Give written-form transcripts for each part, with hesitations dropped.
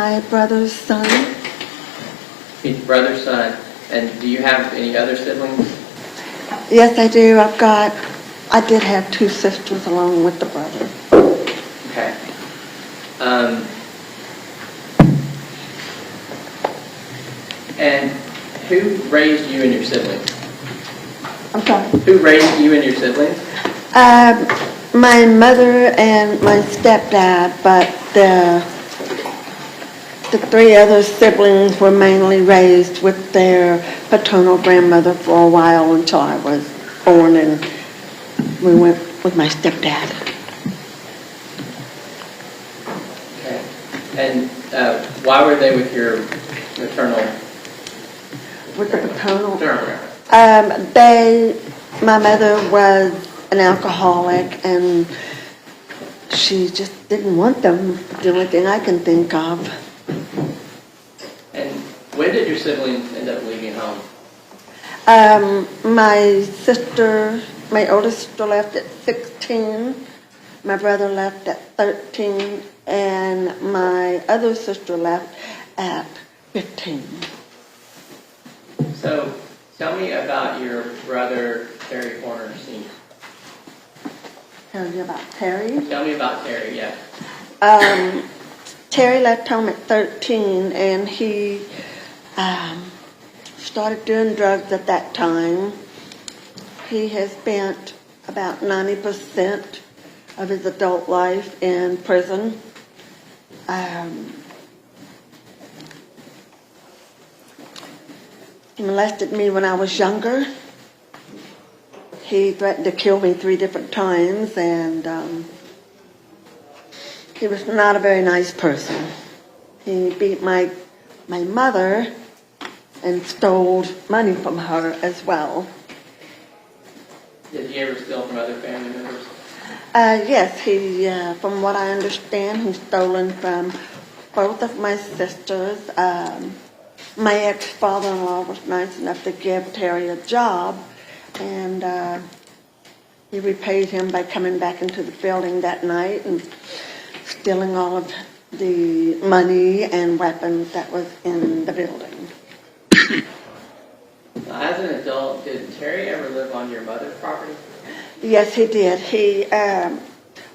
My brother's son. Your brother's son. And do you have any other siblings? Yes, I do. I did have two sisters along with the brother. Okay. And who raised you and your siblings? I'm sorry. Who raised you and your siblings? My mother and my stepdad, but the three other siblings were mainly raised with their paternal grandmother for a while until I was born, and we went with my stepdad. Okay. And why were they with your maternal? With the paternal? Maternal. My mother was an alcoholic, and she just didn't want them. The only thing I can think of. And when did your siblings end up leaving home? My oldest sister left at 16, my brother left at 13, and my other sister left at 15. So, tell me about your brother, Terry Horner Sr. Tell you about Terry? Tell me about Terry, yeah. Terry left home at 13, and he started doing drugs at that time. He has spent about 90% of his adult life in prison. He molested me when I was younger. He threatened to kill me 3 different times, and he was not a very nice person. He beat my mother and stole money from her as well. Did he ever steal from other family members? Yes, from what I understand, he's stolen from both of my sisters. My ex-father-in-law was nice enough to give Terry a job, and he repaid him by coming back into the building that night and stealing all of the money and weapons that was in the building. As an adult, did Terry ever live on your mother's property? Yes, he did.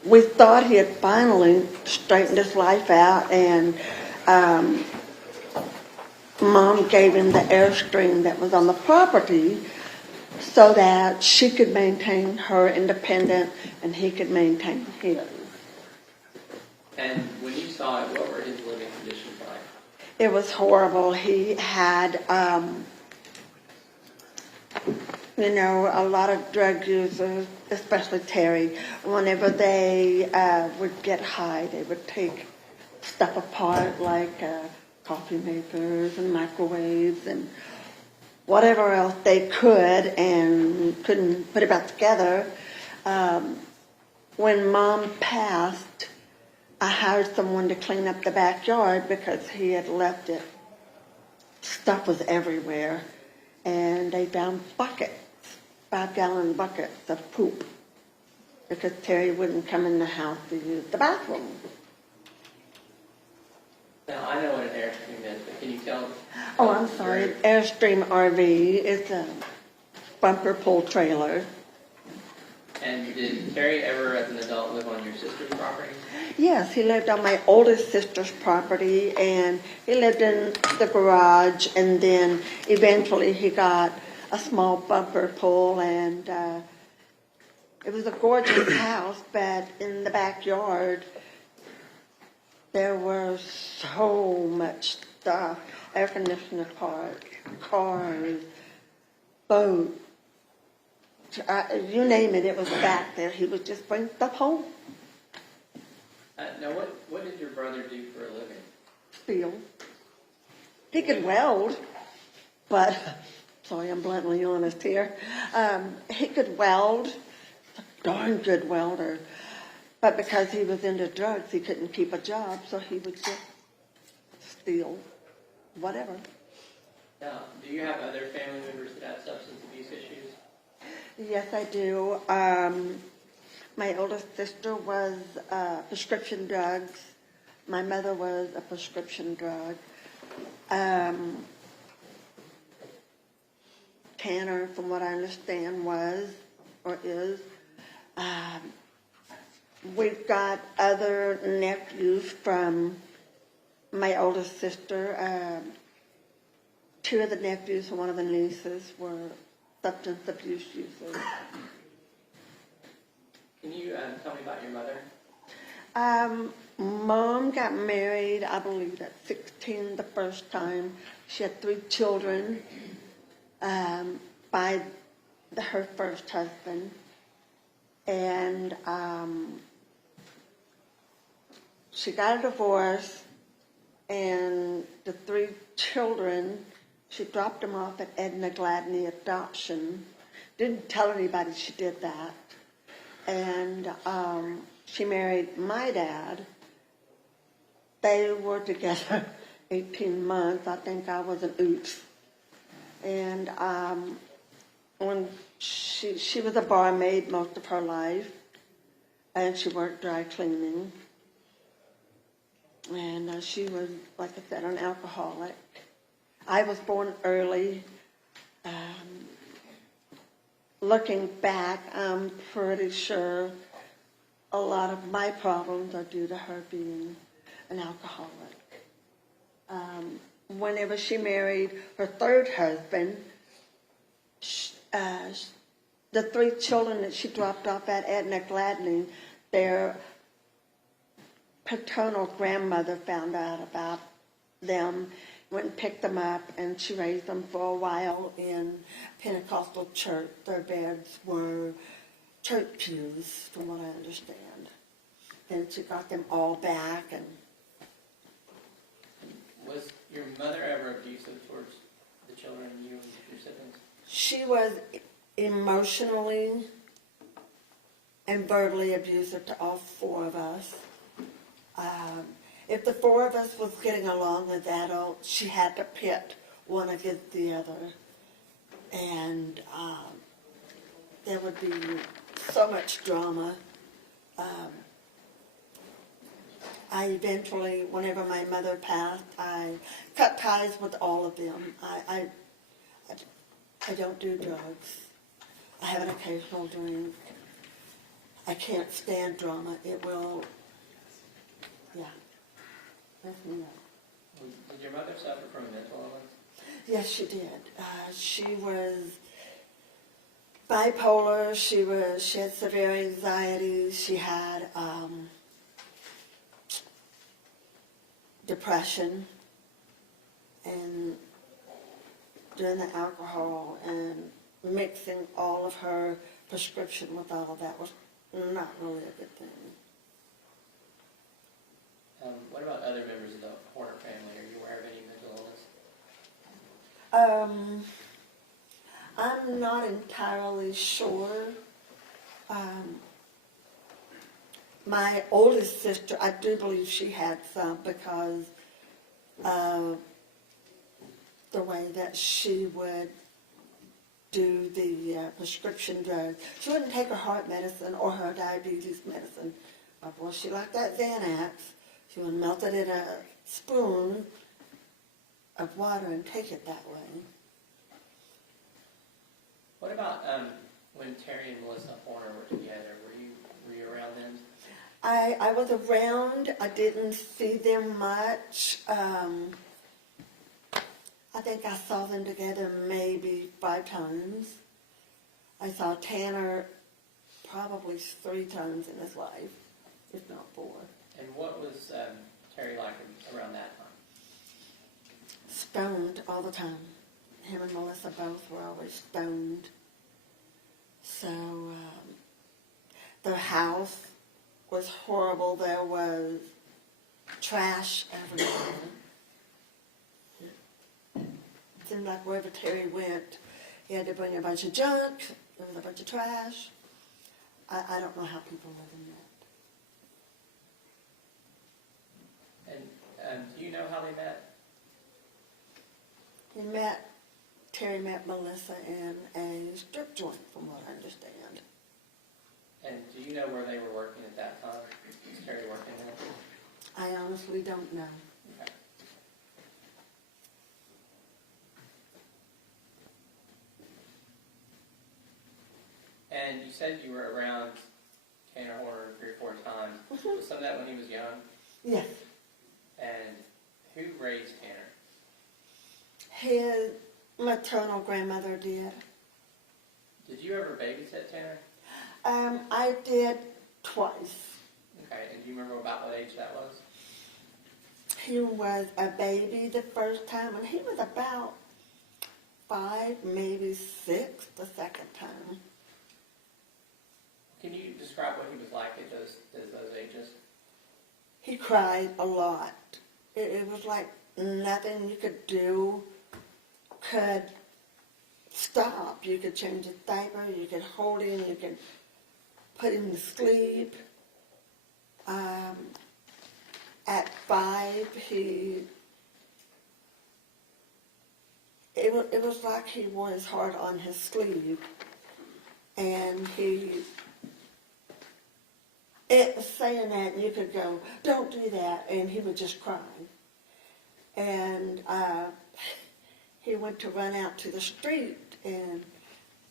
We thought he had finally straightened his life out, and Mom gave him the Airstream that was on the property so that she could maintain her independence and he could maintain his. And when you saw it, what were his living conditions like? It was horrible. He had, a lot of drug users, especially Terry. Whenever they would get high, they would take stuff apart like coffee makers and microwaves and whatever else they could, and couldn't put it back together. When Mom passed, I hired someone to clean up the backyard because he had left it. Stuff was everywhere. And they found buckets, 5-gallon buckets of poop, because Terry wouldn't come in the house to use the bathroom. Now, I know what an Airstream is, but can you tell? Oh, I'm sorry. Airstream RV is a bumper pull trailer. And did Terry ever, as an adult, live on your sister's property? Yes, he lived on my oldest sister's property, and he lived in the garage, and then eventually he got a small bumper pull, and it was a gorgeous house, but in the backyard there was so much stuff: air conditioner parts, cars, boats, you name it, it was back there. He would just bring stuff home. Now, what did your brother do for a living? Steel. He could weld, but, sorry, I'm bluntly honest here. He could weld, a darn good welder, but because he was into drugs, he couldn't keep a job, so he would just steal whatever. Now, do you have other family members that have substance abuse issues? Yes, I do. My oldest sister was prescription drugs. my mother was a prescription drug. Tanner, from what I understand, was or is. We've got other nephews from my oldest sister. Two of the nephews and one of the nieces were substance abuse users. Can you tell me about your mother? Mom got married, I believe, at 16 the first time. She had 3 children by her first husband. And she got a divorce, and the 3 children, she dropped them off at Edna Gladney Adoption. Didn't tell anybody she did that. And she married my dad. They were together 18 months. I think I was an oops. And when she was a barmaid most of her life, and she worked dry cleaning. And she was, like I said, an alcoholic. I was born early. Looking back, I'm pretty sure a lot of my problems are due to her being an alcoholic. Whenever she married her 3rd husband, the 3 children that she dropped off at Edna Gladney, their paternal grandmother found out about them, went and picked them up, and she raised them for a while in Pentecostal church. Their beds were church pews, from what I understand. Then she got them all back. And Was your mother ever abusive towards the children, you and your siblings? she was emotionally and verbally abusive to all 4 of us. If the 4 of us was getting along as adults, she had to pit one against the other. And there would be so much drama. I eventually, whenever my mother passed, I cut ties with all of them. I don't do drugs. I have an occasional drink. I can't stand drama. It will, yeah, mess me up. Did your mother suffer from mental illness? Yes, she did. She was bipolar. She had severe anxiety. She had depression, and doing the alcohol and mixing all of her prescription with all of that was not really a good thing. What about other members of the Horner family? Are you aware of any mental illness? I'm not entirely sure. My oldest sister, I do believe she had some because of the way that she would do the prescription drugs. She wouldn't take her heart medicine or her diabetes medicine. Well, she liked that Xanax. She would melt it in a spoon of water and take it that way. What about when Terry and Melissa Horner were together? Were you around then? I was around. I didn't see them much. I think I saw them together maybe 5 times. I saw Tanner probably 3 times in his life, if not 4. And what was Terry like around that time? Stoned all the time. Him and Melissa both were always stoned. So their house was horrible. There was trash everywhere. It seemed like wherever Terry went, he had to bring a bunch of junk. There was a bunch of trash. I don't know how people live in that. And do you know how they met? Terry met Melissa in a strip joint, from what I understand. And do you know where they were working at that time? Was Terry working there? I honestly we don't know. Okay. And you said you were around Tanner Horner 3 or 4 times. Was some of that when he was young? Yes. And who raised Tanner? His maternal grandmother did. Did you ever babysit Tanner? I did twice. Okay, and do you remember about what age that was? He was a baby the first time, and he was about 5, maybe 6 the second time. Can you describe what he was like at those ages? He cried a lot. It was like nothing you could do could stop. You could change his diaper, you could hold him, you could put him to sleep. At 5, it was like he wore his heart on his sleeve, and saying that, you could go, don't do that, and he would just cry. And he went to run out to the street, and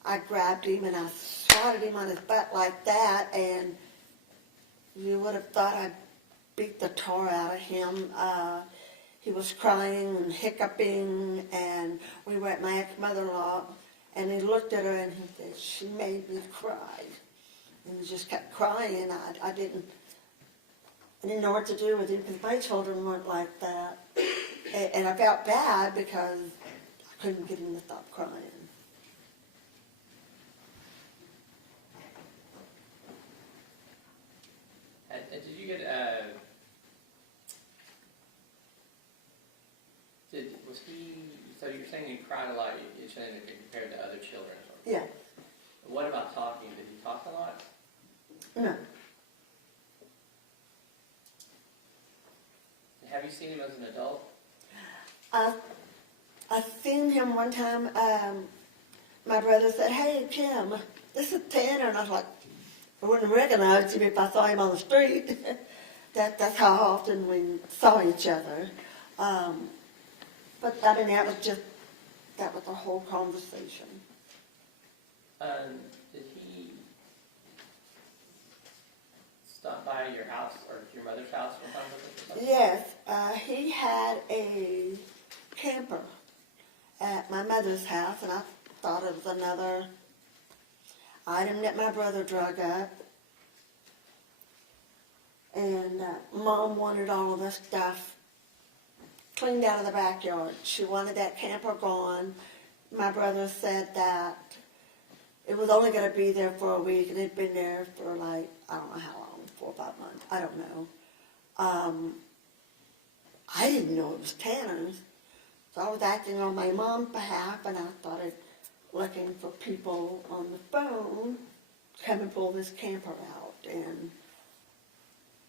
I grabbed him and I swatted him on his butt like that, and you would have thought I'd beat the tar out of him. He was crying and hiccuping, and we were at my ex-mother-in-law, and he looked at her and he said, she made me cry. And he just kept crying. I didn't know what to do with him because my children weren't like that. And I felt bad because I couldn't get him to stop crying. Did you get was he? So you're saying he cried a lot. You're saying that compared to other children. Yeah. What about talking? Did he talk a lot? No. Have you seen him as an adult? I seen him one time. My brother said, "Hey, Kim, this is Tanner," and I was like, I wouldn't recognize him if I saw him on the street. That's how often we saw each other. But I mean, that was the whole conversation. Did he stop by your house or your mother's house one time with us or something? Yes, he had a camper at my mother's house, and I thought it was another item that my brother drug up. And Mom wanted all of the stuff cleaned out of the backyard. She wanted that camper gone. My brother said that it was only going to be there for a week, and it'd been there for like, I don't know how long, 4 or 5 months. I don't know. I didn't know it was Tanner's. So I was acting on my mom's behalf, and I started looking for people on the phone to come and pull this camper out. And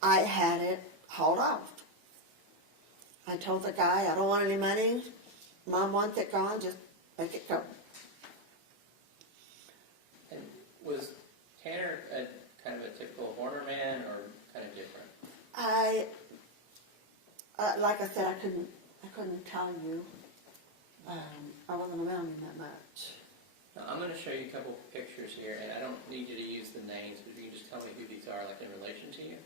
I had it hauled off. I told the guy, I don't want any money. Mom wants it gone, just make it go. And was Tanner kind of a typical Horner man or kind of different? Like I said, I couldn't tell you. I wasn't around him that much. Now, I'm going to show you a couple pictures here, and I don't need you to use the names, but you can just tell me who these are, like in relation to you.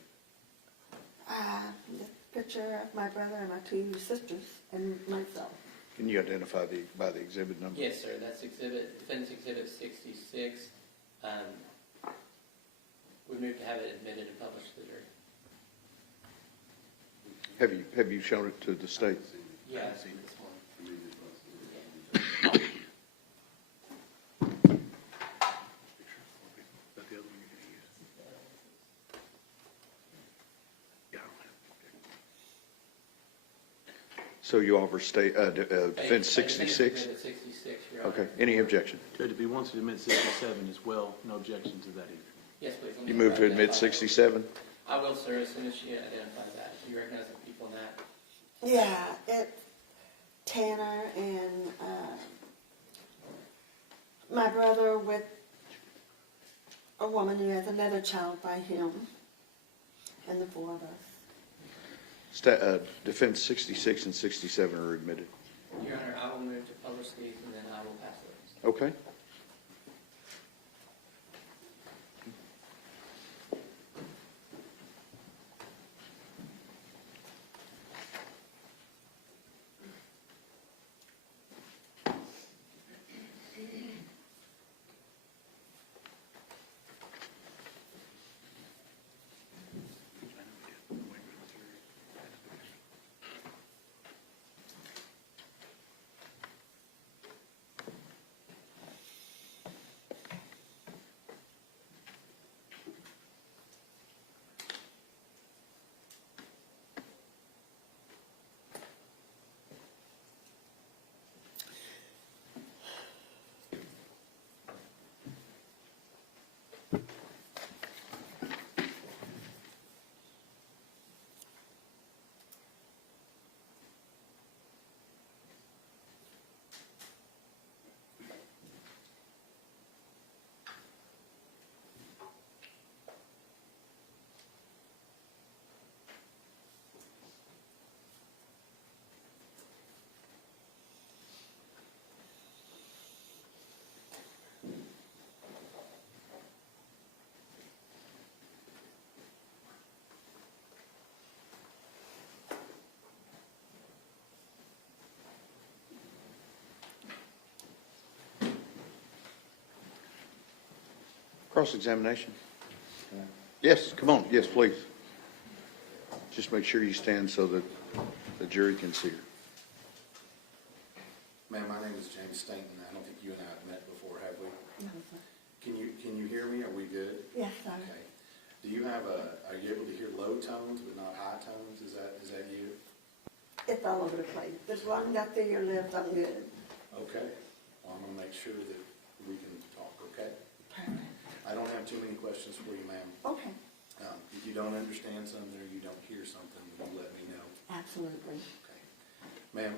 This picture of my brother and my 2 sisters and myself. Can you identify by the exhibit number? Yes, sir. That's Defense Exhibit 66. We moved to have it admitted and published to the jury. Have you shown it to the state? Yeah, I've seen this one. So you offer state Defense 66? Exhibit 66, Your Honor. Okay. Any objection? Judge, if he wants to admit 67 as well, no objection to that either. Yes, please. Let me You move to write that admit down. 67? I will, sir, as soon as she identifies that. Do you recognize the people in that? Yeah, it's Tanner and my brother with a woman who has another child by him, and the 4 of us. Defense 66 and 67 are admitted. Your Honor, I will move to publish these and then I will pass those. Okay. Cross-examination? Yes, come on. Yes, please. Just make sure you stand so that the jury can see her. Ma'am, my name is James Stanton. I don't think you and I have met before, have we? No, sir. Can you hear me? Are we good? Yes, sir. Okay. Do you have are you able to hear low tones but not high tones? Is that you? It's all over the place. Just long as I see your lips, I'm good. Okay. Well, I'm gonna make sure that we can talk, okay? Perfect. I don't have too many questions for you, ma'am. Okay, If you don't understand something or you don't hear something, you let me know. absolutely. Okay. Ma'am,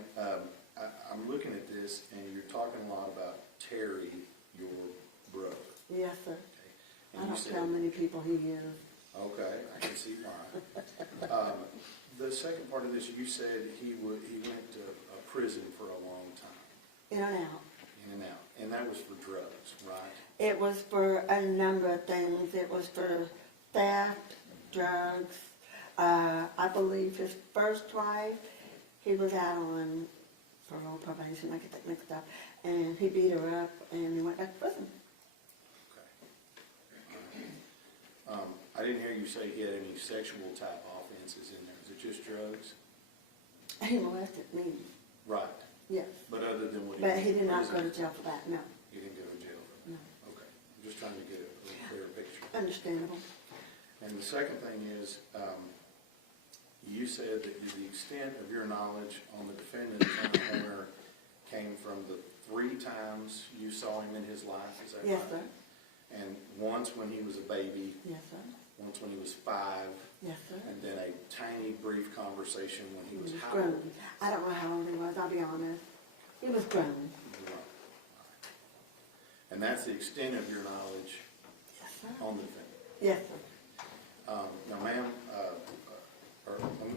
I'm looking at this and you're talking a lot about Terry, your brother. Yes, sir. Okay. I And you don't said, tell many people he is. okay, I can see why. The second part of this, you said he went to a prison for a long time, In and out. in and out, and that was for drugs, right? It was for a number of things. It was for theft, drugs. I believe his first wife, he was out on parole probation, I get that mixed up, and he beat her up and he went back to prison. Okay. I didn't hear you say he had any sexual type offenses in there. Is it just drugs? He molested me, Right. yes. But other than what he But did he in did not go prison, to jail for that, no. He didn't go to jail for that? No. Okay. I'm just trying to get a clearer picture. Understandable. And the second thing is, you said that the extent of your knowledge on the defendant, John Horner, came from the 3 times you saw him in his life, is that right? Yes, sir. And once when he was a baby, Yes, sir. once when he was 5, Yes, sir. and then a tiny brief conversation when he was how grown. old? I don't know how old he was, I'll be honest. He was grown. And that's the extent of your knowledge Yes, sir. on the defendant. Yes, sir. Now, ma'am,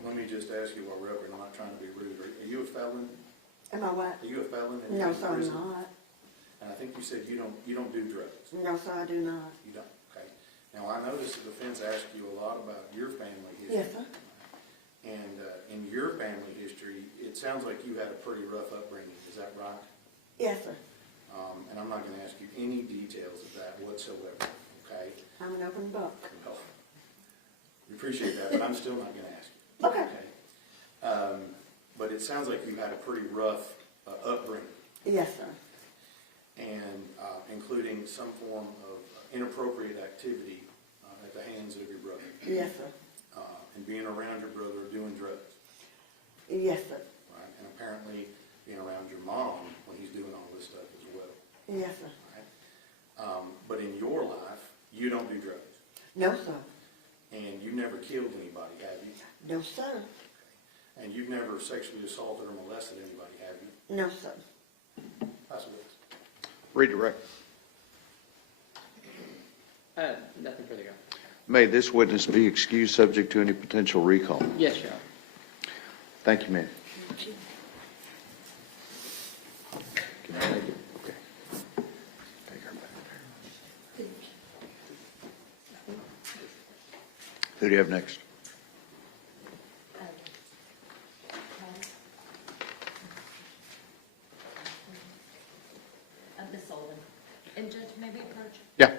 let me just ask you while we're up here, and I'm not trying to be rude. Are you a felon? Am I what? Are you a felon in No, sir, I'm prison? not. And I think you said you don't do drugs. No, sir, I do not. You don't, okay. Now, I noticed the defense asked you a lot about your family history. Yes, sir. And in your family history, it sounds like you had a pretty rough upbringing, is that right? Yes, sir. And I'm not gonna ask you any details of that whatsoever, okay? I'm an open book. Well, we appreciate that, but I'm still not gonna ask you. Okay. But it sounds like you had a pretty rough upbringing, Yes, sir. and including some form of inappropriate activity at the hands of your brother, Yes, sir. and being around your brother doing drugs, Yes, sir. right? And apparently being around your mom when he's doing all this stuff as well, Yes, sir. right? But in your life, you don't do drugs, No, sir. and you never killed anybody, have you? No, sir. And you've never sexually assaulted or molested anybody, have you? No, sir. That's what it is. Redirect. Nothing further, Your Honor. May this witness be excused subject to any potential recall? Yes, Your Honor. Thank you, ma'am. Can I take it? Okay. Take her back there. Who do you have next? Miss Sullivan. And Judge, maybe approach. Yeah.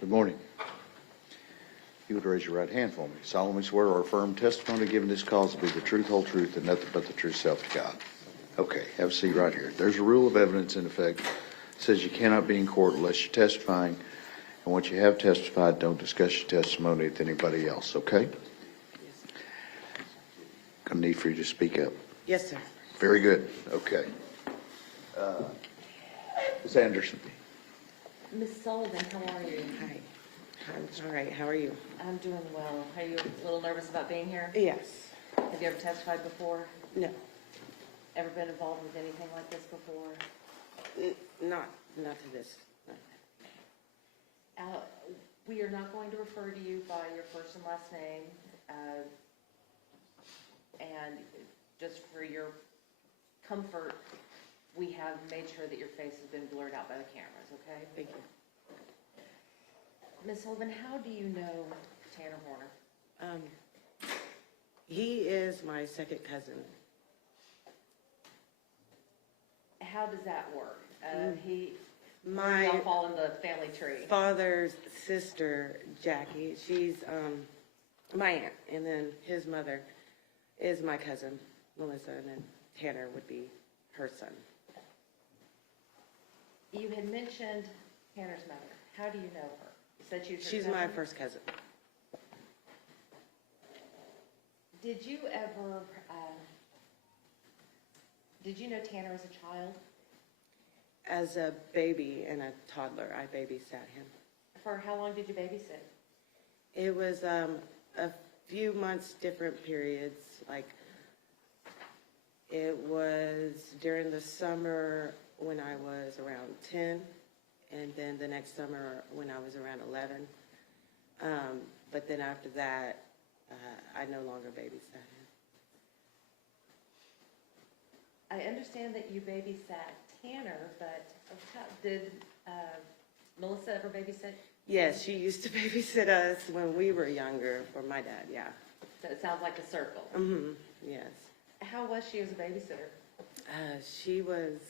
Good morning. You would raise your right hand for me. Solemnly swear or affirm testimony given this cause to be the truth, whole truth, and nothing but the true self to God. Okay, have a seat right here. There's a rule of evidence in effect. It says you cannot be in court unless you're testifying, and once you have testified, don't discuss your testimony with anybody else, okay? Gonna need for you to speak up. Yes, sir. Very good, okay. Ms. Anderson. Miss Sullivan, how are you? Hi. I'm all right. How are you? I'm doing well. Are you a little nervous about being here? Yes. Have you ever testified before? No. Ever been involved with anything like this before? Not to this. We are not going to refer to you by your first and last name. And just for your comfort, we have made sure that your face has been blurred out by the cameras, okay? Thank you. Ms. Sullivan, how do you know Tanner Horner? He is my second cousin. How does that work? He My y'all fall in the family tree. father's sister, Jackie, she's my aunt, and then his mother is my cousin, Melissa, and then Tanner would be her son. You had mentioned Tanner's mother. How do you know her? You said she was your She's my cousin? first cousin. Did you ever, did you know Tanner as a child? As a baby and a toddler, I babysat him. For how long did you babysit? It was a few months, different periods. Like, it was during the summer when I was around 10, and then the next summer when I was around 11. But then after that, I no longer babysat him. I understand that you babysat Tanner, but did Melissa ever babysit? Yes, she used to babysit us when we were younger for my dad, yeah. So it sounds like a circle. Mm-hmm, yes. How was she as a babysitter? She was...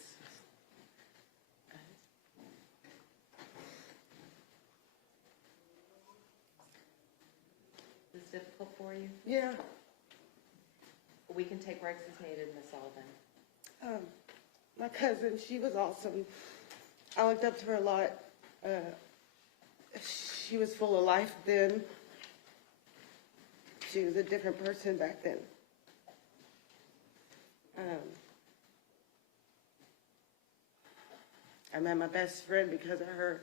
Is this difficult for you? Yeah. We can take breaks as needed, Ms. Sullivan. My cousin, she was awesome. I looked up to her a lot. She was full of life then. She was a different person back then. I met my best friend because of her.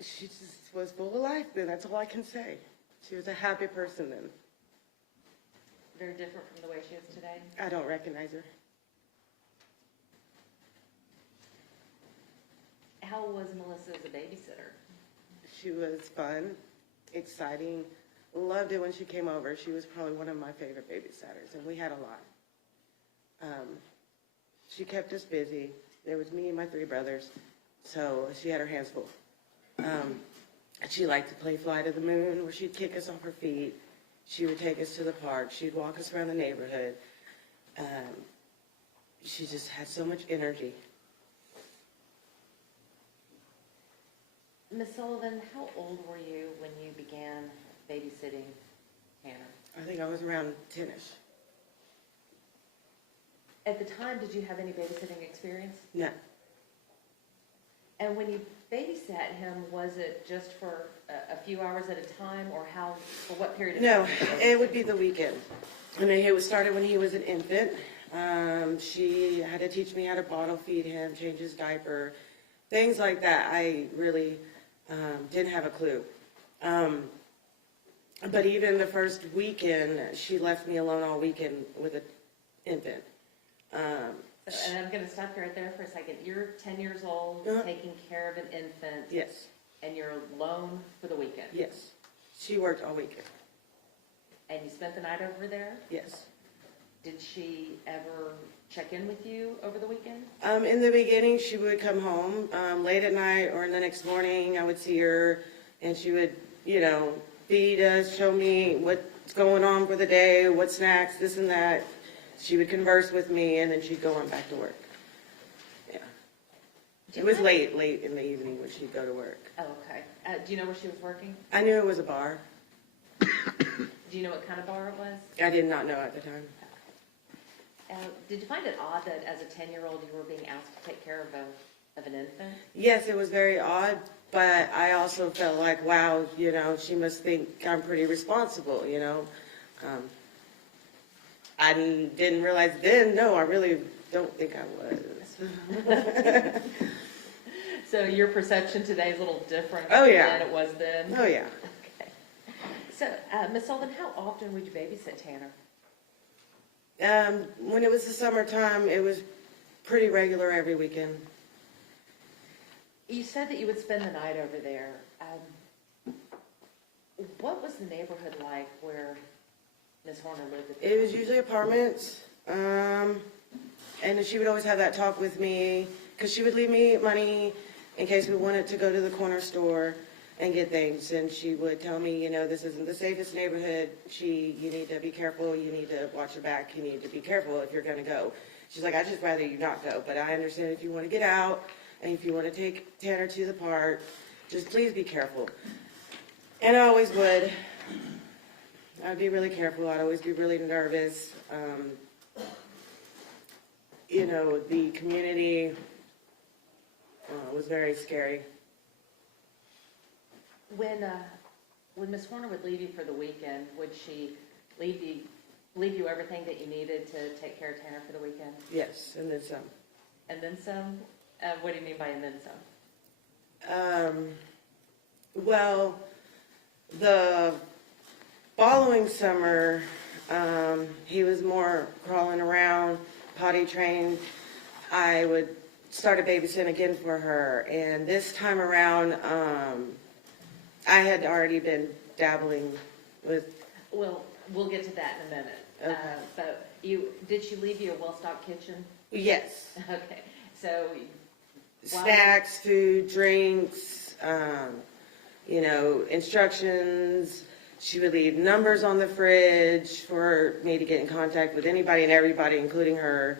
She just was full of life then, that's all I can say. She was a happy person then. Very different from the way she is today? I don't recognize her. How was Melissa as a babysitter? She was fun, exciting, loved it when she came over. She was probably one of my favorite babysitters, and we had a lot. She kept us busy. There was me and my 3 brothers, so she had her hands full. She liked to play Fly to the Moon, where she'd kick us off her feet. She would take us to the park. She'd walk us around the neighborhood. She just had so much energy. Ms. Sullivan, how old were you when you began babysitting Tanner? I think I was around 10-ish. At the time, did you have any babysitting experience? No. And when you babysat him, was it just for a few hours at a time, or for what period of No, time? it would be the weekend. I mean, it was started when he was an infant. She had to teach me how to bottle feed him, change his diaper, things like that. I really didn't have a clue. But even the first weekend, she left me alone all weekend with an infant. And I'm going to stop you right there for a second. You're 10 years old, Uh-huh. taking care of an infant. Yes, And you're alone for the weekend. yes. She worked all weekend. And you spent the night over there? Yes. Did she ever check in with you over the weekend? In the beginning, she would come home late at night or in the next morning. I would see her, and she would, feed us, show me what's going on for the day, what snacks, this and that. She would converse with me, and then she'd go on back to work. Yeah. It was late in the evening when she'd go to work. Oh, okay. Do you know where she was working? I knew it was a bar. Do you know what kind of bar it was? I did not know at the time. Did you find it odd that as a 10-year-old you were being asked to take care of an infant? Yes, it was very odd, but I also felt like, wow, she must think I'm pretty responsible, I didn't realize then, no, I really don't think I was. So your perception today is a little different Oh, yeah. than it was then? Oh, yeah. Okay. So, Ms. Sullivan, how often would you babysit Tanner? When it was the summertime, it was pretty regular every weekend. You said that you would spend the night over there. What was the neighborhood like where Ms. Horner lived at the It was time? usually apartments, and then she would always have that talk with me, because she would leave me money in case we wanted to go to the corner store and get things, and she would tell me, this isn't the safest neighborhood, you need to be careful, you need to watch your back, you need to be careful if you're going to go. She's like, I'd just rather you not go, but I understand if you want to get out, and if you want to take Tanner to the park, just please be careful. And I always would. I'd be really careful. I'd always be really nervous. you know, the community was very scary. When Miss Horner would leave you for the weekend, would she leave you everything that you needed to take care of Tanner for the weekend? Yes, and then some. And then some? What do you mean by and then some? Well, the following summer, he was more crawling around, potty trained. I would start a babysitting again for her, and this time around, I had already been dabbling with. Well, we'll get to that in a minute. Okay. But did she leave you a well-stocked kitchen? Yes. Okay, so. Snacks, food, drinks, you know, instructions. She would leave numbers on the fridge for me to get in contact with anybody and everybody, including her.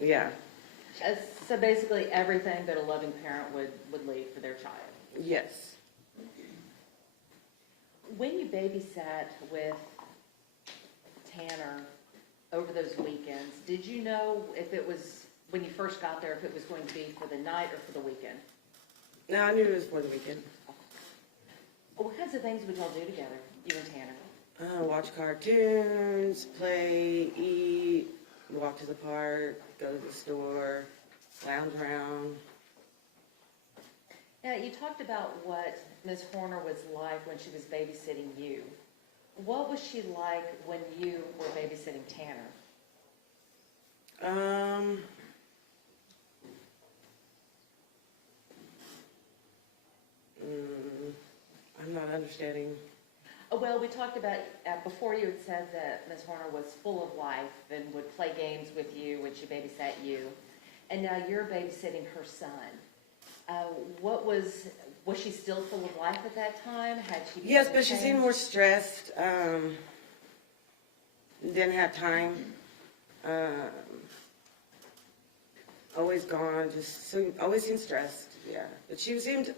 Yeah. So basically, everything that a loving parent would leave for their child. Yes. When you babysat with Tanner over those weekends, did you know if it was, when you first got there, if it was going to be for the night or for the weekend? No, I knew it was for the weekend. What kinds of things would y'all do together, you and Tanner? Watch cartoons, play, eat, walk to the park, go to the store, lounge around. Now, you talked about what Ms. Horner was like when she was babysitting you. What was she like when you were babysitting Tanner? I'm not understanding. Well, we talked about, before you had said that Ms. Horner was full of life and would play games with you when she babysat you. And now you're babysitting her son. Was she still full of life at that time? Had she? Yes, but she seemed more stressed. Didn't have time. Always gone. Always seemed stressed. Yeah, but she seemed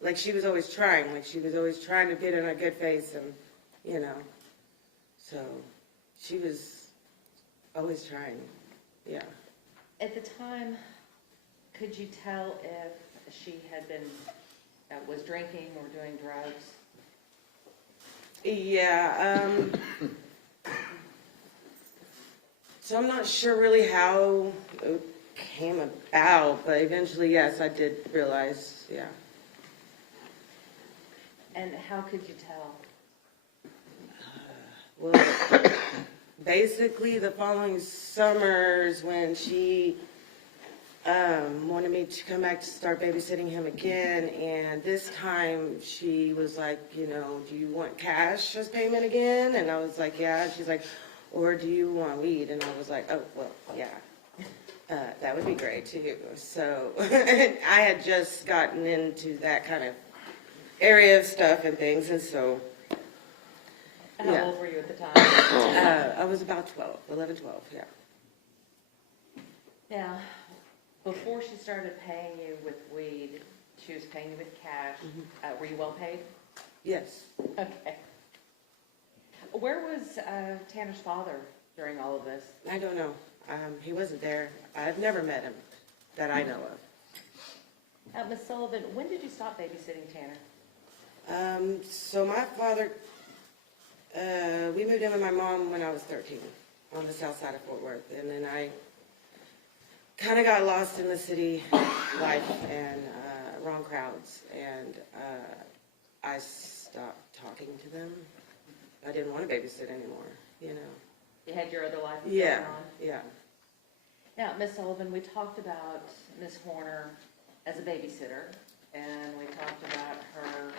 like she was always trying. Like she was always trying to get in a good face, and you know. So she was always trying. Yeah. At the time, could you tell if she had been, was drinking or doing drugs? Yeah, so I'm not sure really how it came about, but eventually, yes, I did realize, yeah. And how could you tell? Well, basically, the following summers when she wanted me to come back to start babysitting him again, and this time she was like, you know, do you want cash as payment again? And I was like, yeah. And she's like, or do you want weed? And I was like, oh, well, yeah. That would be great too. So I had just gotten into that kind of area of stuff and things, and so. How Yeah. old were you at the time? I was about 11, 12, yeah. Now, before she started paying you with weed, she was paying you with cash. Were you well paid? Yes. Okay. Where was Tanner's father during all of this? I don't know. He wasn't there. I've never met him that I know of. Ms. Sullivan, when did you stop babysitting Tanner? So my father, we moved in with my mom when I was 13 on the south side of Fort Worth. And then I kind of got lost in the city life and wrong crowds. And I stopped talking to them. I didn't want to babysit anymore, you know. You had your other life Yeah, going on? yeah. Now, Ms. Sullivan, we talked about Ms. Horner as a babysitter, and we talked about her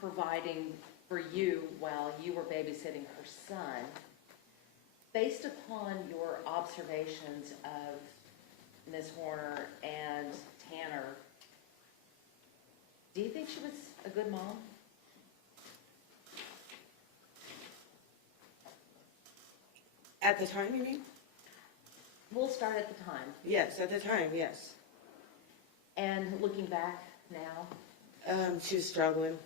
providing for you while you were babysitting her son. Based upon your observations of Ms. Horner and Tanner, do you think she was a good mom? At the time, you mean? We'll start at the time. Yes, at the time, yes. And looking back now? She was struggling.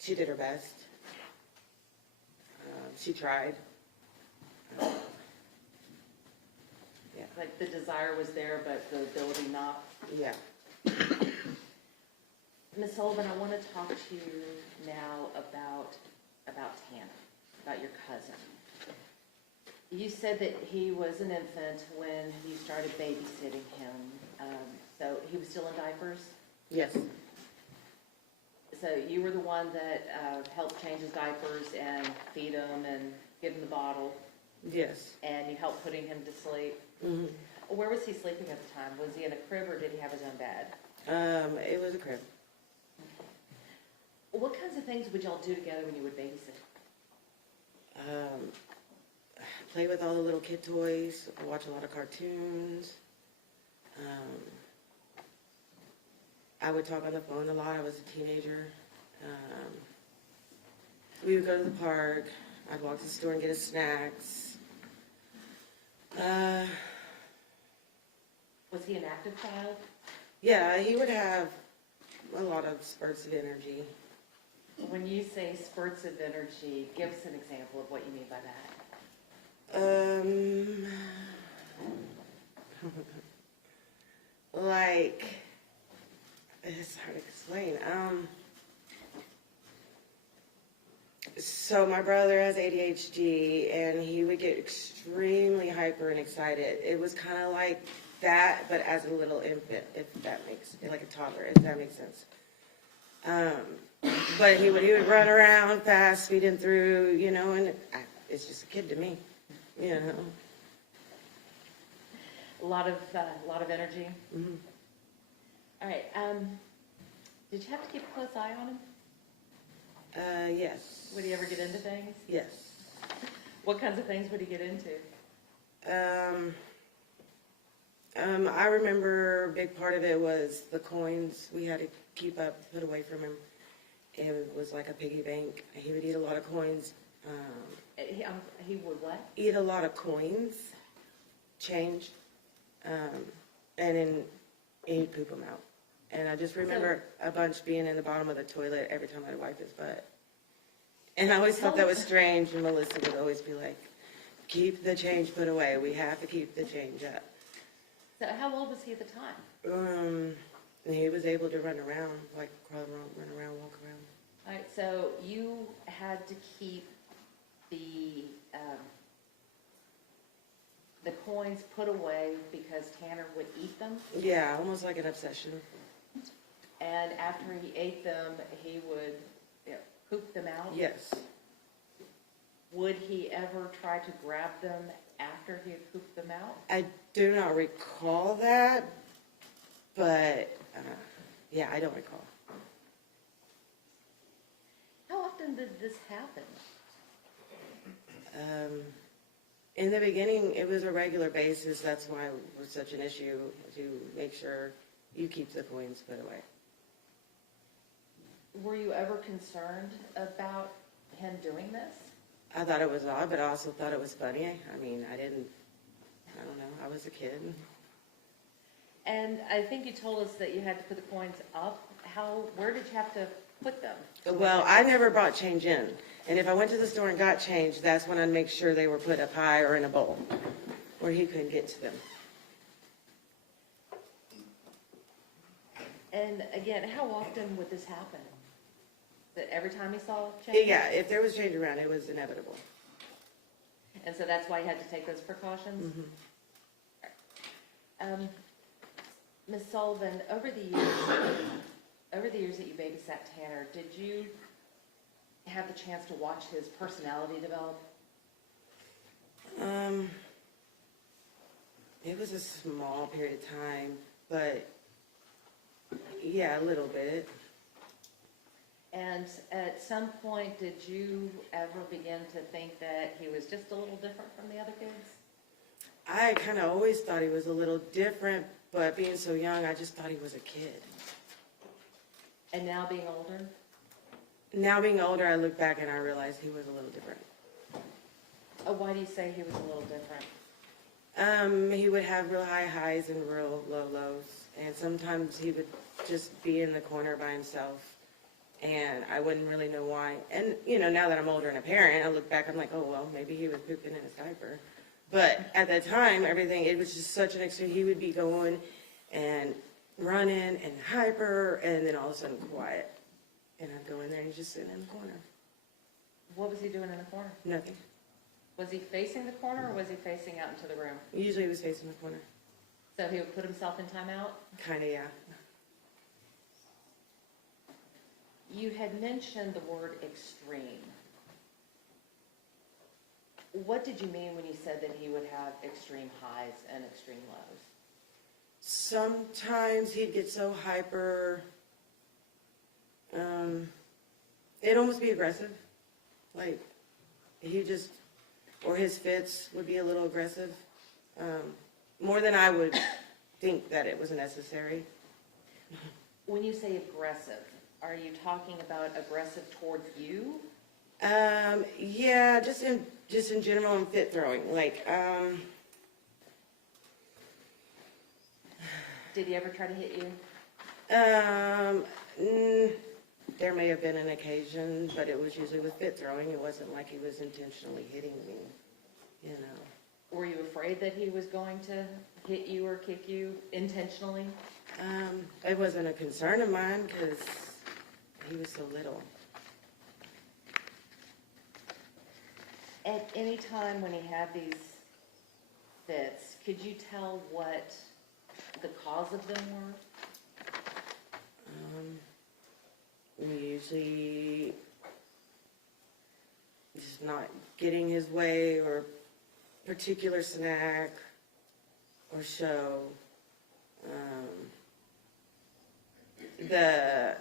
She did her best. She tried. Yeah, Like the desire was there, but the ability not. yeah. Ms. Sullivan, I want to talk to you now about Tanner, about your cousin. You said that he was an infant when you started babysitting him. So he was still in diapers? Yes, So you were the one that helped change his diapers and feed him and give him the bottle, yes. and you helped putting him to sleep? Mhm. Where was he sleeping at the time? Was he in a crib or did he have his own bed? It was a crib. What kinds of things would y'all do together when you would babysit? Play with all the little kid toys, watch a lot of cartoons. I would talk on the phone a lot. I was a teenager. We would go to the park. I'd walk to the store and get his snacks. Was he an active child? Yeah, he would have a lot of spurts of energy. When you say spurts of energy, give us an example of what you mean by that. Like, it's hard to explain. So my brother has ADHD, and he would get extremely hyper and excited. It was kind of like that, but as a little infant, if that makes, like a toddler, if that makes sense. But he would run around fast, speeding through, you know, and it's just a kid to me, you know. A lot of energy. Mhm. All right. Did you have to keep a close eye on him? Yes. Would he ever get into things? Yes. What kinds of things would he get into? I remember a big part of it was the coins we had to keep up, put away from him. It was like a piggy bank. He would eat a lot of coins. He would what? Eat a lot of coins, change, and then he'd poop them out. And I just remember a bunch being in the bottom of the toilet every time I'd wipe his butt. And I always thought that was strange, and Melissa would always be like, keep the change put away. We have to keep the change up. So how old was he at the time? And he was able to run around, like crawl around, run around, walk around. All right, so you had to keep the coins put away because Tanner would eat them, Yeah, almost like an obsession. and after he ate them, he would poop them out? Yes. Would he ever try to grab them after he had pooped them out? I do not recall that, but yeah, I don't recall. How often did this happen? In the beginning, it was a regular basis. That's why it was such an issue, to make sure you keep the coins put away. Were you ever concerned about him doing this? I thought it was odd, but I also thought it was funny. I mean, I don't know, I was a kid. And I think you told us that you had to put the coins up. Where did you have to put them? Well, I never brought change in. And if I went to the store and got change, that's when I'd make sure they were put up high or in a bowl where he couldn't get to them. And again, how often would this happen? That every time he saw change? Yeah, if there was change around, it was inevitable. And so that's why you had to take those precautions? Ms. Sullivan, over the years that you babysat Tanner, did you have the chance to watch his personality develop? It was a small period of time, but yeah, a little bit. And at some point, did you ever begin to think that he was just a little different from the other kids? I kind of always thought he was a little different, but being so young, I just thought he was a kid. And now being older? Now being older, I look back and I realize he was a little different. Why do you say he was a little different? He would have real high highs and real low lows, and sometimes he would just be in the corner by himself, and I wouldn't really know why. And, you know, now that I'm older and a parent, I look back, I'm like, oh, well, maybe he was pooping in his diaper. But at the time, everything, it was just such an extreme. He would be going and running and hyper, and then all of a sudden quiet. And I'd go in there and he's just sitting in the corner. What was he doing in the corner? Nothing. Was he facing the corner, or was he facing out into the room? Usually he was facing the corner. So he would put himself in timeout? Kind of, yeah. You had mentioned the word extreme. What did you mean when you said that he would have extreme highs and extreme lows? Sometimes he'd get so hyper, it'd almost be aggressive. Like, he just, or his fits would be a little aggressive, more than I would think that it was necessary. When you say aggressive, are you talking about aggressive towards you? Yeah, just in general in fit throwing, like, Did he ever try to hit you? There may have been an occasion, but it was usually with fit throwing. It wasn't like he was intentionally hitting me, you know. Were you afraid that he was going to hit you or kick you intentionally? It wasn't a concern of mine because he was so little. At any time when he had these fits, could you tell what the cause of them were? Usually just not getting his way, or particular snack or show. The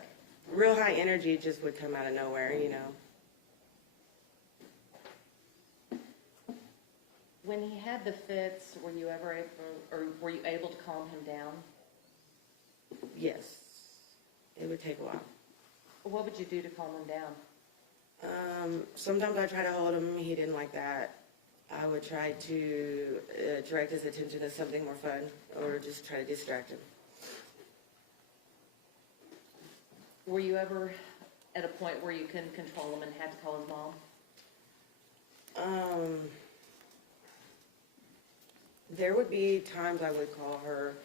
real high energy just would come out of nowhere, you know. When he had the fits, were you ever able, or were you able to calm him down? Yes, it would take a while. What would you do to calm him down? Sometimes I try to hold him. He didn't like that. I would try to direct his attention to something more fun, or just try to distract him. Were you ever at a point where you couldn't control him and had to call his mom? There would be times I would call her,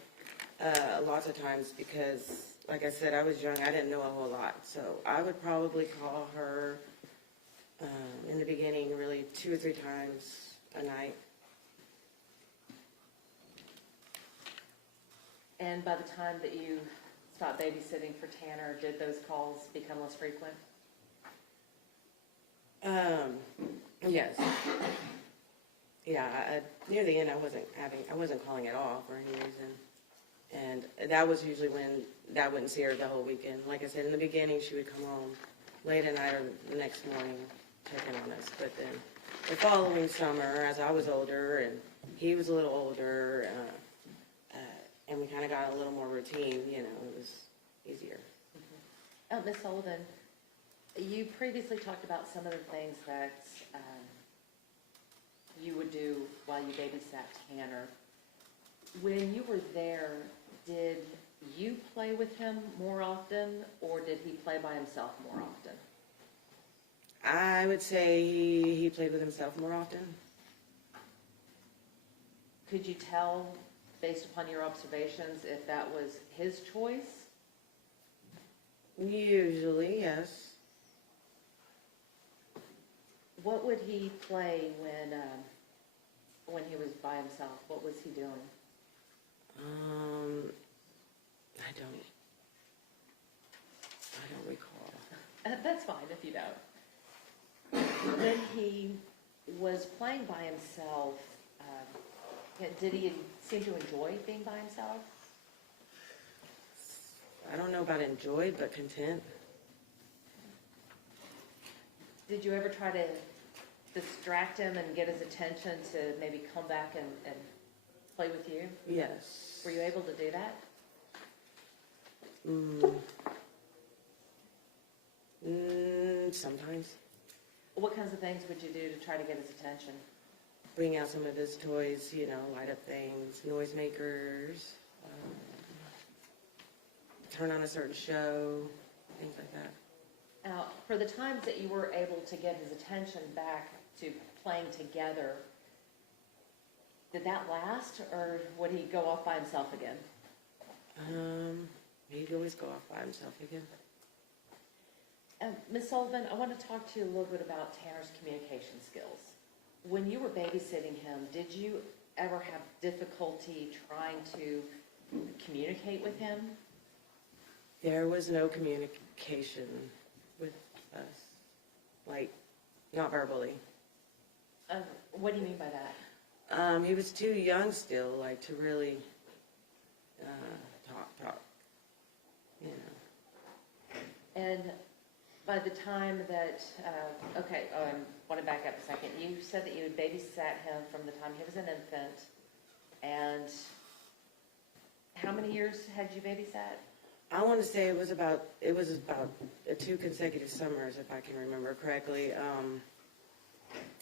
lots of times, because, like I said, I was young. I didn't know a whole lot. So I would probably call her in the beginning really 2 or 3 times a night. And by the time that you stopped babysitting for Tanner, did those calls become less frequent? Yes. Yeah, near the end, I wasn't calling at all for any reason. And that was usually when I wouldn't see her the whole weekend. Like I said, in the beginning, she would come home late at night or the next morning checking on us. But then the following summer, as I was older and he was a little older, and we kind of got a little more routine, you know, it was easier. Oh, Ms. Sullivan, you previously talked about some of the things that you would do while you babysat Tanner. When you were there, did you play with him more often, or did he play by himself more often? I would say he played with himself more often. Could you tell, based upon your observations, if that was his choice? Usually, yes. What would he play when he was by himself? What was he doing? I don't recall. That's fine if you don't. When he was playing by himself, did he seem to enjoy being by himself? I don't know about enjoyed, but content. Did you ever try to distract him and get his attention to maybe come back and play with you? Yes. Were you able to do that? Sometimes. What kinds of things would you do to try to get his attention? Bring out some of his toys, you know, light up things, noisemakers, turn on a certain show, things like that. for the times that you were able to get his attention back to playing together, did that last, or would he go off by himself again? He'd always go off by himself again. Ms. Sullivan, I want to talk to you a little bit about Tanner's communication skills. When you were babysitting him, did you ever have difficulty trying to communicate with him? There was no communication with us, like, not verbally. What do you mean by that? He was too young still, like, to really talk, you know. And by the time that, okay, I want to back up a second. You said that you had babysat him from the time he was an infant, and how many years had you babysat? I want to say it was about 2 consecutive summers, if I can remember correctly.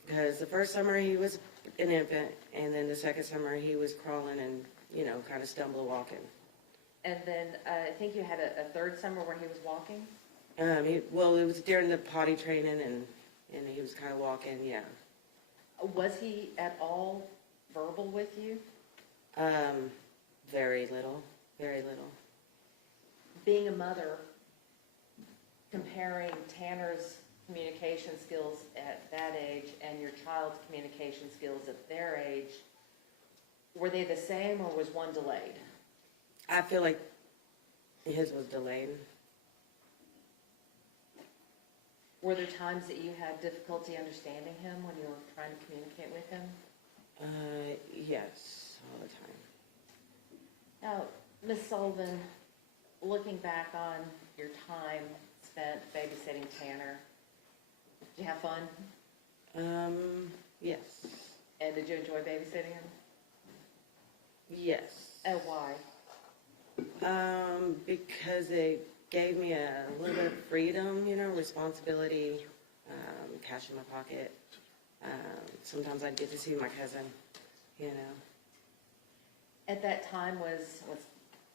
Because the first summer he was an infant, and then the second summer he was crawling and, you know, kind of stumble walking. And then I think you had a third summer where he was walking? Well, it was during the potty training, and he was kind of walking, yeah. Was he at all verbal with you? Very little, very little. Being a mother, comparing Tanner's communication skills at that age and your child's communication skills at their age, were they the same or was one delayed? I feel like his was delayed. Were there times that you had difficulty understanding him when you were trying to communicate with him? Yes, all the time. Now, Ms. Sullivan, looking back on your time spent babysitting Tanner, did you have fun? Yes. And did you enjoy babysitting him? Yes. And why? Because it gave me a little bit of freedom, you know, responsibility, cash in my pocket. Sometimes I'd get to see my cousin, you know. At that time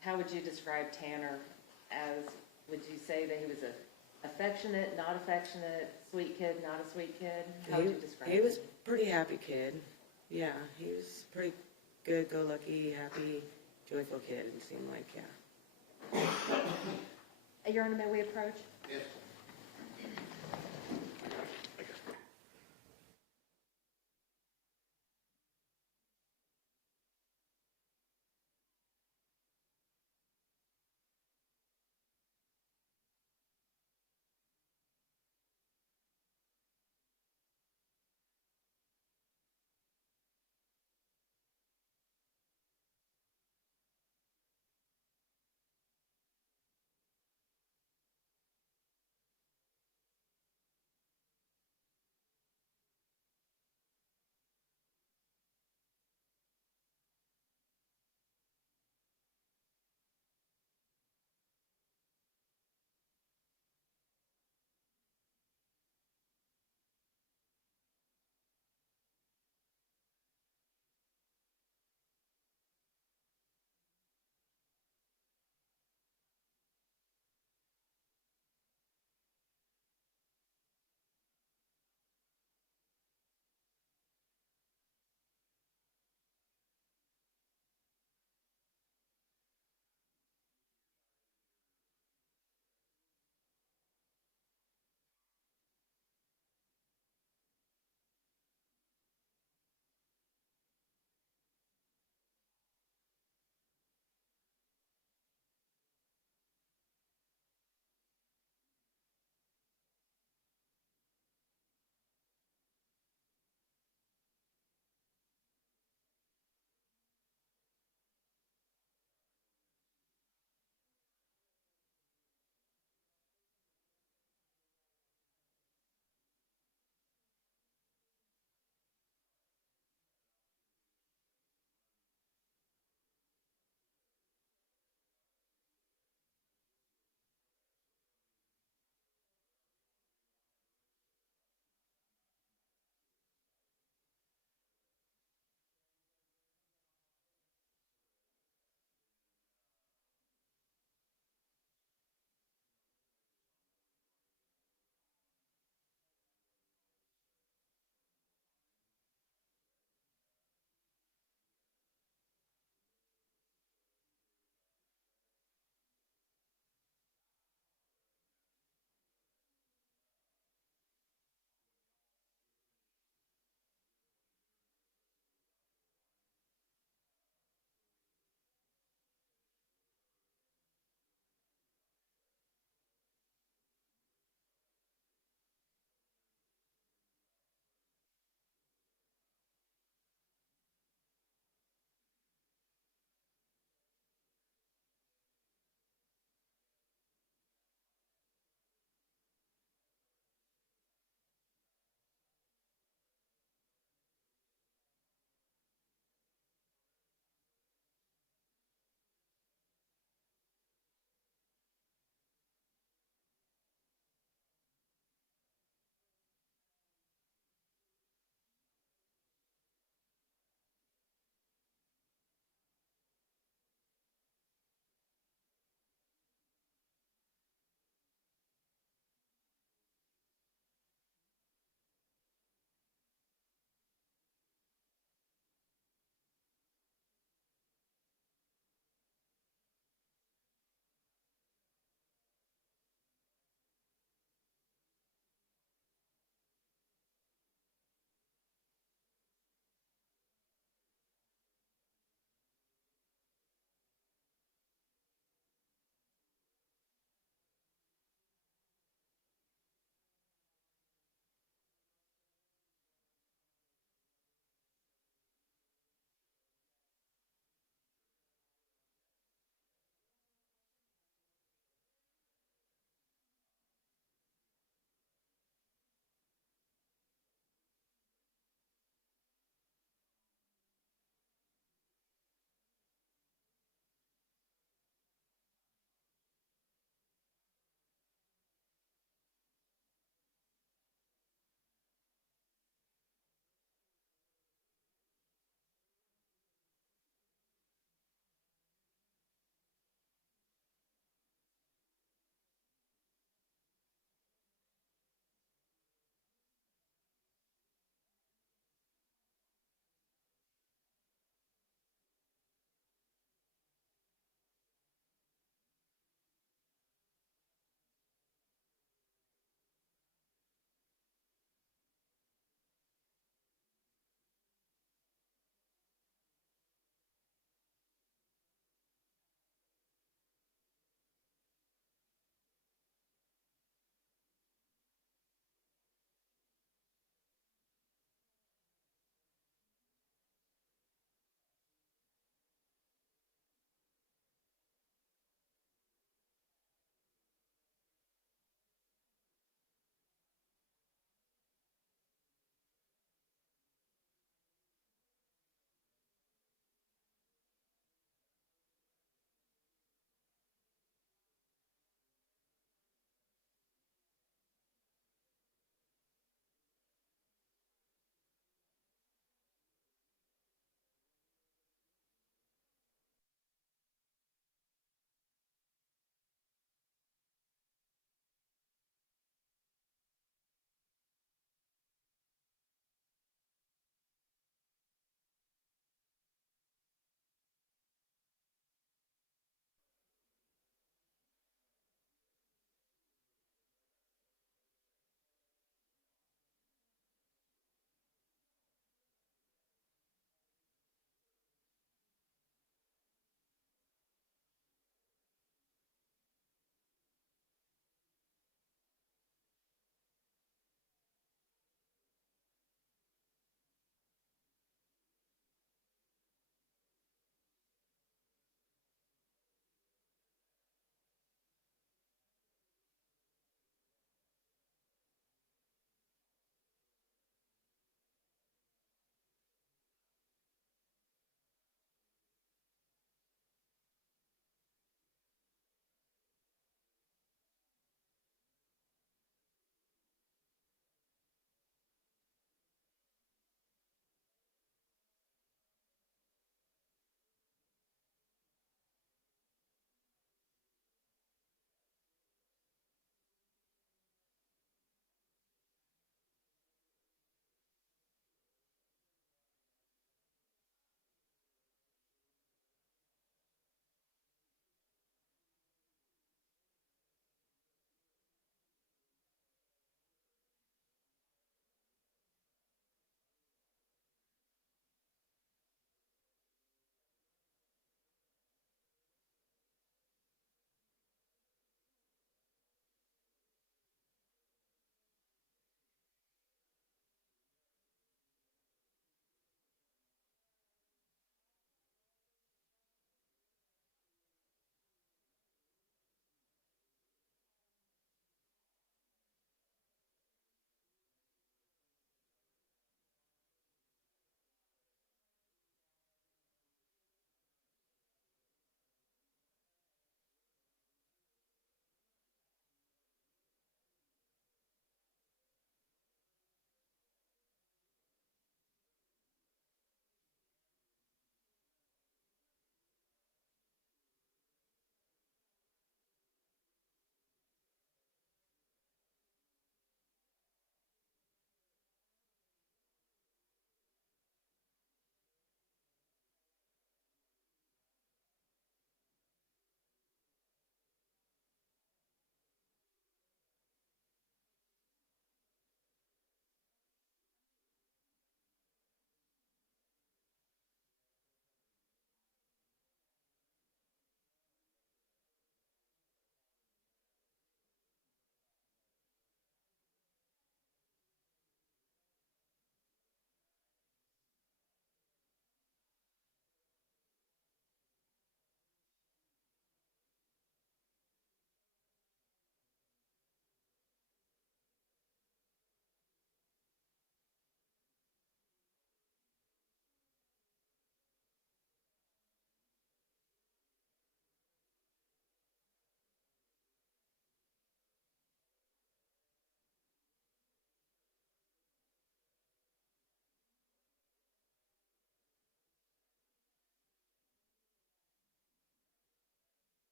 how would you describe Tanner as, would you say that he was affectionate, not affectionate, sweet kid, not a sweet kid? How would you describe him? He was a pretty happy kid. Yeah, he was pretty good, go-lucky, happy, joyful kid, it seemed like, yeah. Your Honor, may we approach? Yes.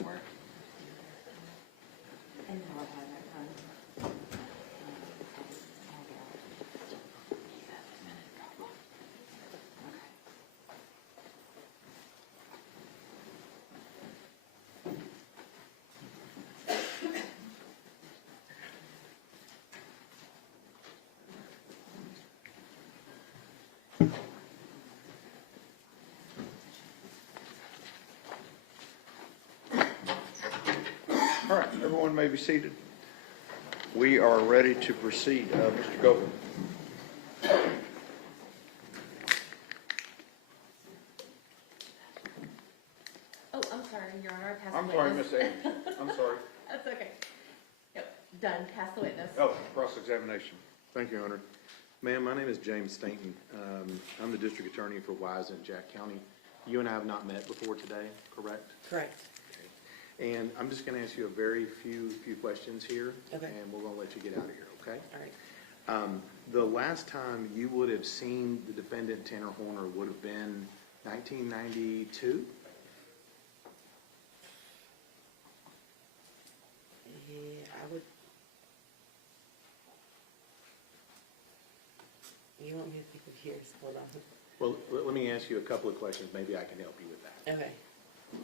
work. And now I'll have that done. All right, everyone may be seated. We are ready to proceed. Mr. Goldberg. Oh, I'm sorry, Your Honor, I passed the I'm sorry, witness. Miss Anderson. I'm sorry. That's okay. Yep, done, pass the witness. Oh, cross-examination. Thank you, Your Honor. Ma'am, my name is James Stainton. I'm the district attorney for Wise and Jack County. You and I have not met before today, correct? Correct. And I'm just going to ask you a very few questions here. Okay. And we're going to let you get out of here, okay? All right. The last time you would have seen the defendant, Tanner Horner, would have been 1992? Yeah, I would. You want me to think of years? Hold on. Well, let me ask you a couple of questions. Maybe I can help you with that. Okay.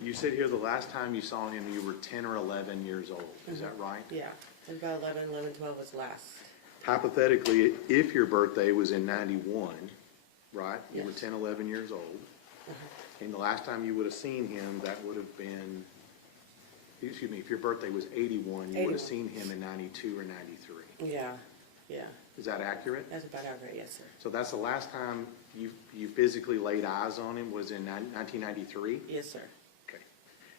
You said here the last time you saw him, you were 10 or 11 years old. Is that right? Yeah. It was about 11, 12 was last. Hypothetically, if your birthday was in 91, right? You were Yes. 10, 11 years old. And the last time you would have seen him, that would have been, excuse me, if your birthday was 81, you would 81. have seen him in 92 or 93. Yeah. Yeah. Is that accurate? That's about accurate. Yes, sir. So that's the last time you physically laid eyes on him was in 1993? Yes, sir. Okay.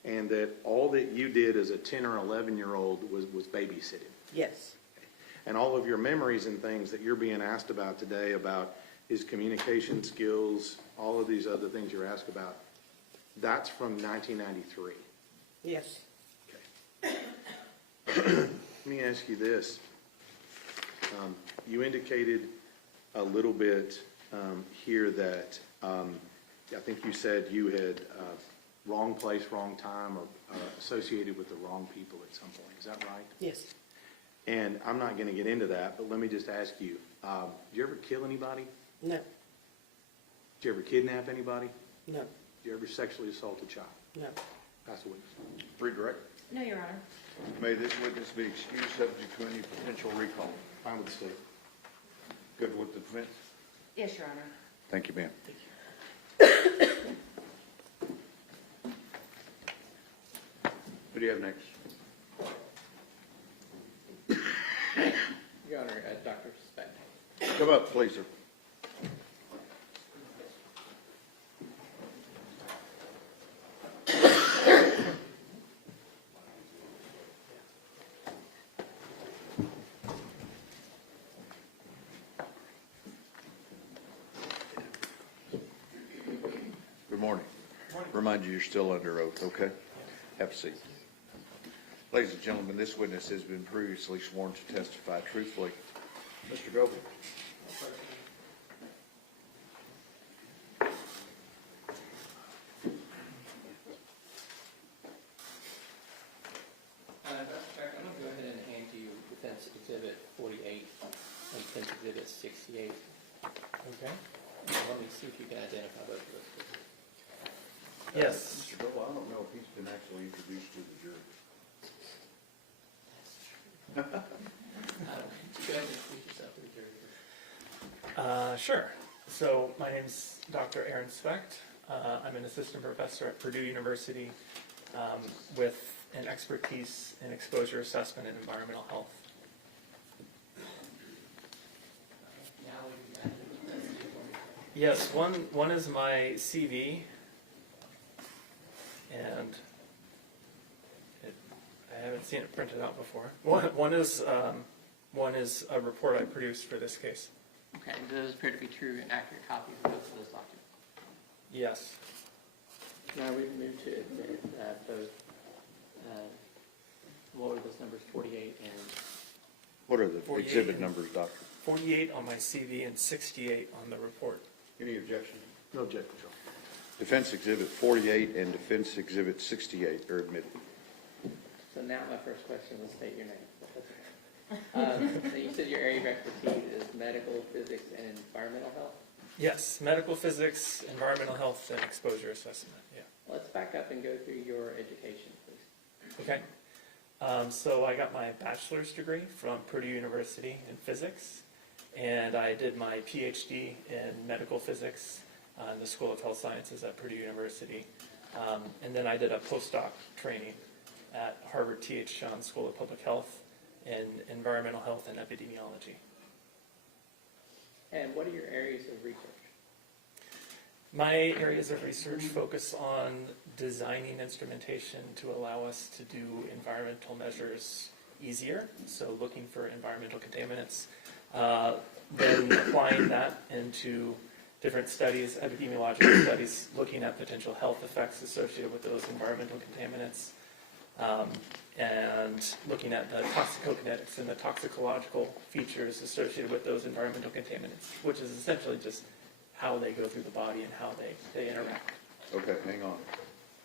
And that all that you did as a 10 or 11-year-old was babysitting? Yes. And all of your memories and things that you're being asked about today, about his communication skills, all of these other things you're asked about, that's from 1993? Yes. Okay. Let me ask you this. You indicated a little bit here that I think you said you had wrong place, wrong time, or associated with the wrong people at some point. Is that right? Yes. And I'm not going to get into that, but let me just ask you, did you ever kill anybody? No. Did you ever kidnap anybody? No. Did you ever sexually assault a child? No. Pass the witness. Redirect. No, Your Honor. May this witness be excused subject to any potential recall. Fine with the state. Good with the defense? Yes, Your Honor. Thank you, ma'am. Who do you have next? Your Honor, Dr. Speck. Come up, please, sir. Good morning. Remind you, you're still under oath, okay? Have a seat. Ladies and gentlemen, this witness has been previously sworn to testify truthfully. Mr. Goldberg. Dr. Speck, I'm going to go ahead and hand you Defense Exhibit 48 and Defense Exhibit 68. Okay. Now, let me see if you can identify both of those. Yes. Mr. Goldberg, I don't know if he's been actually introduced to the jury. Go ahead and introduce yourself to the jury. Sure. So my name's Dr. Aaron Specht. I'm an assistant professor at Purdue University with an expertise in exposure assessment and environmental health. Now we've got the Yes, one is my CV, and I haven't seen it printed out before. One is a report I produced for this case. Okay, does those appear to be true and accurate copies of both of those documents? Yes. Now we've moved to admit both, what were those numbers, 48 and, What are the 48 exhibit numbers, Doctor? 48 on my CV and 68 on the report. Any objection? No objection, Joe. Defense Exhibit 48 and Defense Exhibit 68 are admitted. now my first question was state your name. So you said your area of expertise is medical, physics, and environmental health? Yes, medical physics, environmental health, and exposure assessment, yeah. Let's back up and go through your education, please. Okay. So I got my bachelor's degree from Purdue University in physics, and I did my PhD in medical physics in the School of Health Sciences at Purdue University. And then I did a postdoc training at Harvard T.H. Johns School of Public Health in environmental health and epidemiology. And what are your areas of research? My areas of research focus on designing instrumentation to allow us to do environmental measures easier, so looking for environmental contaminants, then applying that into different studies, epidemiological studies, looking at potential health effects associated with those environmental contaminants, and looking at the toxicokinetics and the toxicological features associated with those environmental contaminants, which is essentially just how they go through the body and how they interact. Okay, hang on.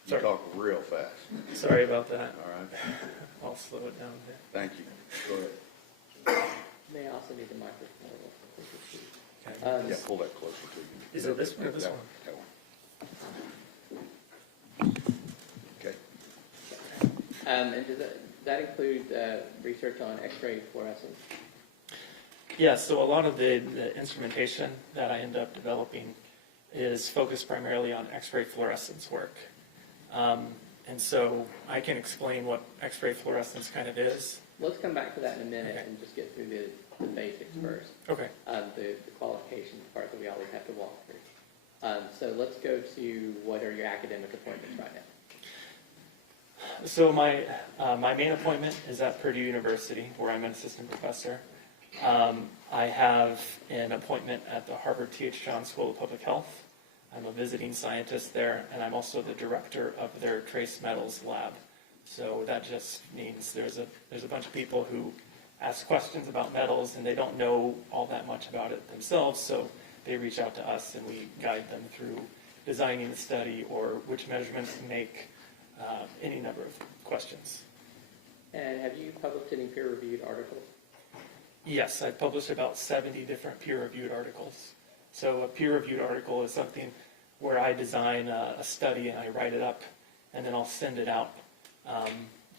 You Sorry. talk real fast. Sorry about that. All right, I'll slow it down a bit. thank you. Go ahead. May I also need the microphone. Okay. Yeah, pull that closer to you. Is it this one or this That one? That one. Okay. And does that include research on X-ray fluorescence? Yeah, so a lot of the instrumentation that I end up developing is focused primarily on X-ray fluorescence work. And so I can explain what X-ray fluorescence kind of is. Let's come back to that in a minute Okay. and just get through the basics first. Okay. The qualifications part that we always have to walk through. So let's go to what are your academic appointments right now? So my main appointment is at Purdue University, where I'm an assistant professor. I have an appointment at the Harvard T.H. Johns School of Public Health. I'm a visiting scientist there, and I'm also the director of their trace metals lab. So that just means there's a bunch of people who ask questions about metals, and they don't know all that much about it themselves, so they reach out to us, and we guide them through designing the study or which measurements to make, any number of questions. And have you published any peer-reviewed articles? Yes, I've published about 70 different peer-reviewed articles. So a peer-reviewed article is something where I design a study and I write it up, and then I'll send it out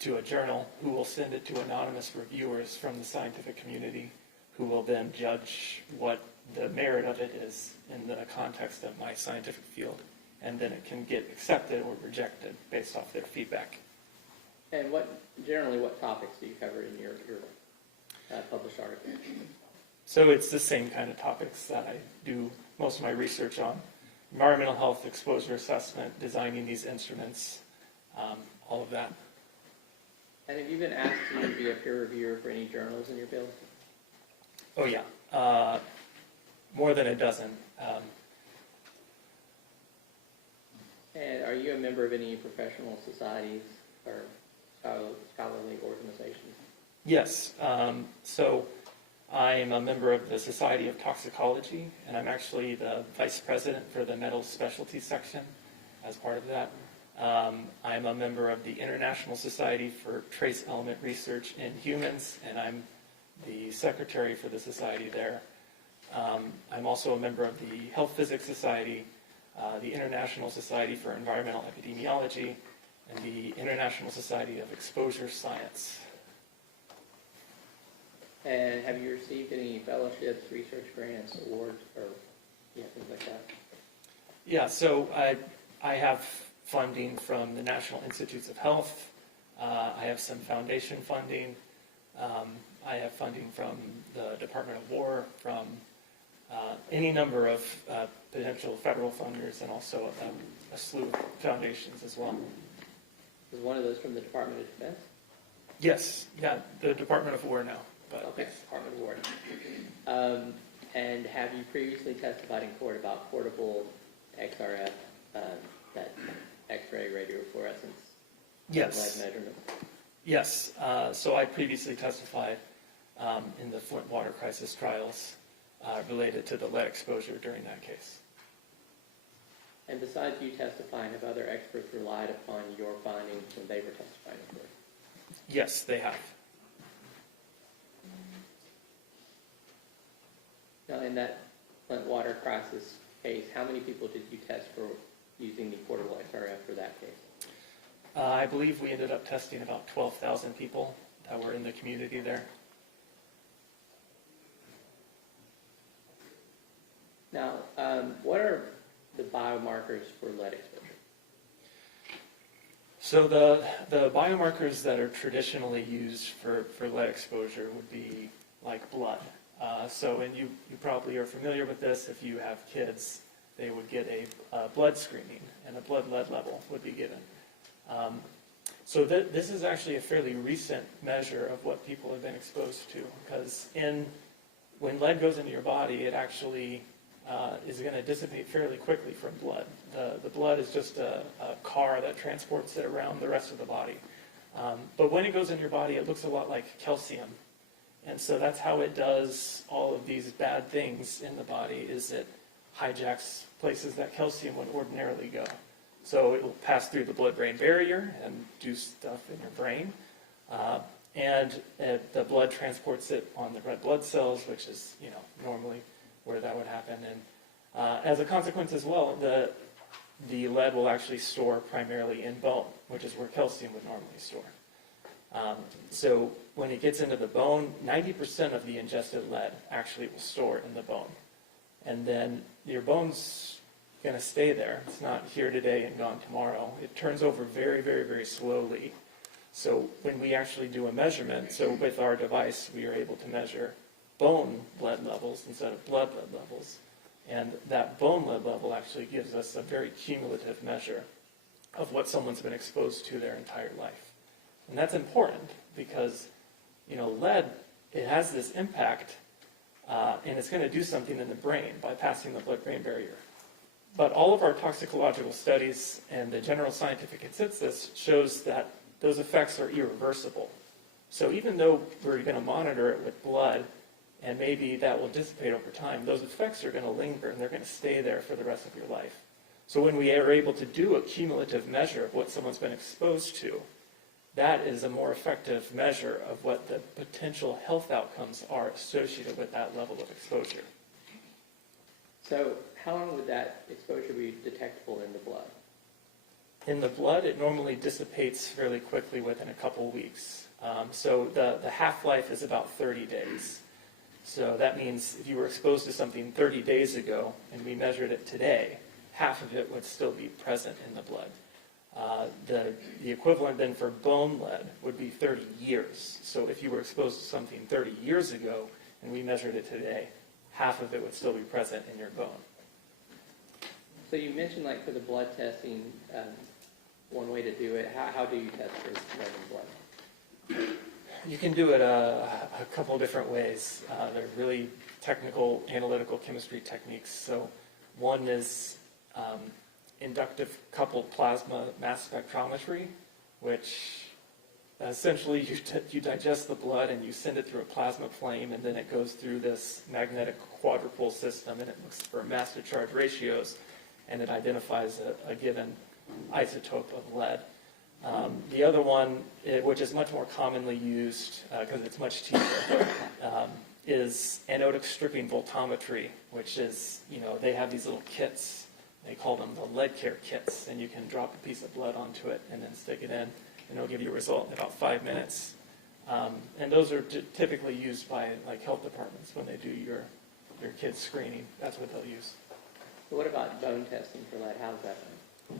to a journal who will send it to anonymous reviewers from the scientific community who will then judge what the merit of it is in the context of my scientific field. And then it can get accepted or rejected based off their feedback. And generally what topics do you cover in your published articles? So it's the same kind of topics that I do most of my research on. Environmental health, exposure assessment, designing these instruments, all of that. And have you been asked to be a peer reviewer for any journals in your field? Oh yeah, more than a dozen. And are you a member of any professional societies or scholarly organizations? Yes, so I'm a member of the Society of Toxicology, and I'm actually the vice president for the metals specialty section as part of that. I'm a member of the International Society for Trace Element Research in Humans, and I'm the secretary for the society there. I'm also a member of the Health Physics Society, the International Society for Environmental Epidemiology, and the International Society of Exposure Science. And have you received any fellowships, research grants, awards, or things like that? Yeah, so I have funding from the National Institutes of Health. I have some foundation funding. I have funding from the Department of War, from any number of potential federal funders, and also a slew of foundations as well. Is one of those from the Department of Defense? Yes, yeah, the Department of War now. But Okay, Department of War. And have you previously testified in court about portable XRF, that X-ray radiofluorescence yes, lead measurement? yes. So I previously testified in the Flint water crisis trials related to the lead exposure during that case. And besides you testifying, have other experts relied upon your findings when they were testifying in court? Yes, they have. Now, in that Flint water crisis case, how many people did you test for using the portable XRF for that case? I believe we ended up testing about 12,000 people that were in the community there. Now, what are the biomarkers for lead exposure? So the biomarkers that are traditionally used for lead exposure would be like blood. And you probably are familiar with this. If you have kids, they would get a blood screening, and a blood lead level would be given. This is actually a fairly recent measure of what people have been exposed to, because when lead goes into your body, it actually is going to dissipate fairly quickly from blood. The blood is just a car that transports it around the rest of the body. But when it goes in your body, it looks a lot like calcium. And so that's how it does all of these bad things in the body, is it hijacks places that calcium would ordinarily go. So it will pass through the blood-brain barrier and do stuff in your brain. The blood transports it on the red blood cells, which is, normally where that would happen. And as a consequence as well, the lead will actually store primarily in bone, which is where calcium would normally store. So when it gets into the bone, 90% of the ingested lead actually will store in the bone. And then your bone's going to stay there. It's not here today and gone tomorrow. It turns over very, very, very slowly. So when we actually do a measurement, so with our device, we are able to measure bone lead levels instead of blood lead levels. And that bone lead level actually gives us a very cumulative measure of what someone's been exposed to their entire life. And that's important because, lead, it has this impact, and it's going to do something in the brain by passing the blood-brain barrier. But all of our toxicological studies and the general scientific consensus shows that those effects are irreversible. So even though we're going to monitor it with blood, and maybe that will dissipate over time, those effects are going to linger and they're going to stay there for the rest of your life. So when we are able to do a cumulative measure of what someone's been exposed to, that is a more effective measure of what the potential health outcomes are associated with that level of exposure. So how long would that exposure be detectable in the blood? In the blood, it normally dissipates fairly quickly within a couple weeks. So the half-life is about 30 days. So that means if you were exposed to something 30 days ago and we measured it today, half of it would still be present in the blood. The equivalent then for bone lead would be 30 years. So if you were exposed to something 30 years ago and we measured it today, half of it would still be present in your bone. So you mentioned, like, for the blood testing, one way to do it. How do you test for lead in blood? You can do it a couple different ways. They're really technical analytical chemistry techniques. So one is inductive coupled plasma mass spectrometry, which essentially you digest the blood and you send it through a plasma flame, and then it goes through this magnetic quadrupole system, and it looks for mass to charge ratios, and it identifies a given isotope of lead. The other one, which is much more commonly used because it's much cheaper, is anodic stripping voltammetry, which is, they have these little kits. They call them the lead care kits, and you can drop a piece of blood onto it and then stick it in, and it'll give you a result in about 5 minutes. And those are typically used by health departments when they do your kids' screening. That's what they'll use. So what about bone testing for lead? How's that done?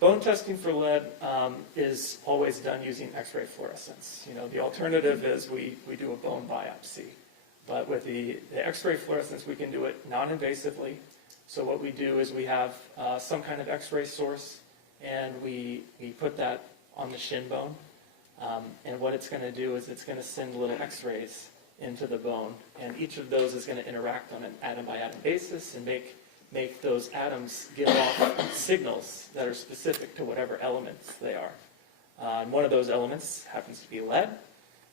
Bone testing for lead is always done using X-ray fluorescence. The alternative is we do a bone biopsy. But with the X-ray fluorescence, we can do it non-invasively. So what we do is we have some kind of X-ray source, and we put that on the shin bone. And what it's going to do is it's going to send little X-rays into the bone, and each of those is going to interact on an atom-by-atom basis and make those atoms give off signals that are specific to whatever elements they are. And one of those elements happens to be lead,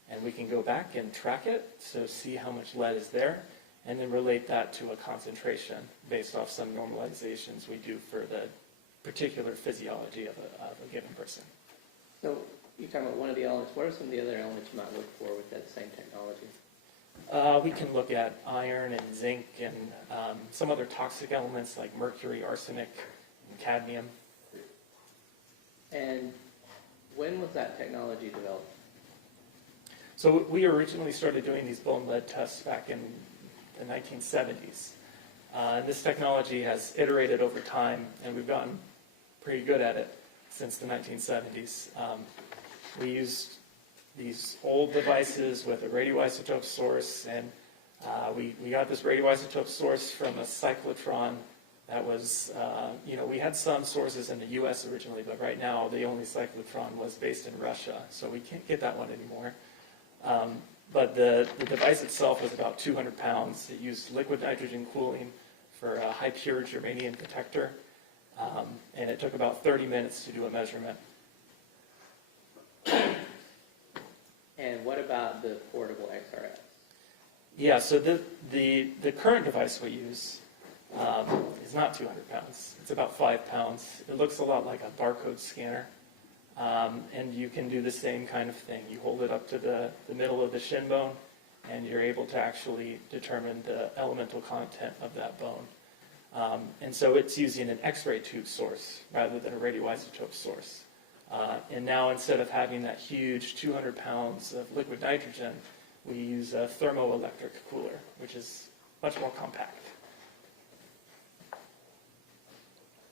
and we can go back and track it, so see how much lead is there, and then relate that to a concentration based off some normalizations we do for the particular physiology of a given person. So you talking about one of the elements, what are some of the other elements you might look for with that same technology? We can look at iron and zinc and some other toxic elements like mercury, arsenic, and cadmium. And when was that technology developed? So we originally started doing these bone lead tests back in the 1970s. And this technology has iterated over time, and we've gotten pretty good at it since the 1970s. We used these old devices with a radioisotope source, and we got this radioisotope source from a cyclotron that was, we had some sources in the U.S. originally, but right now the only cyclotron was based in Russia, so we can't get that one anymore. But the device itself was about 200 pounds. It used liquid nitrogen cooling for a high-pure germanium detector, and it took about 30 minutes to do a measurement. And what about the portable XRS? Yeah, so the current device we use is not 200 pounds. It's about 5 pounds. It looks a lot like a barcode scanner. And you can do the same kind of thing. You hold it up to the middle of the shin bone, and you're able to actually determine the elemental content of that bone. And so it's using an X-ray tube source rather than a radioisotope source. And now instead of having that huge 200 pounds of liquid nitrogen, we use a thermoelectric cooler, which is much more compact.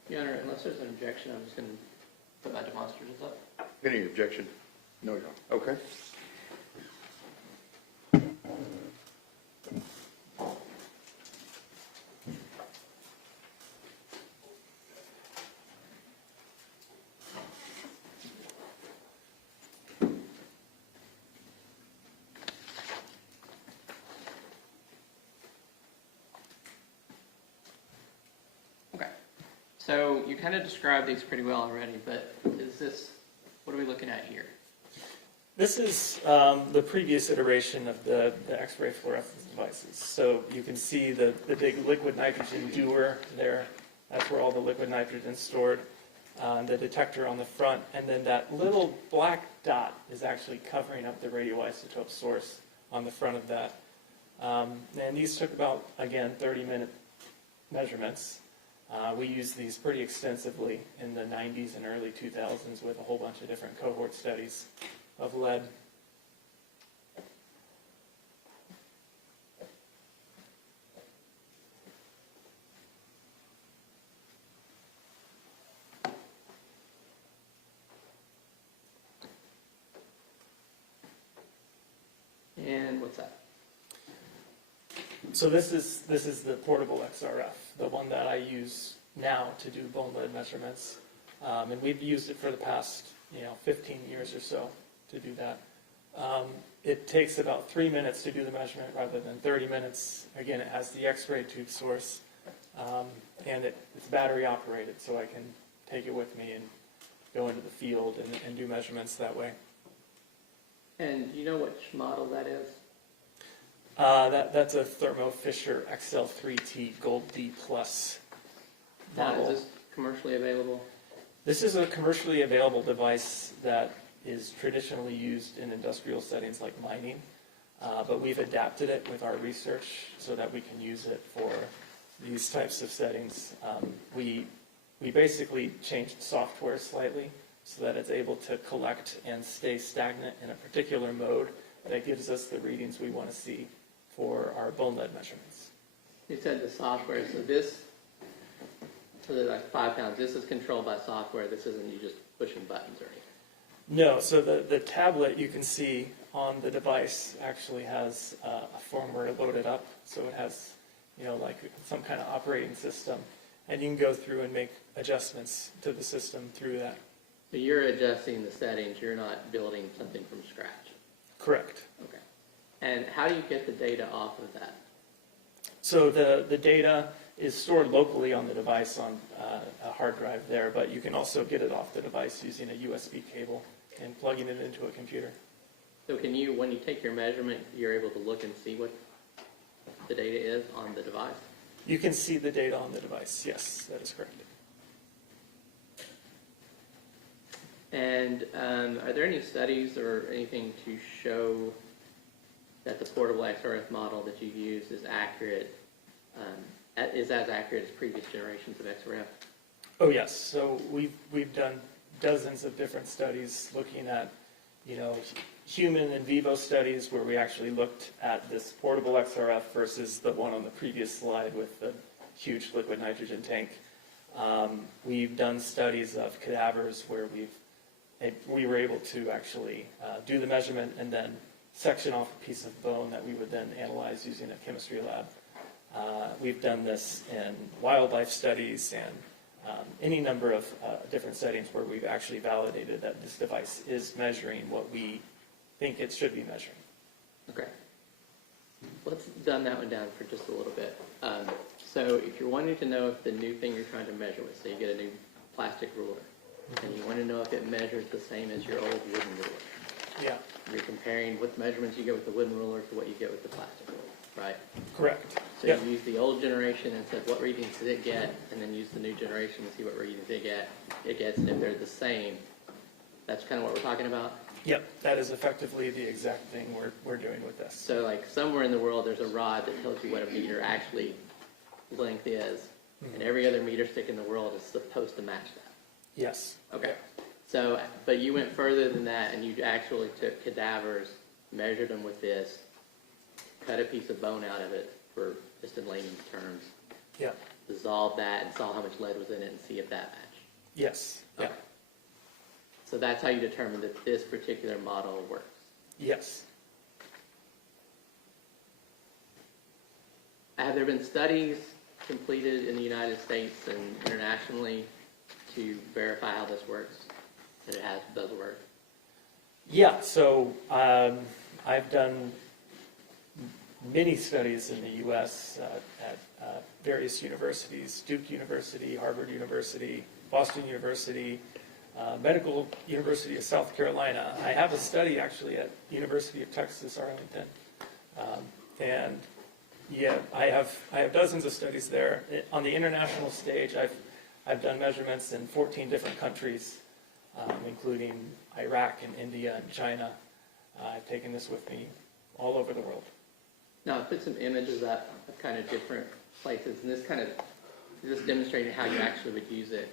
Your Honor, unless there's an objection, I'm just going to put my demonstrators up. Any objection? No, Your Honor. Okay. Okay. So you kind of described these pretty well already, but what are we looking at here? This is the previous iteration of the X-ray fluorescence devices. So you can see the big liquid nitrogen dewar there. That's where all the liquid nitrogen is stored. The detector on the front, and then that little black dot is actually covering up the radioisotope source on the front of that. And these took about, again, 30-minute measurements. We used these pretty extensively in the 90s and early 2000s with a whole bunch of different cohort studies of lead. And what's that? So this is the portable XRF, the one that I use now to do bone lead measurements, and we've used it for the past 15 years or so to do that. It takes about 3 minutes to do the measurement rather than 30 minutes. Again, it has the X-ray tube source, and it's battery operated, so I can take it with me and go into the field and do measurements that way. And do you know which model that is? That's a Thermo Fisher XL3T Gold D Plus model. Is this commercially available? This is a commercially available device that is traditionally used in industrial settings like mining, but we've adapted it with our research so that we can use it for these types of settings. We basically changed software slightly so that it's able to collect and stay stagnant in a particular mode that gives us the readings we want to see for our bone lead measurements. You said the software, so they're like 5 pounds. This is controlled by software. This isn't you just pushing buttons or anything. No, so the tablet you can see on the device actually has a firmware loaded up, so it has, like some kind of operating system, and you can go through and make adjustments to the system through that. So you're adjusting the settings. You're not building something from scratch. Correct. Okay. And how do you get the data off of that? So the data is stored locally on the device on a hard drive there, but you can also get it off the device using a USB cable and plugging it into a computer. So when you take your measurement, you're able to look and see what the data is on the device? You can see the data on the device, yes, that is correct. And are there any studies or anything to show that the portable XRF model that you use is accurate, is as accurate as previous generations of XRF? Oh, yes. So we've done dozens of different studies looking at, human in vivo studies where we actually looked at this portable XRF versus the one on the previous slide with the huge liquid nitrogen tank. We've done studies of cadavers where we were able to actually do the measurement and then section off a piece of bone that we would then analyze using a chemistry lab. We've done this in wildlife studies and any number of different settings where we've actually validated that this device is measuring what we think it should be measuring. Okay. Let's dumb that one down for just a little bit. So if you're wanting to know if the new thing you're trying to measure with, so you get a new plastic ruler, and you want to know if it measures the same as your old wooden ruler. Yeah, You're comparing what measurements you get with the wooden ruler to what you get with the plastic ruler, right? correct. So Yep. you use the old generation and said, what readings did it get? And then use the new generation and see what readings it gets. And if they're the same, that's kind of what we're talking about. Yep, that is effectively the exact thing we're doing with this. So like somewhere in the world, there's a rod that tells you what a meter actually length is. And every other meter stick in the world is supposed to match that. Yes. Okay. So, but you went further than that and you actually took cadavers, measured them with this, cut a piece of bone out of it, for just in layman's terms, Yep. dissolved that and saw how much lead was in it and see if that matched. Yes. Okay. Yeah. So that's how you determine that this particular model works. Yes. Have there been studies completed in the United States and internationally to verify how this works? That it does work? Yeah, so I've done many studies in the U.S. At various universities, Duke University, Harvard University, Boston University, Medical University of South Carolina. I have a study actually at University of Texas, Arlington. And yeah, I have dozens of studies there. On the international stage, I've done measurements in 14 different countries, including Iraq and India and China. I've taken this with me all over the world. Now, I put some images up of kind of different places, and this kind of just demonstrating how you actually would use it.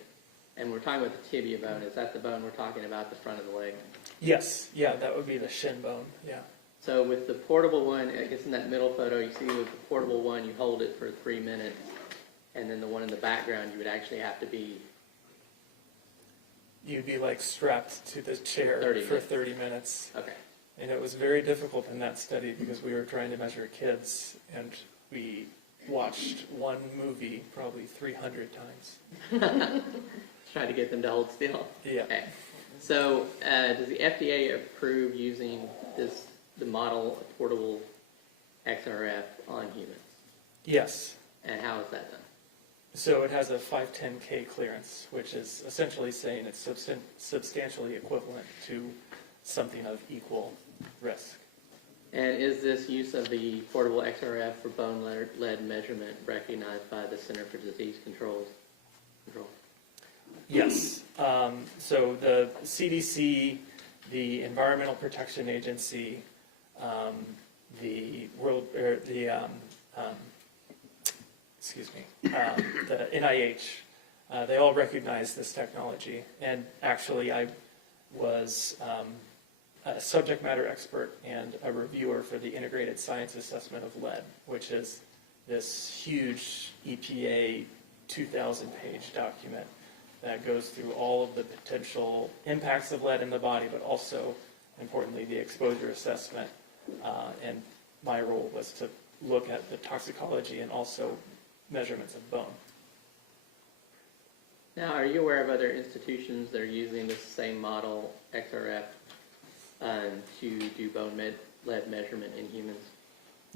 And we're talking about the tibia bone. Is that the bone we're talking about, the front of the leg? Yes, yeah, that would be the shin bone, yeah. So with the portable one, I guess in that middle photo, you see with the portable one, you hold it for 3 minutes, and then the one in the background, you would actually have to be... You'd be like strapped to the chair 30 for minutes. 30 minutes. Okay. And it was very difficult in that study because we were trying to measure kids, and we watched one movie probably 300 times. Try to get them to hold still. Yeah. Okay. So does the FDA approve using the model portable XRF on humans? Yes. And how is that done? So it has a 510K clearance, which is essentially saying it's substantially equivalent to something of equal risk. And is this use of the portable XRF for bone lead measurement recognized by the Center for Disease Control? Yes. So the CDC, the Environmental Protection Agency, the NIH, they all recognize this technology. And actually, I was a subject matter expert and a reviewer for the Integrated Science Assessment of Lead, which is this huge EPA 2,000-page document that goes through all of the potential impacts of lead in the body, but also, importantly, the exposure assessment. And my role was to look at the toxicology and also measurements of bone. Now, are you aware of other institutions that are using this same model, XRF, to do bone lead measurement in humans?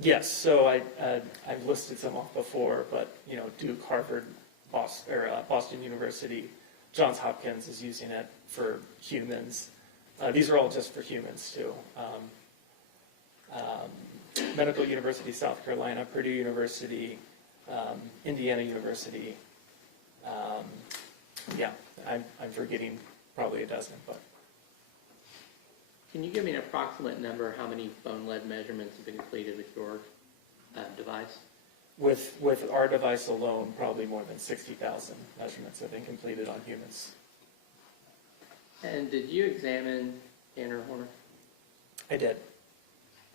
Yes, so I've listed some off before, but Duke, Harvard, Boston University, Johns Hopkins is using it for humans. These are all just for humans too. Medical University, South Carolina, Purdue University, Indiana University. I'm forgetting probably a dozen, but Can you give me an approximate number of how many bone lead measurements have been completed with your device? With our device alone, probably more than 60,000 measurements have been completed on humans. And did you examine Tanner Horner? I did.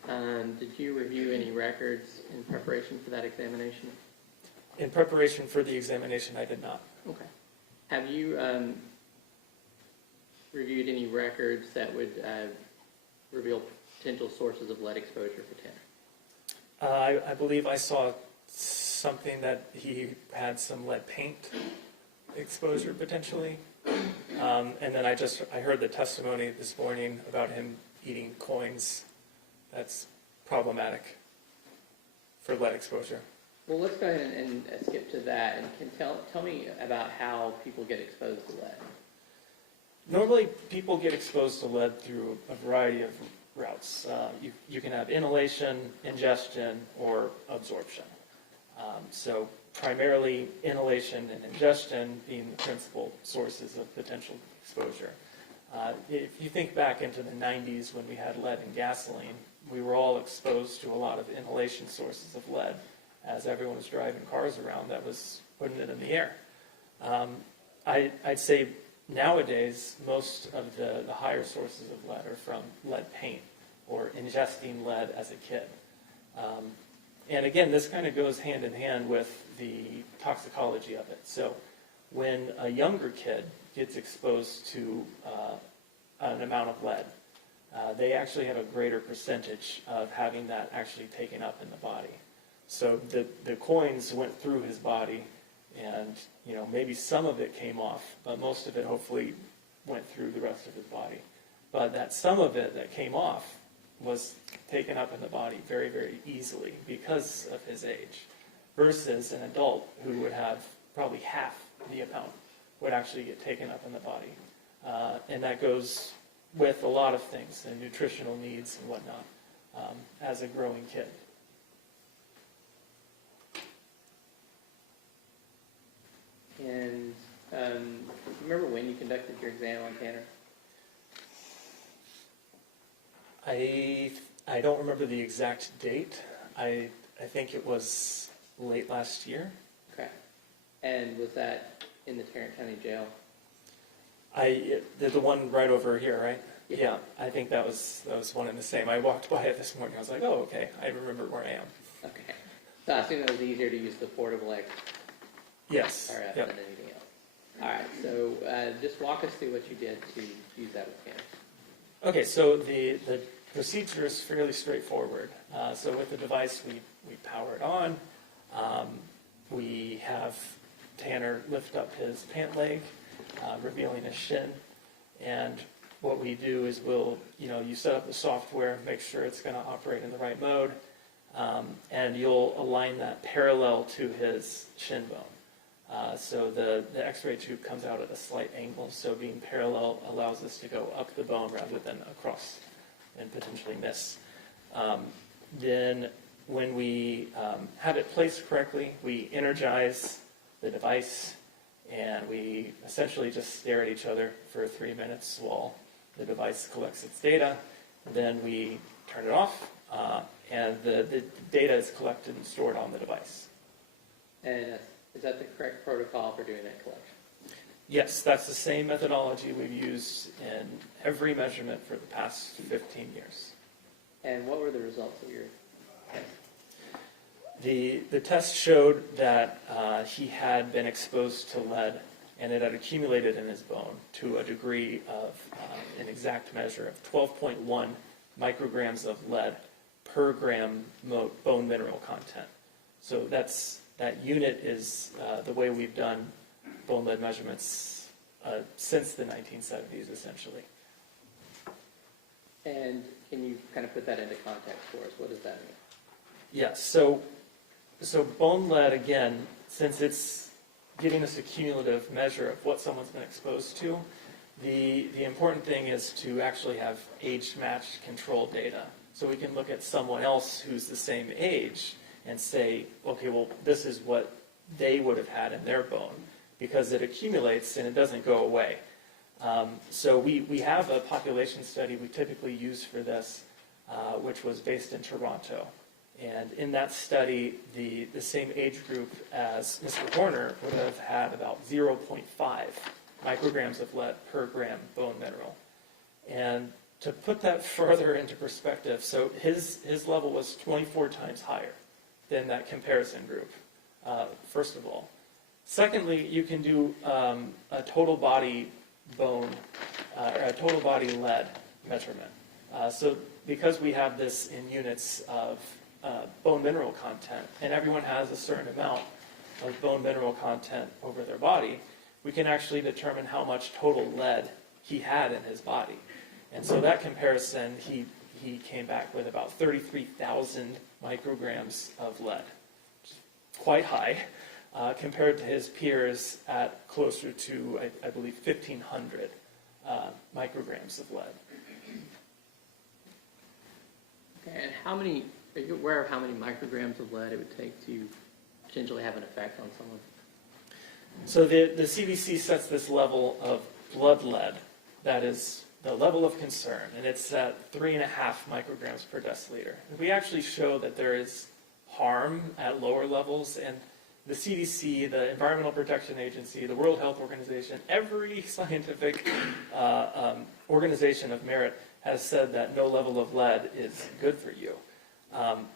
Did you review any records in preparation for that examination? In preparation for the examination, I did not. Okay. Have you reviewed any records that would reveal potential sources of lead exposure for Tanner? I believe I saw something that he had some lead paint exposure potentially. And then I heard the testimony this morning about him eating coins. That's problematic for lead exposure. Well, let's go ahead and skip to that, and can tell me about how people get exposed to lead. Normally, people get exposed to lead through a variety of routes. You can have inhalation, ingestion, or absorption. So primarily inhalation and ingestion being the principal sources of potential exposure. If you think back into the 90s when we had lead in gasoline, we were all exposed to a lot of inhalation sources of lead as everyone was driving cars around that was putting it in the air. I'd say nowadays most of the higher sources of lead are from lead paint or ingesting lead as a kid. And again, this kind of goes hand in hand with the toxicology of it. So when a younger kid gets exposed to an amount of lead, they actually have a greater percentage of having that actually taken up in the body. So the coins went through his body, and maybe some of it came off, but most of it hopefully went through the rest of his body. But that some of it that came off was taken up in the body very, very easily because of his age, versus an adult who would have probably half the amount would actually get taken up in the body. And that goes with a lot of things, and nutritional needs and whatnot, as a growing kid. And remember when you conducted your exam on Tanner? I don't remember the exact date. I think it was late last year. Okay. And was that in the Tarrant County Jail? The one right over here, right? Yeah. I think that was one and the same. I walked by it this morning. I was like, oh, okay. I remember where I am. Okay. So I assume it was easier to use the portable Yes. XRF Yep. than anything else. All right. So just walk us through what you did to use that with Tanner. Okay, so the procedure is fairly straightforward. So with the device, we power it on. We have Tanner lift up his pant leg, revealing his shin. And what we do is you set up the software, make sure it's going to operate in the right mode, and you'll align that parallel to his shin bone. So the X-ray tube comes out at a slight angle, so being parallel allows us to go up the bone rather than across and potentially miss. Then when we have it placed correctly, we energize the device, and we essentially just stare at each other for 3 minutes while the device collects its data. Then we turn it off, and the data is collected and stored on the device. And is that the correct protocol for doing that collection? Yes, that's the same methodology we've used in every measurement for the past 15 years. And what were the results of your test? The test showed that he had been exposed to lead, and it had accumulated in his bone to a degree of an exact measure of 12.1 micrograms of lead per gram bone mineral content. So that unit is the way we've done bone lead measurements since the 1970s, essentially. And can you kind of put that into context for us? What does that mean? Yes, so bone lead, again, since it's giving us a cumulative measure of what someone's been exposed to, the important thing is to actually have age-matched control data. So we can look at someone else who's the same age and say, okay, well, this is what they would have had in their bone, because it accumulates and it doesn't go away. So we have a population study we typically use for this, which was based in Toronto. And in that study, the same age group as Mr. Horner would have had about 0.5 micrograms of lead per gram bone mineral. And to put that further into perspective, so his level was 24 times higher than that comparison group, first of all. Secondly, you can do a total body bone, or a total body lead measurement. So because we have this in units of bone mineral content, and everyone has a certain amount of bone mineral content over their body, we can actually determine how much total lead he had in his body. And so that comparison, he came back with about 33,000 micrograms of lead. Quite high, compared to his peers at closer to, I believe, 1,500 micrograms of lead. Okay, and are you aware of how many micrograms of lead it would take to potentially have an effect on someone? So the CDC sets this level of blood lead, that is the level of concern, and it's at 3.5 micrograms per deciliter. We actually show that there is harm at lower levels, and the CDC, the Environmental Protection Agency, the World Health Organization, every scientific organization of merit has said that no level of lead is good for you.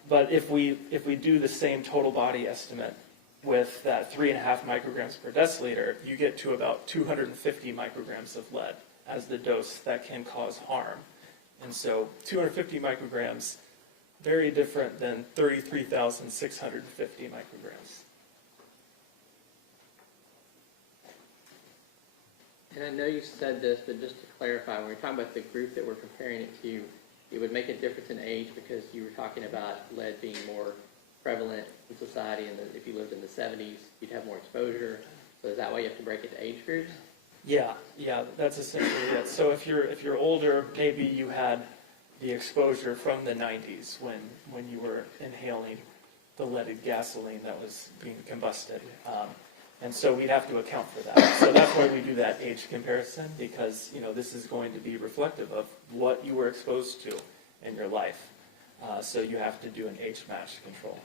But if we do the same total body estimate with that 3.5 micrograms per deciliter, you get to about 250 micrograms of lead as the dose that can cause harm. And so 250 micrograms, very different than 33,650 micrograms. And I know you said this, but just to clarify, when we're talking about the group that we're comparing it to, it would make a difference in age because you were talking about lead being more prevalent in society, and if you lived in the 70s, you'd have more exposure. So is that why you have to break it to age groups? Yeah, that's essentially it. So if you're older, maybe you had the exposure from the 90s when you were inhaling the leaded gasoline that was being combusted. And so we'd have to account for that. So that's why we do that age comparison, because this is going to be reflective of what you were exposed to in your life. So you have to do an age-matched control.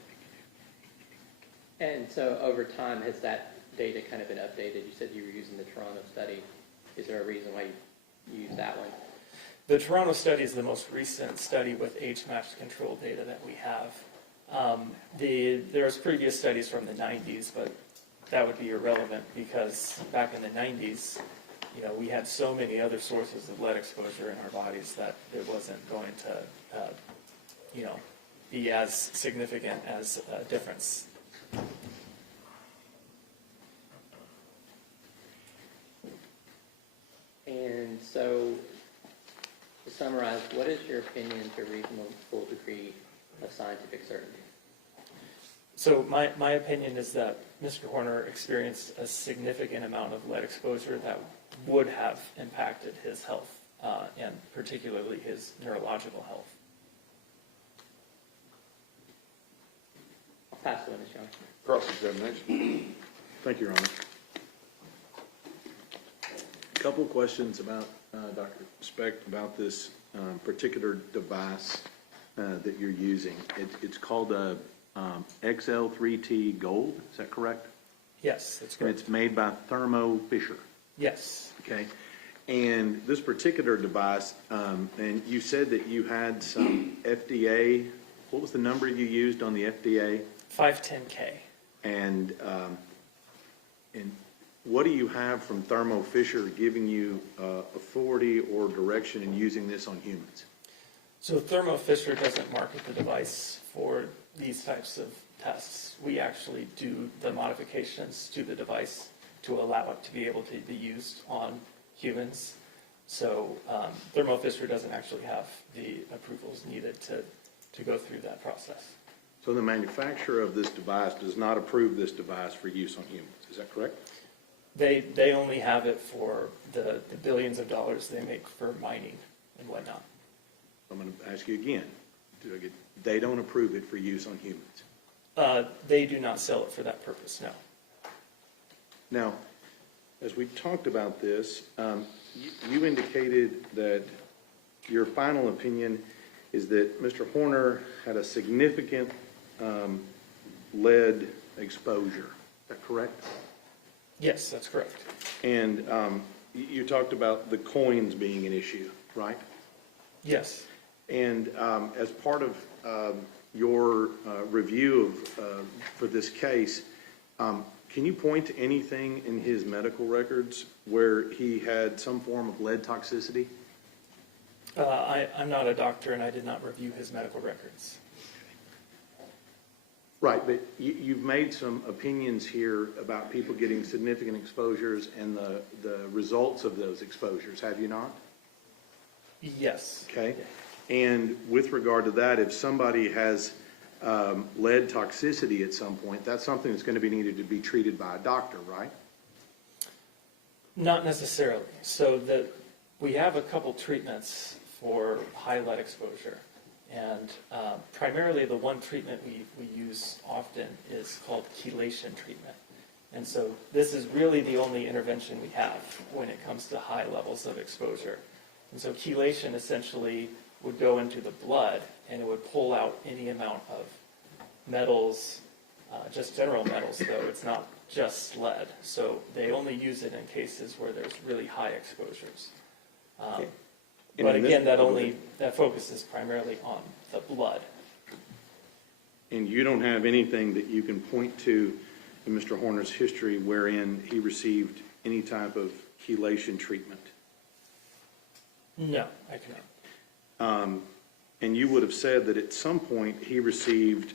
And so over time, has that data kind of been updated? You said you were using the Toronto study. Is there a reason why you use that one? The Toronto study is the most recent study with age-matched control data that we have. There's previous studies from the 90s, but that would be irrelevant because back in the 90s, we had so many other sources of lead exposure in our bodies that it wasn't going to, be as significant as a difference. And so, to summarize, what is your opinion to a reasonable degree of scientific certainty? So my opinion is that Mr. Horner experienced a significant amount of lead exposure that would have impacted his health, and particularly his neurological health. I'll pass the witness, John. Cross-examination. Thank you, Your Honor. A couple of questions about, Dr. Specht, about this particular device that you're using. It's called a XL3T Gold, is that correct? Yes, that's And correct. it's made by Thermo Fisher, Yes. okay? And this particular device, and you said that you had some FDA, what was the number you used on the FDA? 510K. And what do you have from Thermo Fisher giving you authority or direction in using this on humans? So Thermo Fisher doesn't market the device for these types of tests. We actually do the modifications to the device to allow it to be able to be used on humans. So Thermo Fisher doesn't actually have the approvals needed to go through that process. So the manufacturer of this device does not approve this device for use on humans, is that correct? They only have it for the billions of dollars they make for mining and whatnot. I'm going to ask you again. They don't approve it for use on humans? They do not sell it for that purpose, no. Now, as we talked about this, you indicated that your final opinion is that Mr. Horner had a significant lead exposure. Is that correct? Yes, that's correct. And you talked about the coins being an issue, right? Yes. And as part of your review for this case, can you point to anything in his medical records where he had some form of lead toxicity? I'm not a doctor, and I did not review his medical records. Right, but you've made some opinions here about people getting significant exposures and the results of those exposures, have you not? Yes. Okay. And with regard to that, if somebody has lead toxicity at some point, that's something that's going to be needed to be treated by a doctor, right? Not necessarily. So we have a couple treatments for high lead exposure. And primarily the one treatment we use often is called chelation treatment. And so this is really the only intervention we have when it comes to high levels of exposure. And so chelation essentially would go into the blood and it would pull out any amount of metals, just general metals though, it's not just lead. So they only use it in cases where there's really high exposures. But again, that focuses primarily on the blood. And you don't have anything that you can point to in Mr. Horner's history wherein he received any type of chelation treatment? No, I cannot. And you would have said that at some point he received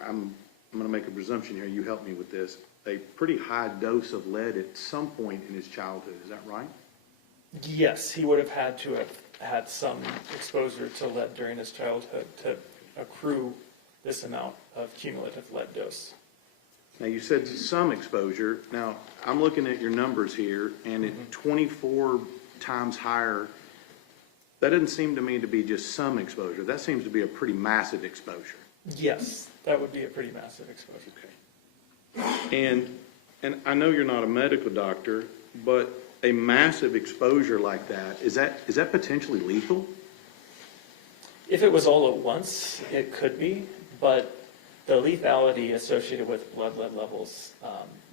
I'm going to make a presumption here, you help me with this, a pretty high dose of lead at some point in his childhood, is that right? Yes, he would have had to have had some exposure to lead during his childhood to accrue this amount of cumulative lead dose. Now, you said some exposure. Now, I'm looking at your numbers here, and at 24 times higher, that doesn't seem to me to be just some exposure. That seems to be a pretty massive exposure. Yes, that would be a pretty massive exposure. Okay. And I know you're not a medical doctor, but a massive exposure like that, is that potentially lethal? If it was all at once, it could be, but the lethality associated with blood lead levels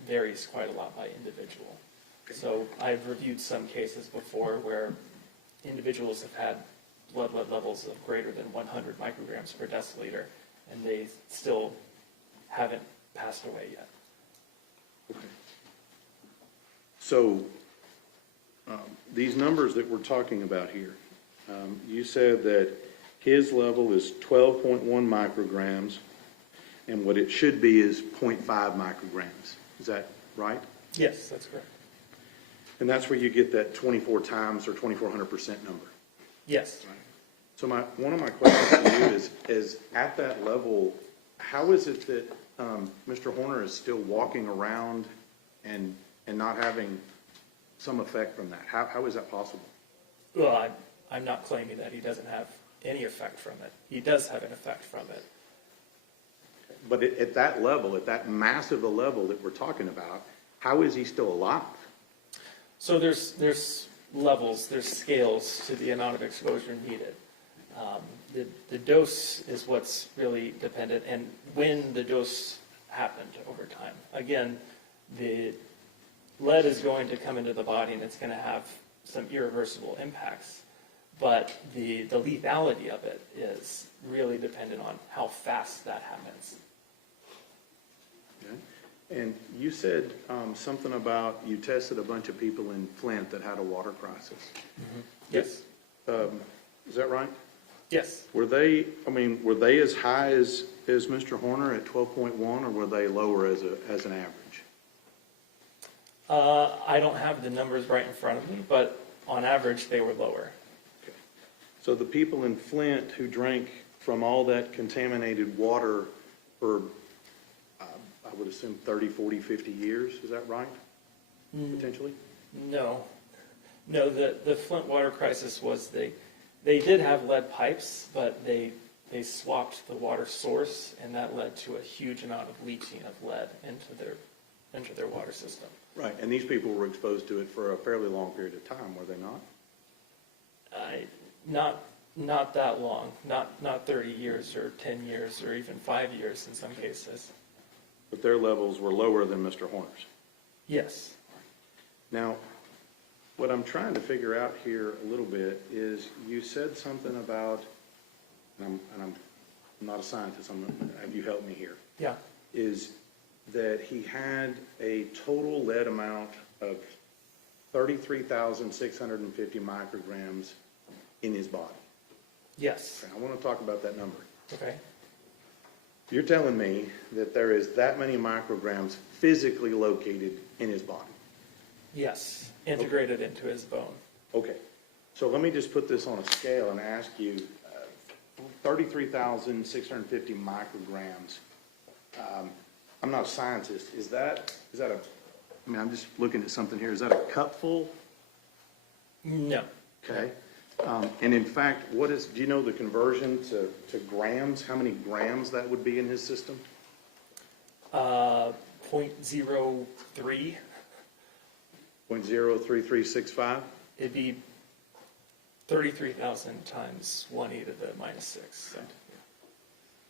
varies quite a lot by individual. So I've reviewed some cases before where individuals have had blood lead levels of greater than 100 micrograms per deciliter, and they still haven't passed away yet. Okay. So these numbers that we're talking about here, you said that his level is 12.1 micrograms, and what it should be is 0.5 micrograms. Is that right? Yes, that's correct. And that's where you get that 24 times or 2,400% number. Yes. Right. So one of my questions to you is at that level, how is it that Mr. Horner is still walking around and not having some effect from that? How is that possible? Well, I'm not claiming that he doesn't have any effect from it. He does have an effect from it. But at that level, at that massive a level that we're talking about, how is he still alive? So there's levels, there's scales to the amount of exposure needed. The dose is what's really dependent, and when the dose happened over time. Again, the lead is going to come into the body and it's going to have some irreversible impacts, but the lethality of it is really dependent on how fast that happens. Okay. And you said something about you tested a bunch of people in Flint that had a water crisis. Mm-hmm. Yes. Is that right? Yes. Were they as high as Mr. Horner at 12.1, or were they lower as an average? I don't have the numbers right in front of me, but on average they were lower. Okay. So the people in Flint who drank from all that contaminated water for, I would assume 30, 40, 50 years, is that right? Potentially? No, the Flint water crisis was they did have lead pipes, but they swapped the water source, and that led to a huge amount of leaching of lead into their water system. Right, and these people were exposed to it for a fairly long period of time, were they not? Not that long, not 30 years or 10 years or even 5 years in some cases. But their levels were lower than Mr. Horner's. Yes. Now, what I'm trying to figure out here a little bit is you said something about, and I'm not a scientist, I'm gonna have you help me here, Yeah. is that he had a total lead amount of 33,650 micrograms in his body. Yes. Okay, I want to talk about that number. Okay. You're telling me that there is that many micrograms physically located in his body? Yes. Integrated into his bone. Okay, so let me just put this on a scale and ask you, 33,650 micrograms. I'm not a scientist. Is that a, I mean, I'm just looking at something here. Is that a cupful? No. Okay. And in fact, do you know the conversion to grams? How many grams that would be in his system? 0.03. 0.03365? It'd be 33,000 times 1 e to the minus 6. So,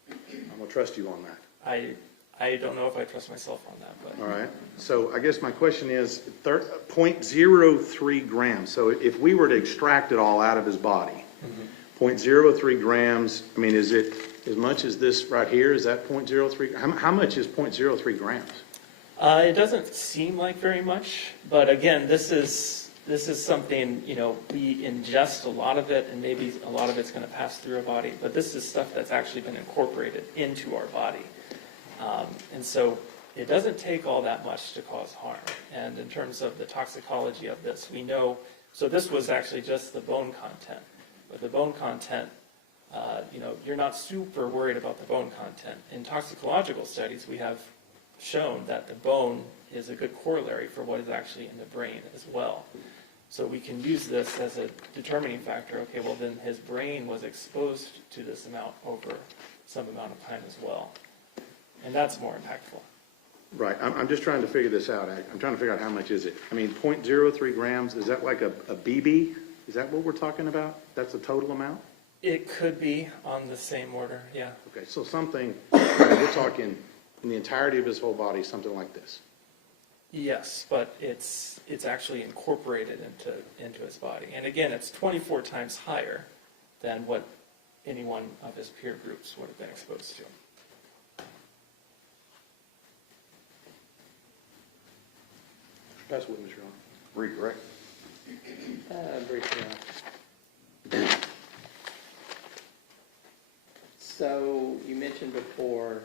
I'm gonna trust you on that. I don't know if I trust myself on that, but All right. So I guess my question is 0.03 grams. So if we were to extract it all out of his body, 0.03 grams, I mean, is it as much as this right here? Is that 0.03? How much is 0.03 grams? it doesn't seem like very much. But again, this is something, we ingest a lot of it, and maybe a lot of it's going to pass through our body. But this is stuff that's actually been incorporated into our body. And so it doesn't take all that much to cause harm. And in terms of the toxicology of this, we know, so this was actually just the bone content. But the bone content, you're not super worried about the bone content. In toxicological studies, we have shown that the bone is a good corollary for what is actually in the brain as well. So we can use this as a determining factor. Okay, well then his brain was exposed to this amount over some amount of time as well. And that's more impactful. Right. I'm just trying to figure this out. I'm trying to figure out how much is it. I mean, 0.03 grams, is that like a BB? Is that what we're talking about? That's the total amount? It could be on the same order, yeah. Okay, so something, we're talking in the entirety of his whole body, something like this. Yes, but it's actually incorporated into his body. And again, it's 24 times higher than what any one of his peer groups would have been exposed to. That's what, Mr. Ron. Read, correct? Briefly. So you mentioned before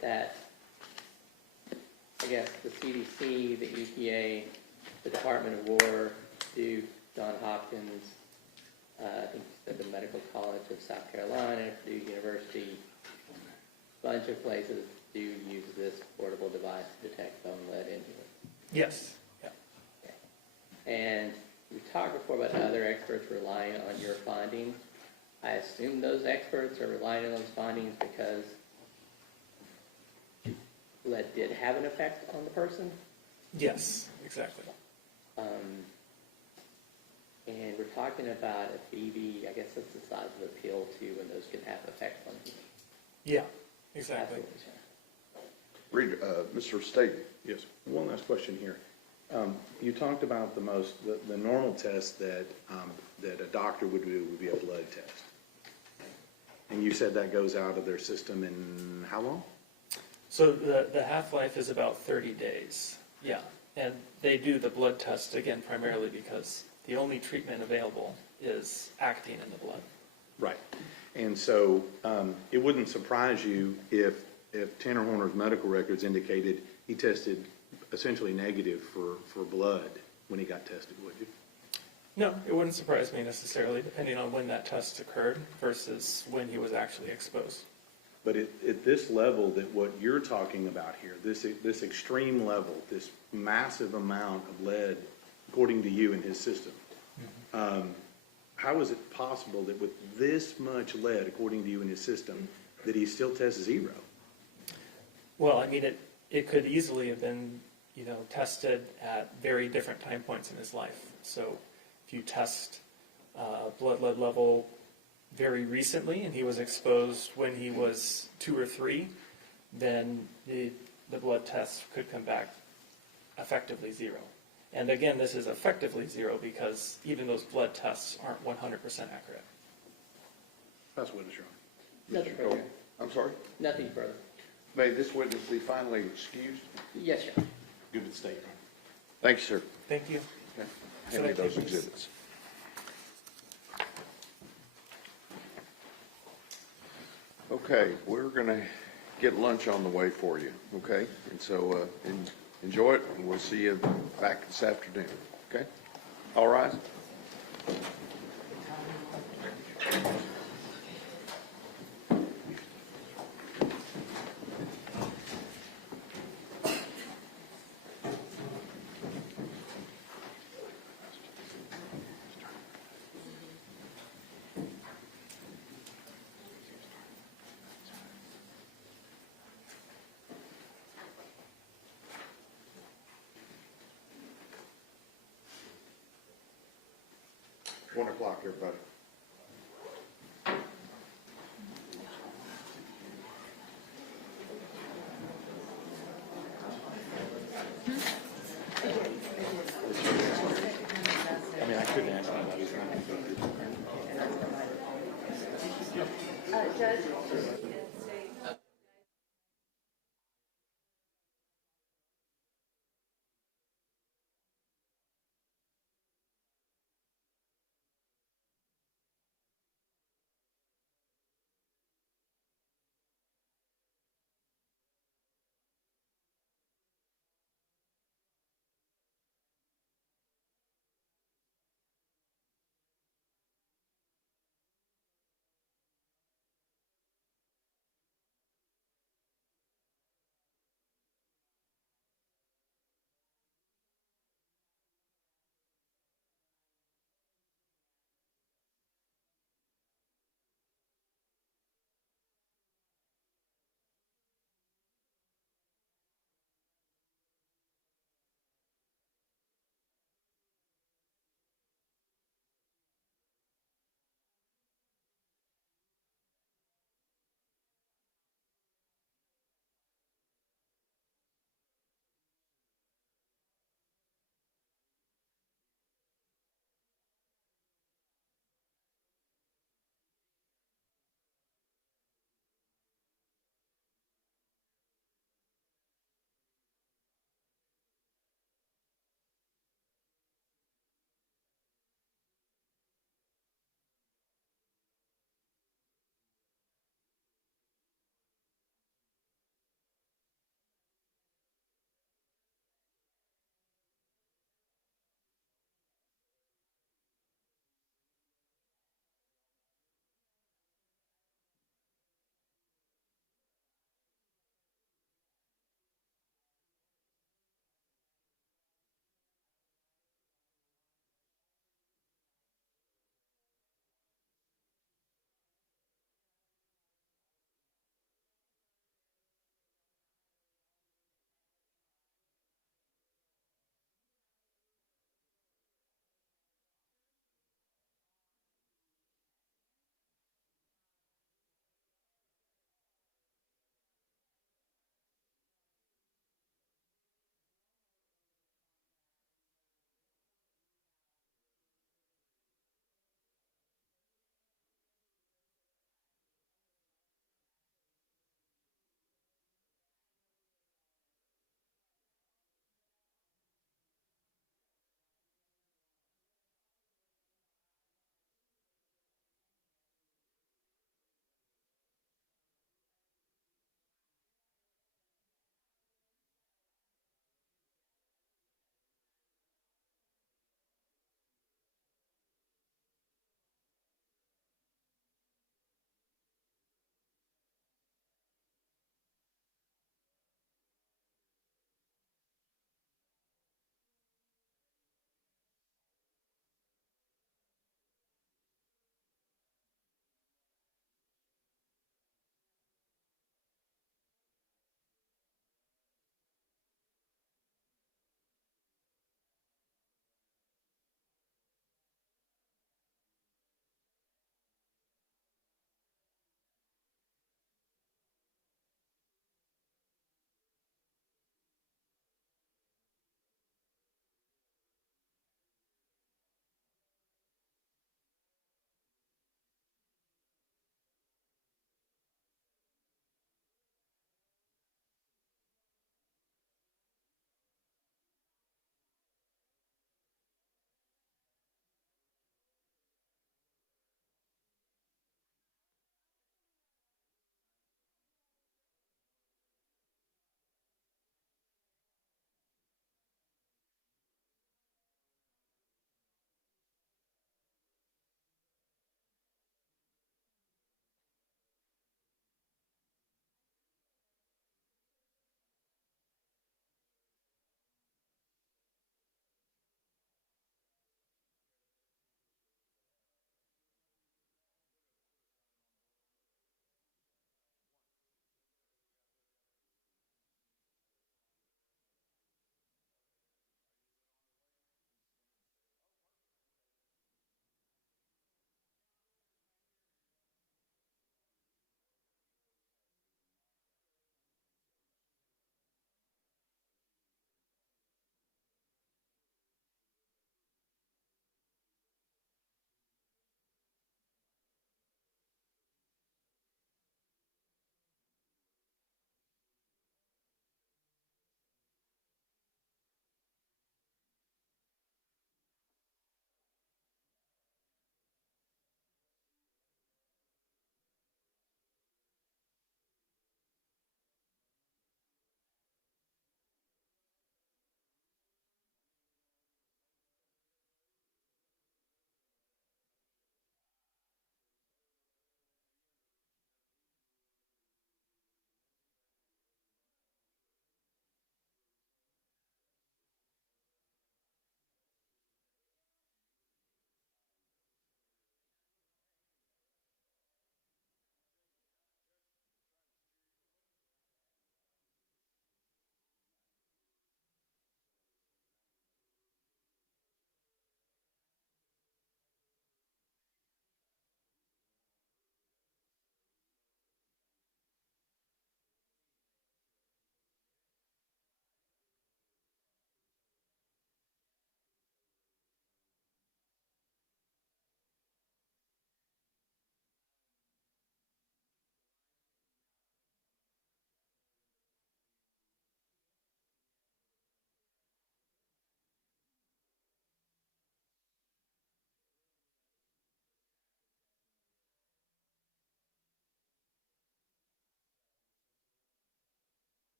that, I guess, the CDC, the EPA, the Department of War, Duke, Johns Hopkins, I think you said the Medical College of South Carolina, Purdue University, a bunch of places do use this portable device to detect bone lead in humans. Yes, yeah. Okay. And we talked before about how other experts relying on your findings. I assume those experts are relying on those findings because lead did have an effect on the person. Yes, exactly. And we're talking about a BB, I guess that's the size of a pill too, and those can have effects on people. Yeah, exactly. Read, Mr. State. Yes. One last question here. You talked about the normal test that a doctor would do would be a blood test. And you said that goes out of their system in how long? So the half-life is about 30 days, yeah. And they do the blood test, again, primarily because the only treatment available is acting in the blood. Right. And so it wouldn't surprise you if Tanner Horner's medical records indicated he tested essentially negative for blood when he got tested, would you? No, it wouldn't surprise me necessarily, depending on when that test occurred versus when he was actually exposed. But at this level that what you're talking about here, this extreme level, this massive amount of lead, according to you, in his system, how is it possible that with this much lead, according to you, in his system, that he still tests zero? Well, I mean, it could easily have been, tested at very different time points in his life. So if you test blood lead level very recently and he was exposed when he was 2 or 3, then the blood test could come back effectively 0. And again, this is effectively 0 because even those blood tests aren't 100% accurate. That's witness, Your Nothing further. I'm sorry? Nothing further. May this witness be finally excused? Yes, sir. Honor. Good to the state, Your Honor. Thank you, sir. Thank you. Okay. Should Hand me I those take these? exhibits. Okay, we're going to get lunch on the way for you, okay? And so enjoy it, and we'll see you back this afternoon, okay? All right? One o'clock, everybody. I mean, I couldn't ask anybody. Judge?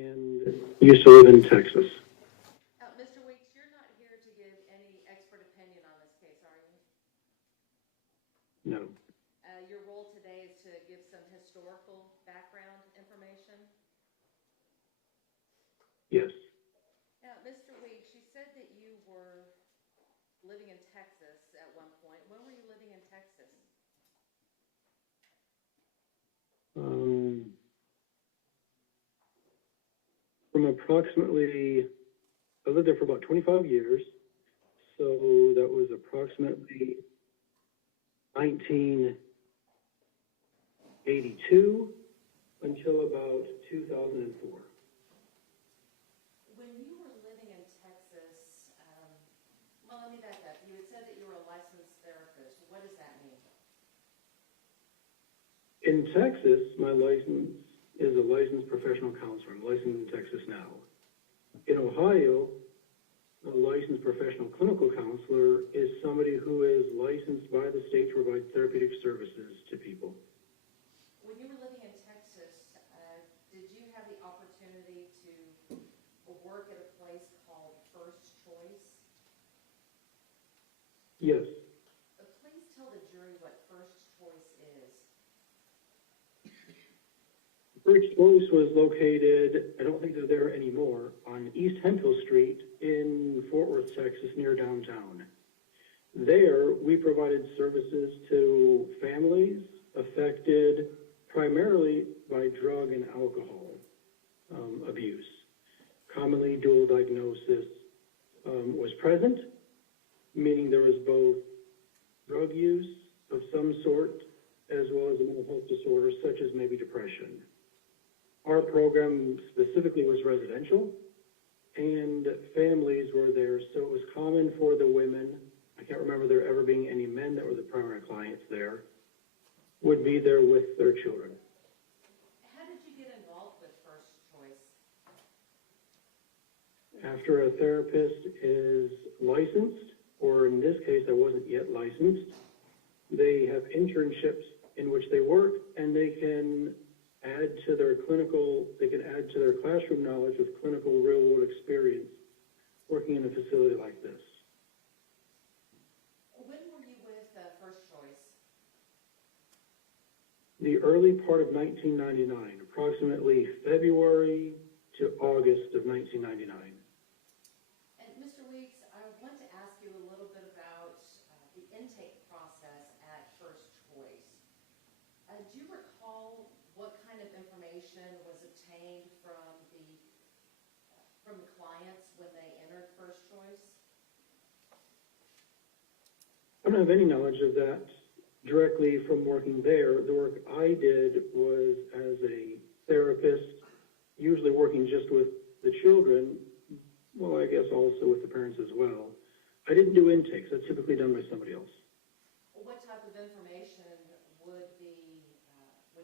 and used to live in Texas. Mr. Weeks, you're not here to give any expert opinion on this case, are you? No. Your role today is to give some historical background information. Yes. Now, Mr. Weeks, you said that you were living in Texas at one point. When were you living in Texas? From approximately, I lived there for about 25 years, so that was approximately 1982 until about 2004. When you were living in Texas, well, let me back up. You had said that you were a licensed therapist. What does that mean? In Texas, my license is a licensed professional counselor. I'm licensed in Texas now. In Ohio, a licensed professional clinical counselor is somebody who is licensed by the state to provide therapeutic services to people. When you were living in Texas, did you have the opportunity to work at a place called First Choice? Yes. Please tell the jury what First Choice is. First Choice was located, I don't think they're there anymore, on East Hemphill Street in Fort Worth, Texas, near downtown. There, we provided services to families affected primarily by drug and alcohol abuse. Commonly, dual diagnosis was present, meaning there was both drug use of some sort as well as a mental health disorder such as maybe depression. Our program specifically was residential, and families were there, so it was common for the women, I can't remember there ever being any men that were the primary clients there, would be there with their children. How did you get involved with First Choice? After a therapist is licensed, or in this case I wasn't yet licensed, they have internships in which they work, and they can add to their classroom knowledge with clinical real-world experience working in a facility like this. When were you with First Choice? The early part of 1999, approximately February to August of 1999. And Mr. Weeks, I want to ask you a little bit about the intake process at First Choice. Do you recall what kind of information was obtained from the clients when they entered First Choice? I don't have any knowledge of that directly from working there. The work I did was as a therapist, usually working just with the children, well, I guess also with the parents as well. I didn't do intakes. That's typically done by somebody else. What type of information would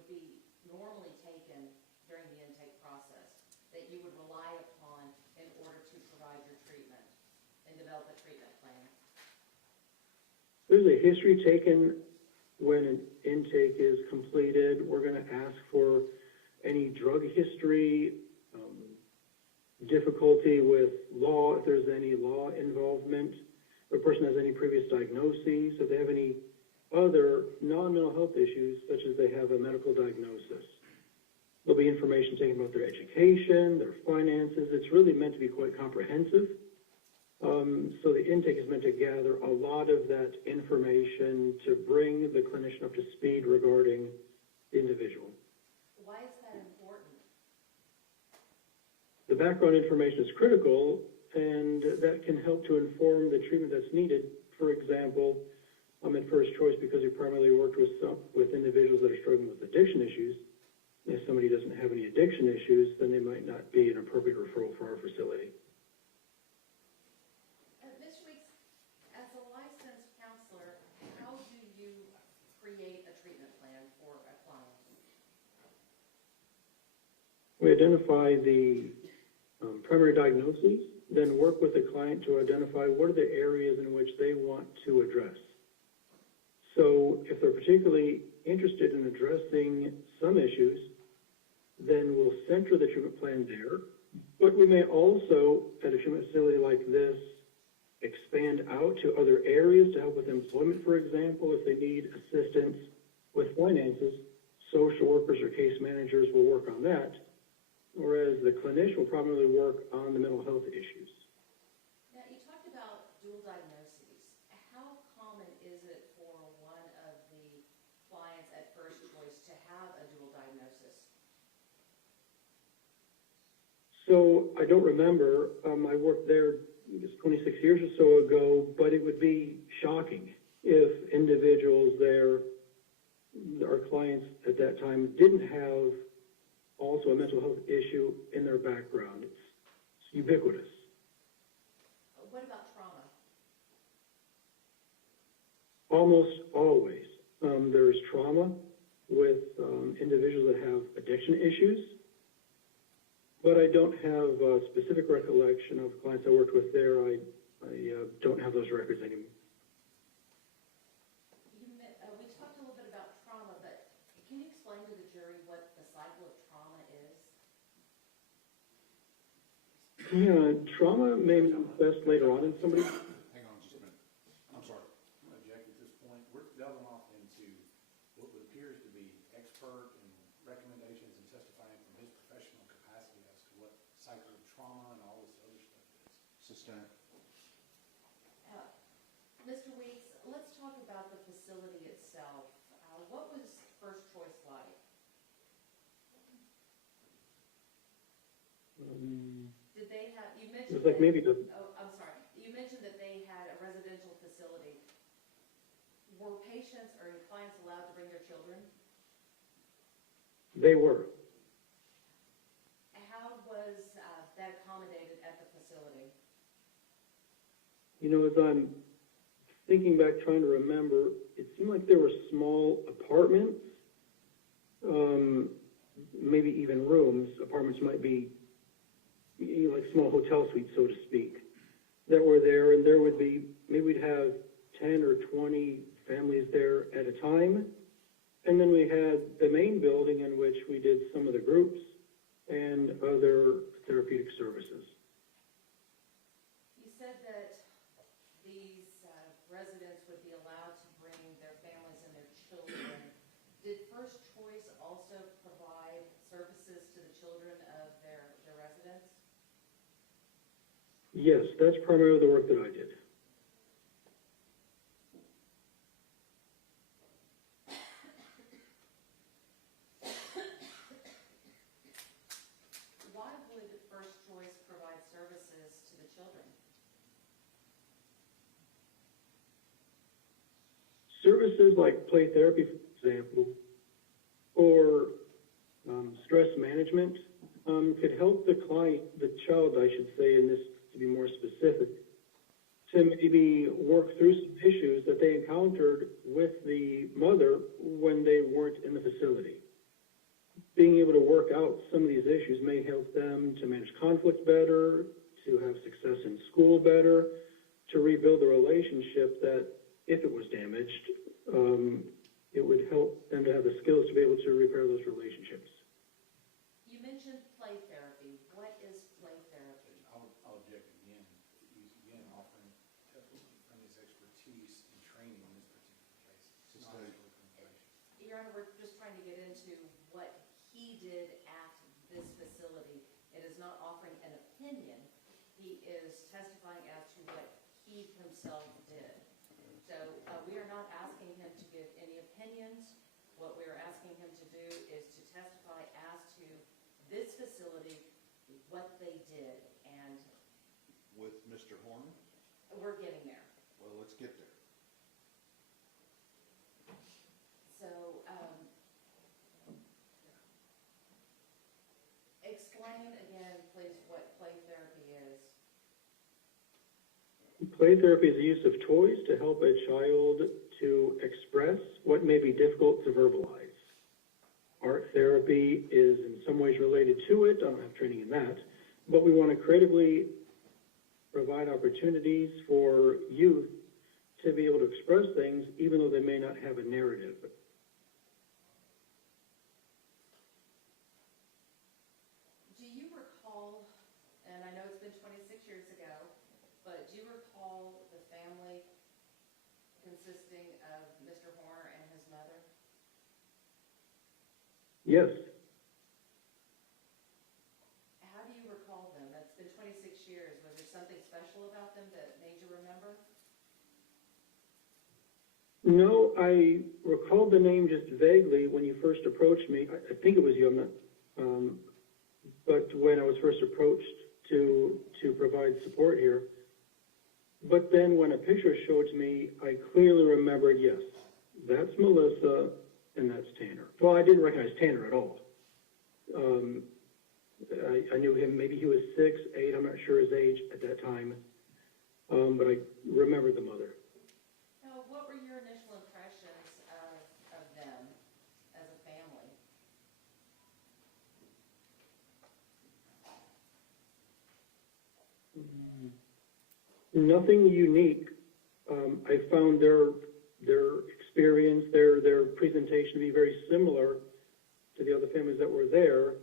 be normally taken during the intake process that you would rely upon in order to provide your treatment and develop a treatment plan? There's a history taken when an intake is completed. We're going to ask for any drug history, difficulty with law, if there's any law involvement, if a person has any previous diagnoses, if they have any other non-mental health issues, such as they have a medical diagnosis. There'll be information taken about their education, their finances. It's really meant to be quite comprehensive. So the intake is meant to gather a lot of that information to bring the clinician up to speed regarding the individual. Why is that important? The background information is critical, and that can help to inform the treatment that's needed. For example, I'm at First Choice because we primarily worked with individuals that are struggling with addiction issues. If somebody doesn't have any addiction issues, then they might not be an appropriate referral for our facility. Ms. Weeks, as a licensed counselor, how do you create a treatment plan for a client? We identify the primary diagnoses, then work with the client to identify what are the areas in which they want to address. So if they're particularly interested in addressing some issues, then we'll center the treatment plan there. But we may also, at a treatment facility like this, expand out to other areas to help with employment, for example, if they need assistance with finances. Social workers or case managers will work on that, whereas the clinician will primarily work on the mental health issues. Now, you talked about dual diagnoses. How common is it for one of the clients at First Choice to have a dual diagnosis? So I don't remember. I worked there, I guess, 26 years or so ago, but it would be shocking if individuals there, our clients at that time, didn't have also a mental health issue in their background. It's ubiquitous. What about trauma? Almost always. There's trauma with individuals that have addiction issues, but I don't have a specific recollection of clients I worked with there. I don't have those records anymore. We talked a little bit about trauma, but can you explain to the jury what the cycle of trauma is? Yeah, trauma may manifest later on in somebody. Hang on just a minute. I'm sorry. I'm going to object at this point. We're delving off into what appears to be expert and recommendations and testifying from his professional capacity as to what cycle of trauma and all this other stuff is. Sustained. Mr. Weeks, let's talk about the facility itself. What was First Choice like? Did they have, you mentioned. It was like maybe Oh, I'm sorry. You mentioned that they had a residential facility. Were patients or clients allowed to bring their children? they were. How was that accommodated at the facility? You know, as I'm thinking back, trying to remember, it seemed like there were small apartments, maybe even rooms. Apartments might be, you know, like small hotel suites, so to speak, that were there, and there would be, maybe we'd have 10 or 20 families there at a time. And then we had the main building in which we did some of the groups and other therapeutic services. You said that these residents would be allowed to bring their families and their children. Did First Choice also provide services to the children of their residents? Yes, that's primarily the work that I did. Why would First Choice provide services to the children? Services like play therapy, for example, or stress management could help the client, the child, I should say, in this to be more specific, to maybe work through some issues that they encountered with the mother when they weren't in the facility. Being able to work out some of these issues may help them to manage conflict better, to have success in school better, to rebuild the relationship that, if it was damaged, it would help them to have the skills to be able to repair those relationships. You mentioned play therapy. What is play therapy? I'll object again. He's again offering testimony from his expertise and training in this particular case. It's not his recommendation. Your Honor, we're just trying to get into what he did at this facility. It is not offering an opinion. He is testifying as to what he himself did. So we are not asking him to give any opinions. What we are asking him to do is to testify as to this facility, what they did, and With Mr. Horner? we're getting there. Well, let's get there. So, explain again, please, what play therapy is. Play therapy is the use of toys to help a child to express what may be difficult to verbalize. Art therapy is in some ways related to it. I don't have training in that. But we want to creatively provide opportunities for youth to be able to express things even though they may not have a narrative. consisting of Mr. Horner and his mother? Yes. How do you recall them? That's been 26 years. Was there something special about them that made you remember? No, I recalled the name just vaguely when you first approached me. I think it was you, I'm not, but when I was first approached to provide support here. But then when a picture showed to me, I clearly remembered, yes, that's Melissa and that's Tanner. Well, I didn't recognize Tanner at all. I knew him, maybe he was 6, 8, I'm not sure his age at that time, but I remembered the mother. Now, what were your initial impressions of them as a family? Nothing unique. I found their experience, their presentation to be very similar to the other families that were there.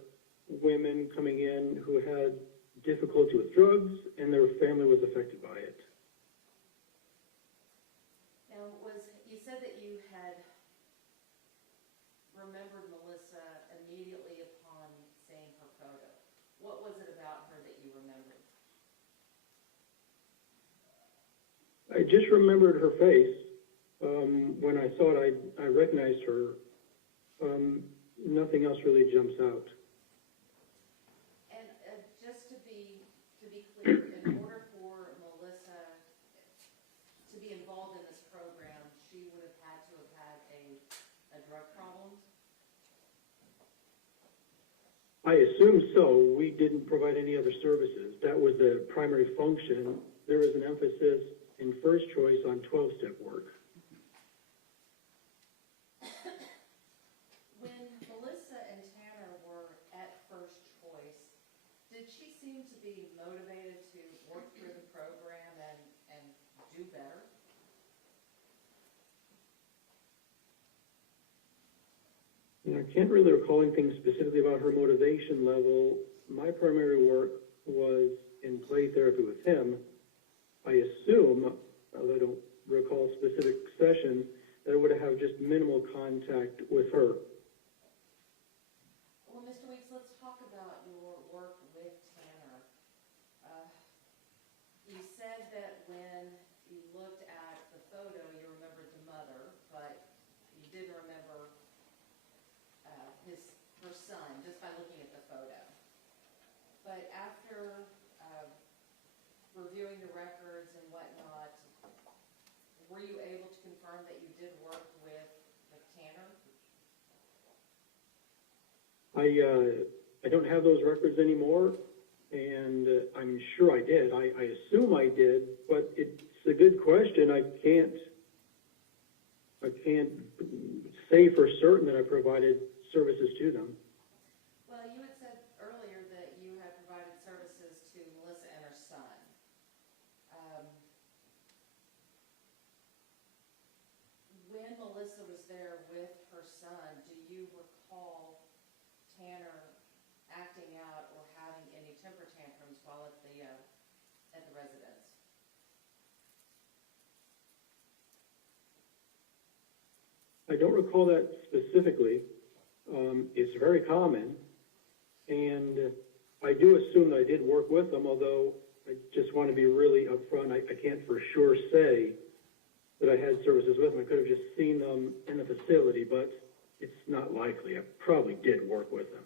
Women coming in who had difficulty with drugs, and their family was affected by it. Now, you said that you had remembered Melissa immediately upon seeing her photo. What was it about her that you remembered? I just remembered her face. When I saw it, I recognized her. Nothing else really jumps out. And just to be clear, in order for Melissa to be involved in this program, she would have had a drug problem? I assume so. We didn't provide any other services. That was the primary function. There was an emphasis in first choice on 12-step work. When Melissa and Tanner were at first choice, did she seem to be motivated to work through the program and do better? And I can't really recall anything specifically about her motivation level. My primary work was in play therapy with him. I assume, although I don't recall specific sessions, that I would have just minimal contact with her. Well, Mr. Weeks, let's talk about your work with Tanner. You said that when you looked at the photo, you remembered the mother, but you didn't remember her son, just by looking at the photo. But after reviewing the records and whatnot, were you able to confirm that you did work with Tanner? I don't have those records anymore, and I'm sure I did. I assume I did, but it's a good question. I can't say for certain that I provided services to them. Well, you had said earlier that you had provided services to Melissa and her son. When Melissa was there with her son, do you recall Tanner acting out or having any temper tantrums while at the residence? I don't recall that specifically. It's very common, and I do assume that I did work with them, although I just want to be really upfront. I can't for sure say that I had services with them. I could have just seen them in the facility, but it's not likely. I probably did work with them.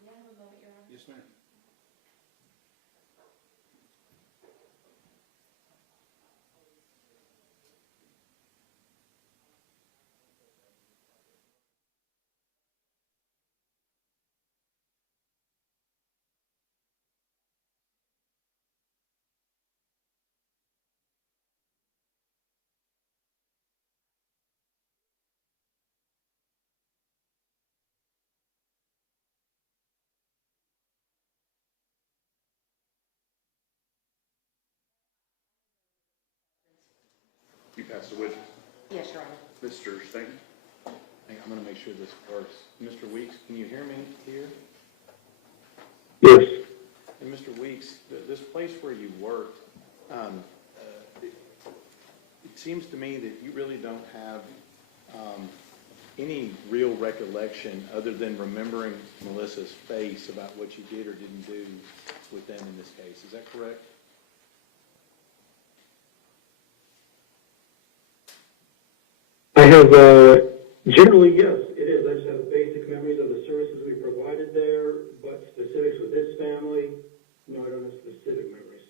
You have a moment, Your Honor? Yes, ma'am. You passed the witness. Yes, Your Honor. Mr. Stanton? I'm going to make sure this works. Mr. Weeks, can you hear me here? Yes. And Mr. Weeks, this place where you worked, it seems to me that you really don't have any real recollection other than remembering Melissa's face about what you did or didn't do with them in this case. Is that correct? I have, generally, yes, it is. I just have basic memories of the services we provided there, but specifics with this family, no, I don't have specific memories.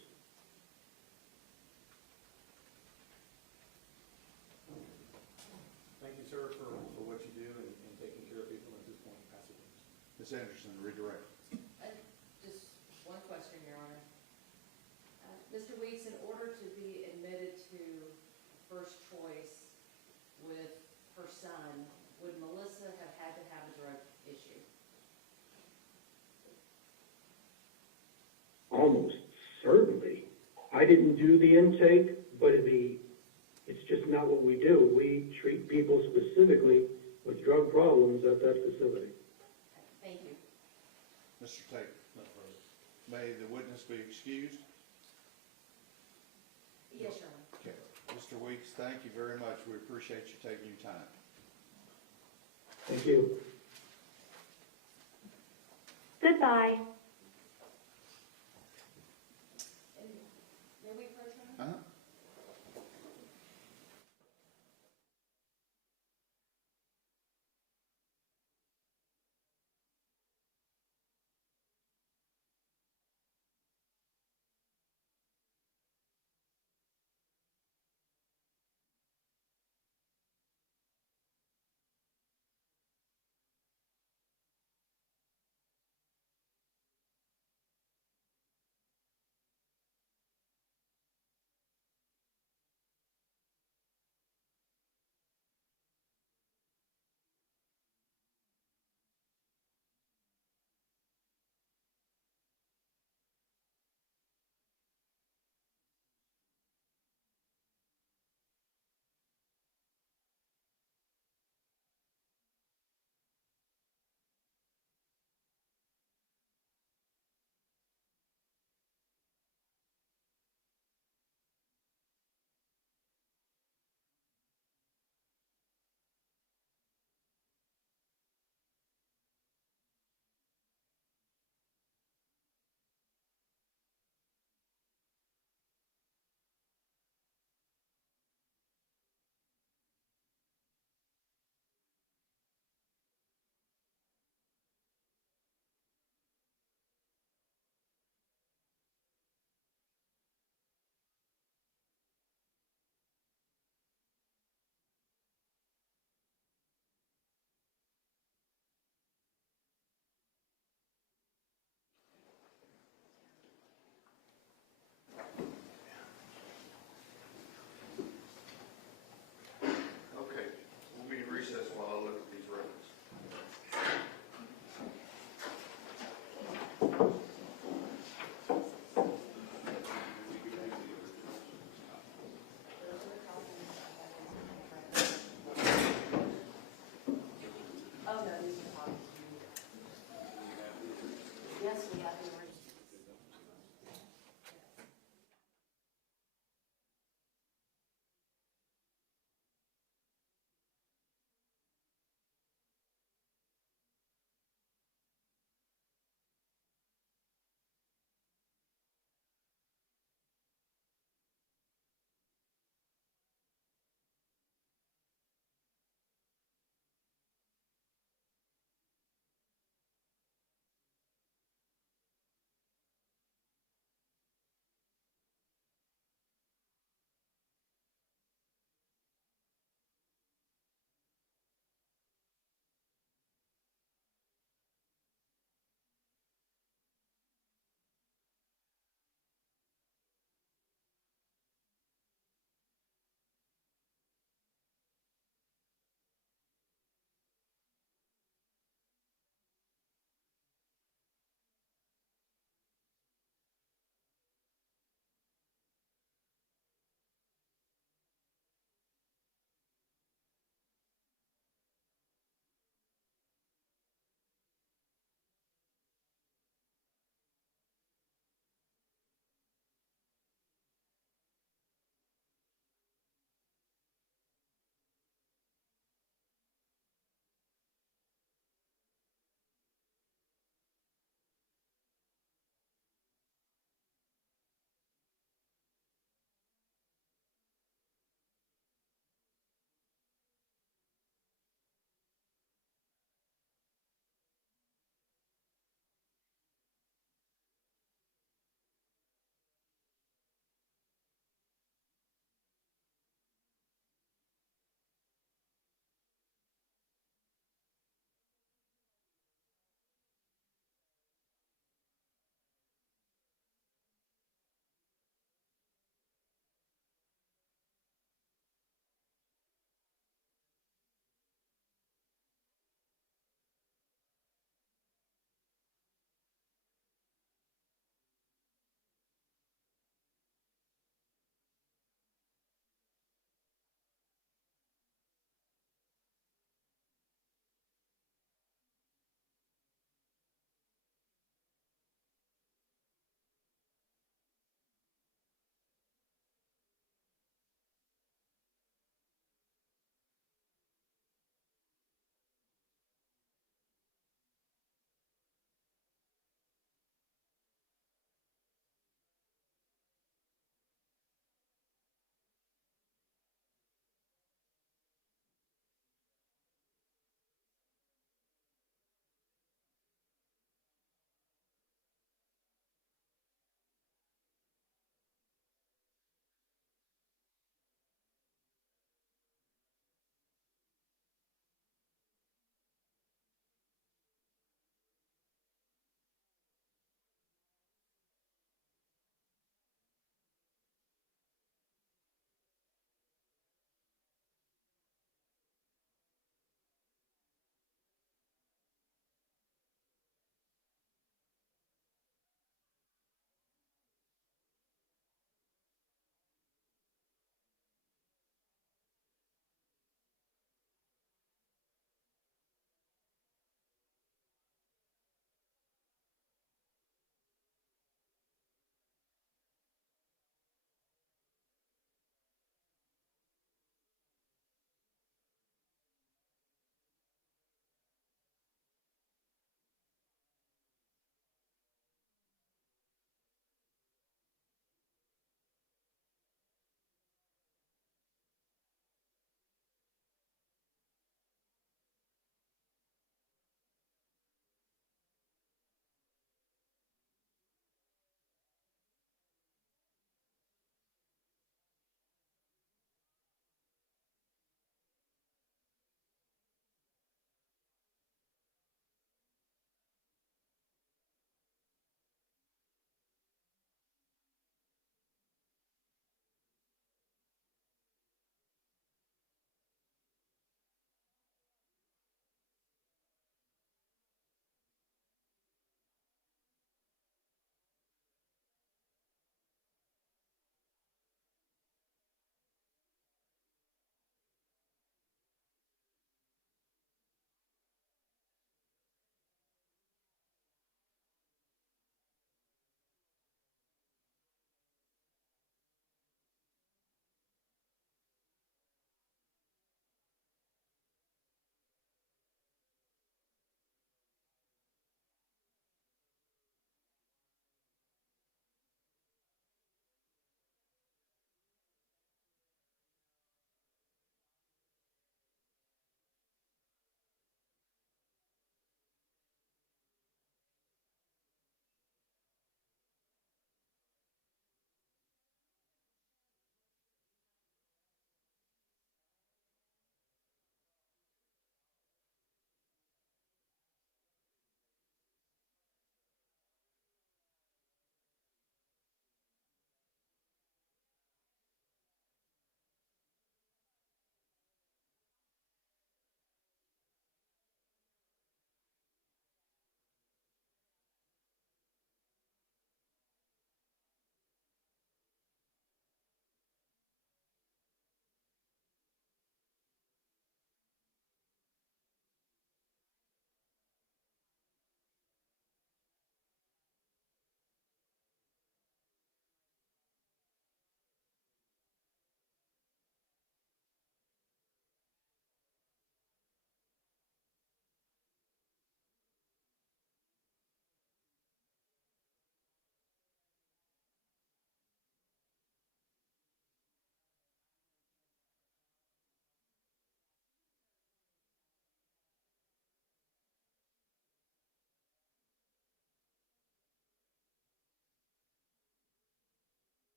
Thank you, sir, for what you do and taking care of people at this point in Pasadena. Ms. Anderson, redirect. Just one question, Your Honor. Mr. Weeks, in order to be admitted to first choice with her son, would Melissa have had to have a drug issue? Almost certainly. I didn't do the intake, but it's just not what we do. We treat people specifically with drug problems at that facility. Thank you. Mr. Tate, may the witness be excused? Yes, Your Honor. Okay. Mr. Weeks, thank you very much. We appreciate you taking your time. Thank you. Goodbye. May we approach her? Uh-huh.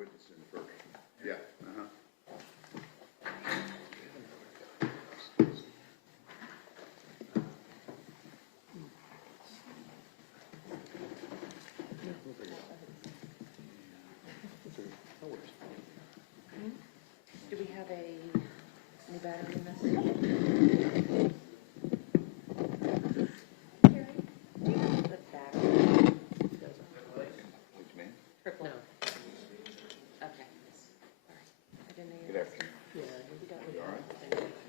witness in the first. Yeah, uh-huh. Do we have a new battery in this? The battery. Which man? Triple. No. Okay. Sorry. I didn't know you Good were. afternoon. Yeah, you got You all right?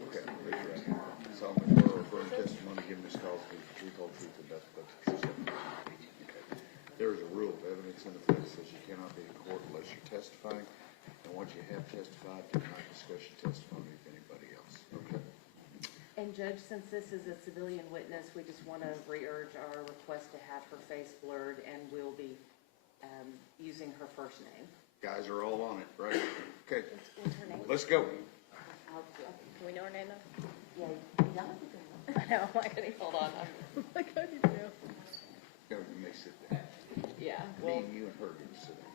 Okay, raise your right hand. Solemnly swear or affirm testimony given this cause to be the truth, whole truth, and nothing but the truth. Okay. There is a rule of evidence in effect that says you cannot be in court unless you're testifying, and once you have testified, do not discuss your testimony with anybody else. Okay? And Judge, since this is a civilian witness, we just want to re-urge our request to have her face blurred, and we'll be using her first name. Guys are all on it, right? Okay, What's her name? let's go. Can we know her name though? Yeah, I know, I'm like, hold on, I'm like, how do you know? Go, you may sit down. Yeah, Me well, and you and her are going to sit down.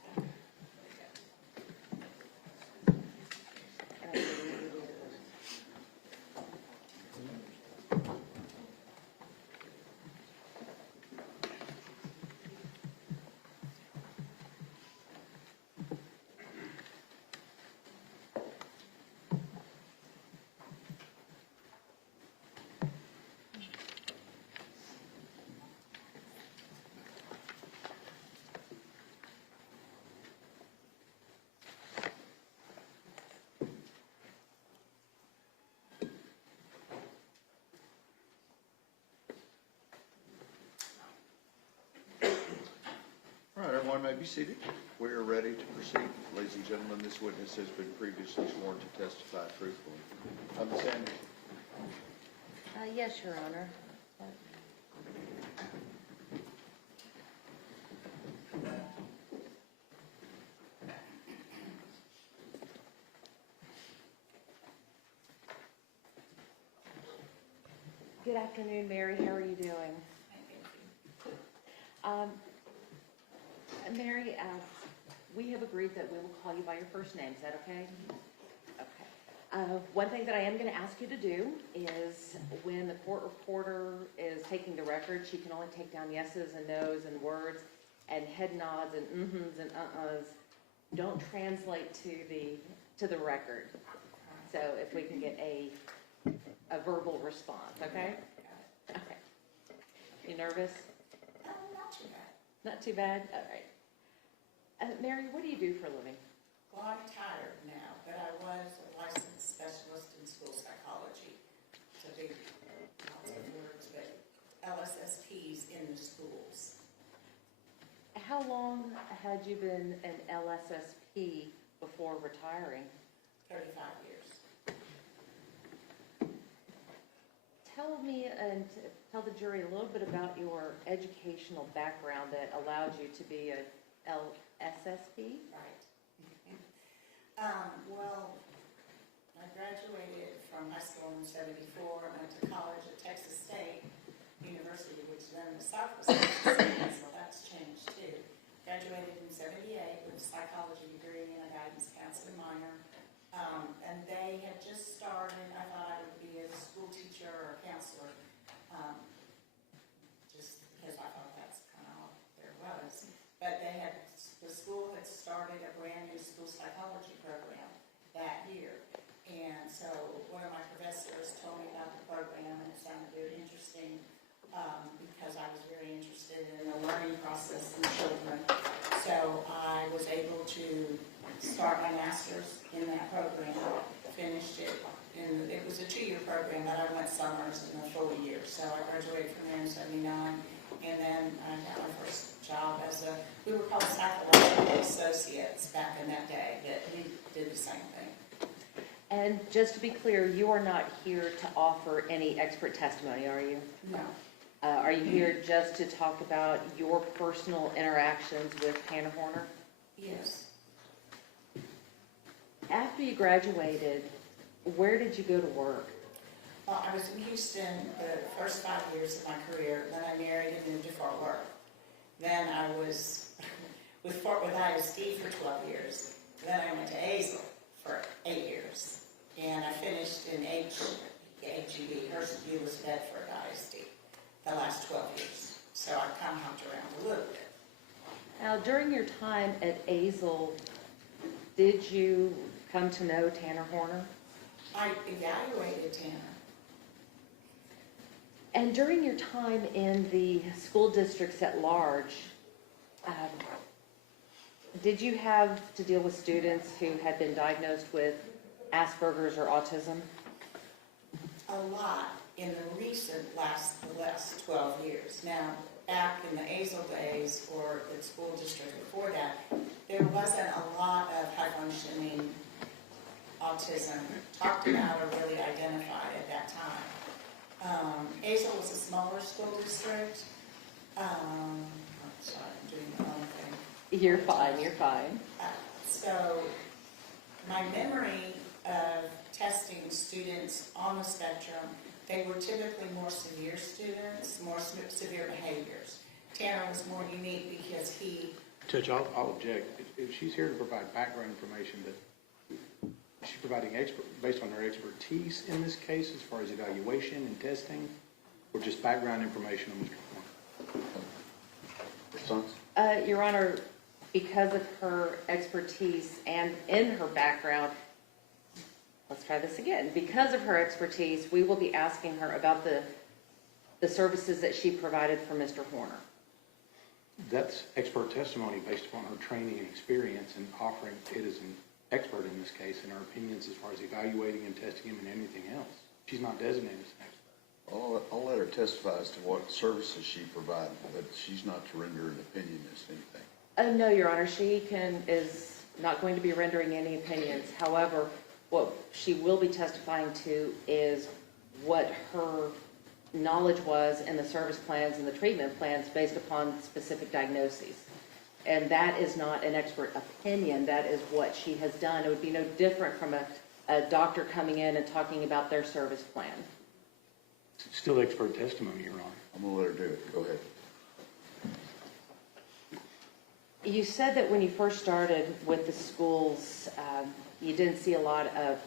and I believe it is. All right, everyone may be seated. We are ready to proceed. Ladies and gentlemen, this witness has been previously sworn to testify truthfully. Ms. Sanders? Yes, Your Honor. Good afternoon, Mary. How are you doing? Mary, we have agreed that we will call you by your first name. Is that okay? Okay. One thing that I am going to ask you to do is when the court reporter is taking the record, she can only take down yeses and nos and words and head nods and mm-hms and uh-uhs. Don't translate to the record. So if we can get a verbal response, okay? Okay. You nervous? Not too bad. Not too bad? All right. Mary, what do you do for a living? Well, I'm retired now, but I was a licensed specialist in school psychology. To do lots of words, but LSSPs in the schools. How long had you been an LSSP before retiring? 35 years. Tell me and tell the jury a little bit about your educational background that allowed you to be a LSSP. Right. Well, I graduated from high school in '74, went to college at Texas State University, which then was Southwest Texas State, so that's changed too. Graduated in '78 with a psychology degree and a guidance counseling minor. And they had just started, I thought I would be a school teacher or a counselor, just because I thought that's kind of all there was. But the school had started a brand new school psychology program that year. And so one of my professors told me about the program, and it sounded very interesting because I was very interested in the learning process in children. So I was able to start my master's in that program, finished it. And it was a 2-year program, but I went summers and a full year. So I graduated from there in '79. And then I got my first job as we were called psychological associates back in that day, but we did the same thing. And just to be clear, you are not here to offer any expert testimony, are you? No. Are you here just to talk about your personal interactions with Hannah Horner? Yes. After you graduated, where did you go to work? Well, I was in Houston the first 5 years of my career. Then I married and moved to Fort Worth. Then I was with ISD for 12 years. Then I went to Azle for 8 years, and I finished in HEB, Hurst Bedford ISD, the last 12 years. So I kind of hopped around a little bit. Now, during your time at Azle, did you come to know Tanner Horner? I evaluated Tanner. And during your time in the school districts at large, did you have to deal with students who had been diagnosed with Asperger's or autism? A lot in the last 12 years. Now, back in the Azle days or the school district before that, there wasn't a lot of high-functioning autism talked about or really identified at that time. Azle was a smaller school district. I'm sorry, I'm doing the wrong thing. You're fine, you're fine. So my memory of testing students on the spectrum, they were typically more severe students, more severe behaviors. Tanner was more unique because he... Judge, I'll object. If she's here to provide background information, that she's providing based on her expertise in this case as far as evaluation and testing, or just background information on Mr. Response? Your Honor, because of her expertise and in her background, let's try this again. Because of her expertise, we will be asking her about the services that she provided for Mr. Horner. That's expert testimony based upon her training and experience and offering it as an expert in this case and her opinions as far as evaluating and testing him and anything else. She's not designated as an expert. I'll let her testify as to what services she provided, but she's not to render an opinion as to anything. No, Your Honor, she is not going to be rendering any opinions. However, what she will be testifying to is what her knowledge was in the service plans and the treatment plans based upon specific diagnoses. And that is not an expert opinion. That is what she has done. It would be no different from a doctor coming in and talking about their service plan. It's still expert testimony, Your Honor. I'm going to let her do it. Go ahead. You said that when you first started with the schools, you didn't see a lot of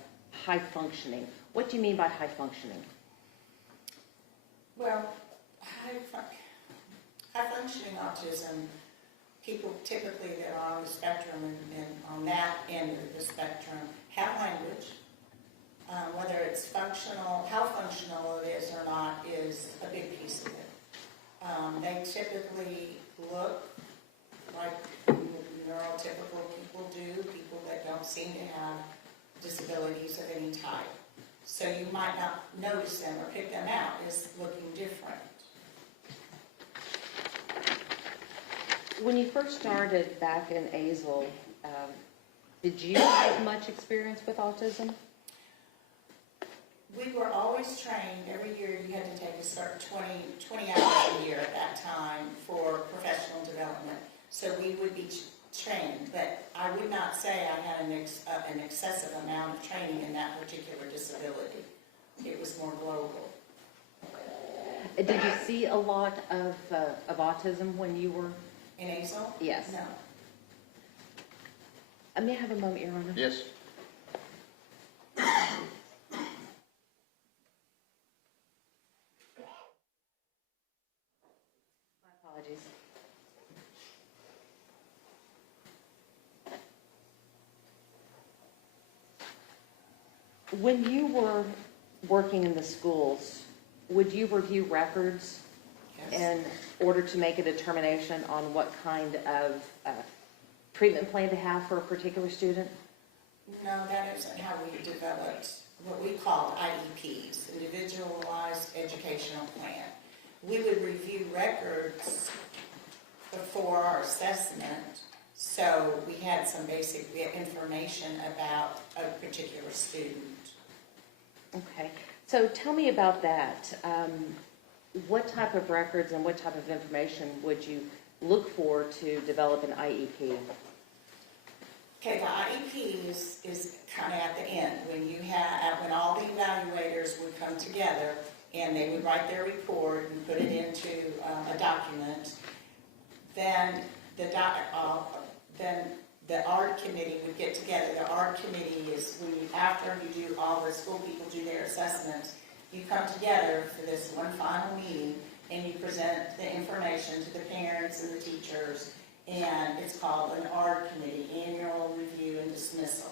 high functioning. What do you mean by high functioning? Well, high-functioning autism, people typically that are on the spectrum and on that end of the spectrum have language. Whether it's functional, how functional it is or not is a big piece of it. They typically look like neurotypical people do, people that don't seem to have disabilities of any type. So you might not notice them or pick them out as looking different. When you first started back in Azle, did you have much experience with autism? We were always trained, every year you had to take a certain 20 hours a year at that time for professional development. So we would be trained, but I would not say I had an excessive amount of training in that particular disability. It was more global. Did you see a lot of autism when you were? In Azle? Yes. No. May I have a moment, Your Honor? Yes. My apologies. When you were working in the schools, would you review records in order to make a determination on what kind of treatment plan to have for a particular student? No, that isn't how we developed what we called IEPs, Individualized Educational Plan. We would review records before our assessment, so we had some basic information about a particular student. Okay, so tell me about that. What type of records and what type of information would you look for to develop an IEP? Okay, the IEP is kind of at the end, when all the evaluators would come together and they would write their report and put it into a document. Then the art committee would get together. The art committee is when you, after you do, all the school people do their assessments, you come together for this one final meeting and you present the information to the parents and the teachers, and it's called an art committee, annual review and dismissal.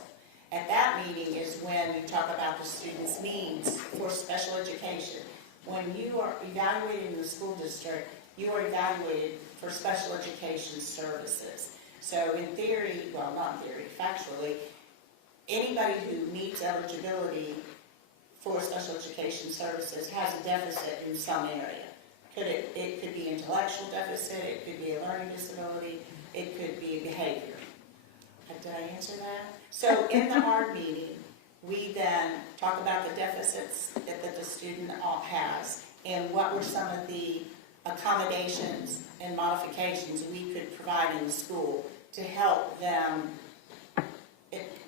At that meeting is when you talk about the students' needs for special education. When you are evaluated in the school district, you are evaluated for special education services. So in theory, well, not in theory, factually, anybody who meets eligibility for special education services has a deficit in some area. It could be intellectual deficit, it could be a learning disability, it could be behavior. Did I answer that? So in the art meeting, we then talk about the deficits that the student has and what were some of the accommodations and modifications we could provide in the school to help them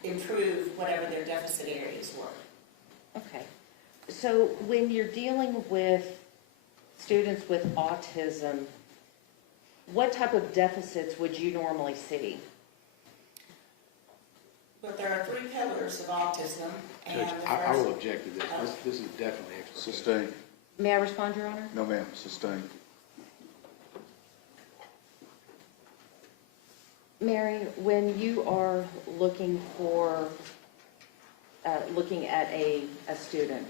improve whatever their deficit areas were. Okay. So when you're dealing with students with autism, what type of deficits would you normally see? But there are 3 pillars of autism, and Judge, the I will first, object to this. This is definitely extra. Sustain. May I respond, Your Honor? No, ma'am, sustain. Mary, when you are looking for, looking at a student,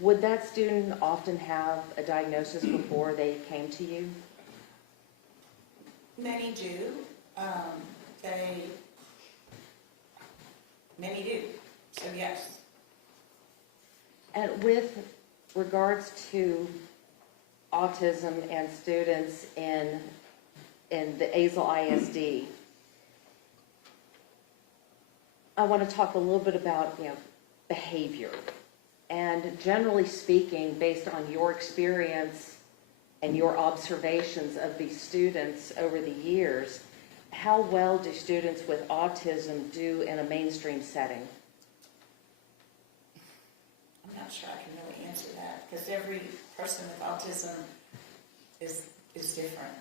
would that student often have a diagnosis before they came to you? many do. Many do. So yes. And with regards to autism and students in the ASL ISD, I want to talk a little bit about, behavior. And generally speaking, based on your experience and your observations of these students over the years, how well do students with autism do in a mainstream setting? I'm not sure I can really answer that because every person with autism is different.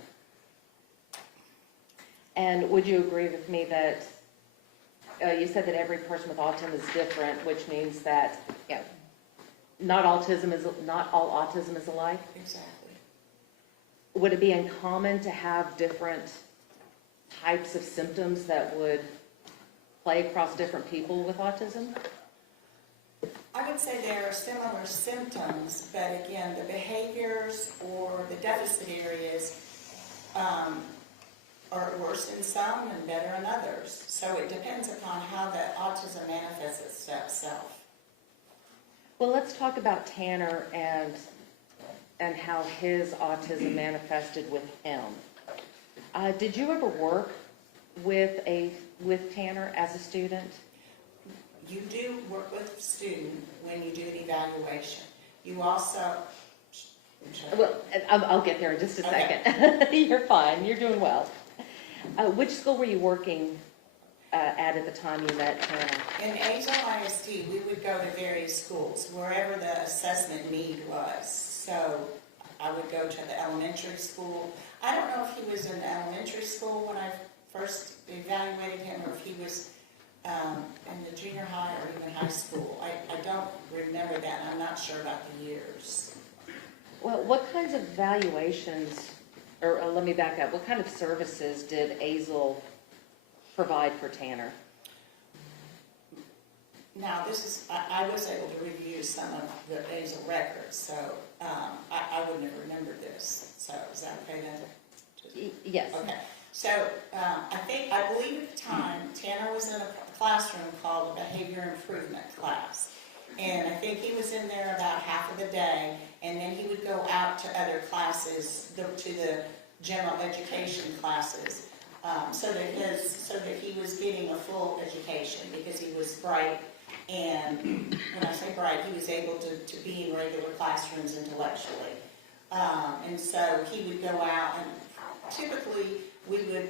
And would you agree with me that you said that every person with autism is different, which means that not all autism is alike? Exactly. Would it be uncommon to have different types of symptoms that would play across different people with autism? I would say there are similar symptoms, but again, the behaviors or the deficit areas are worse in some and better in others. So it depends upon how the autism manifests itself. Well, let's talk about Tanner and how his autism manifested with him. Did you ever work with Tanner as a student? You do work with a student when you do an evaluation. You also... Well, I'll get there in just a second. Okay. You're fine. You're doing well. Which school were you working at the time you met Tanner? In ASL ISD, we would go to various schools, wherever the assessment need was. So I would go to the elementary school. I don't know if he was in elementary school when I first evaluated him or if he was in the junior high or even high school. I don't remember that. I'm not sure about the years. Well, what kinds of evaluations, or let me back up, what kind of services did ASL provide for Tanner? Now, I was able to review some of the ASL records, so I wouldn't have remembered this. So is that okay then? Yes. Okay. So I believe at the time, Tanner was in a classroom called a behavior improvement class. And I think he was in there about half of the day, and then he would go out to other classes, to the general education classes, so that he was getting a full education because he was bright. And when I say bright, he was able to be in regular classrooms intellectually. And so he would go out, and typically we would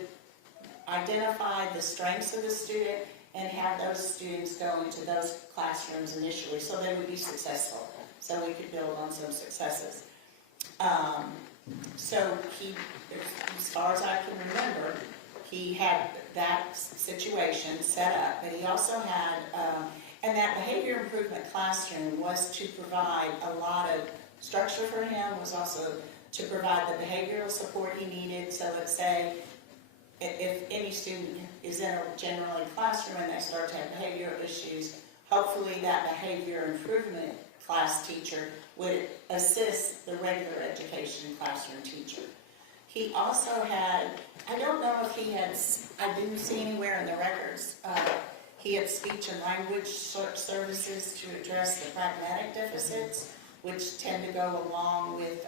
identify the strengths of the student and have those students go into those classrooms initially so they would be successful, so we could build on some successes. So he, as far as I can remember, he had that situation set up, but he also had, and that behavior improvement classroom was to provide a lot of structure for him, was also to provide the behavioral support he needed. So let's say if any student is in a general ed classroom and they start to have behavioral issues, hopefully that behavior improvement class teacher would assist the regular education classroom teacher. He also had, I don't know if he had, I didn't see anywhere in the records, he had speech and language services to address the pragmatic deficits, which tend to go along with,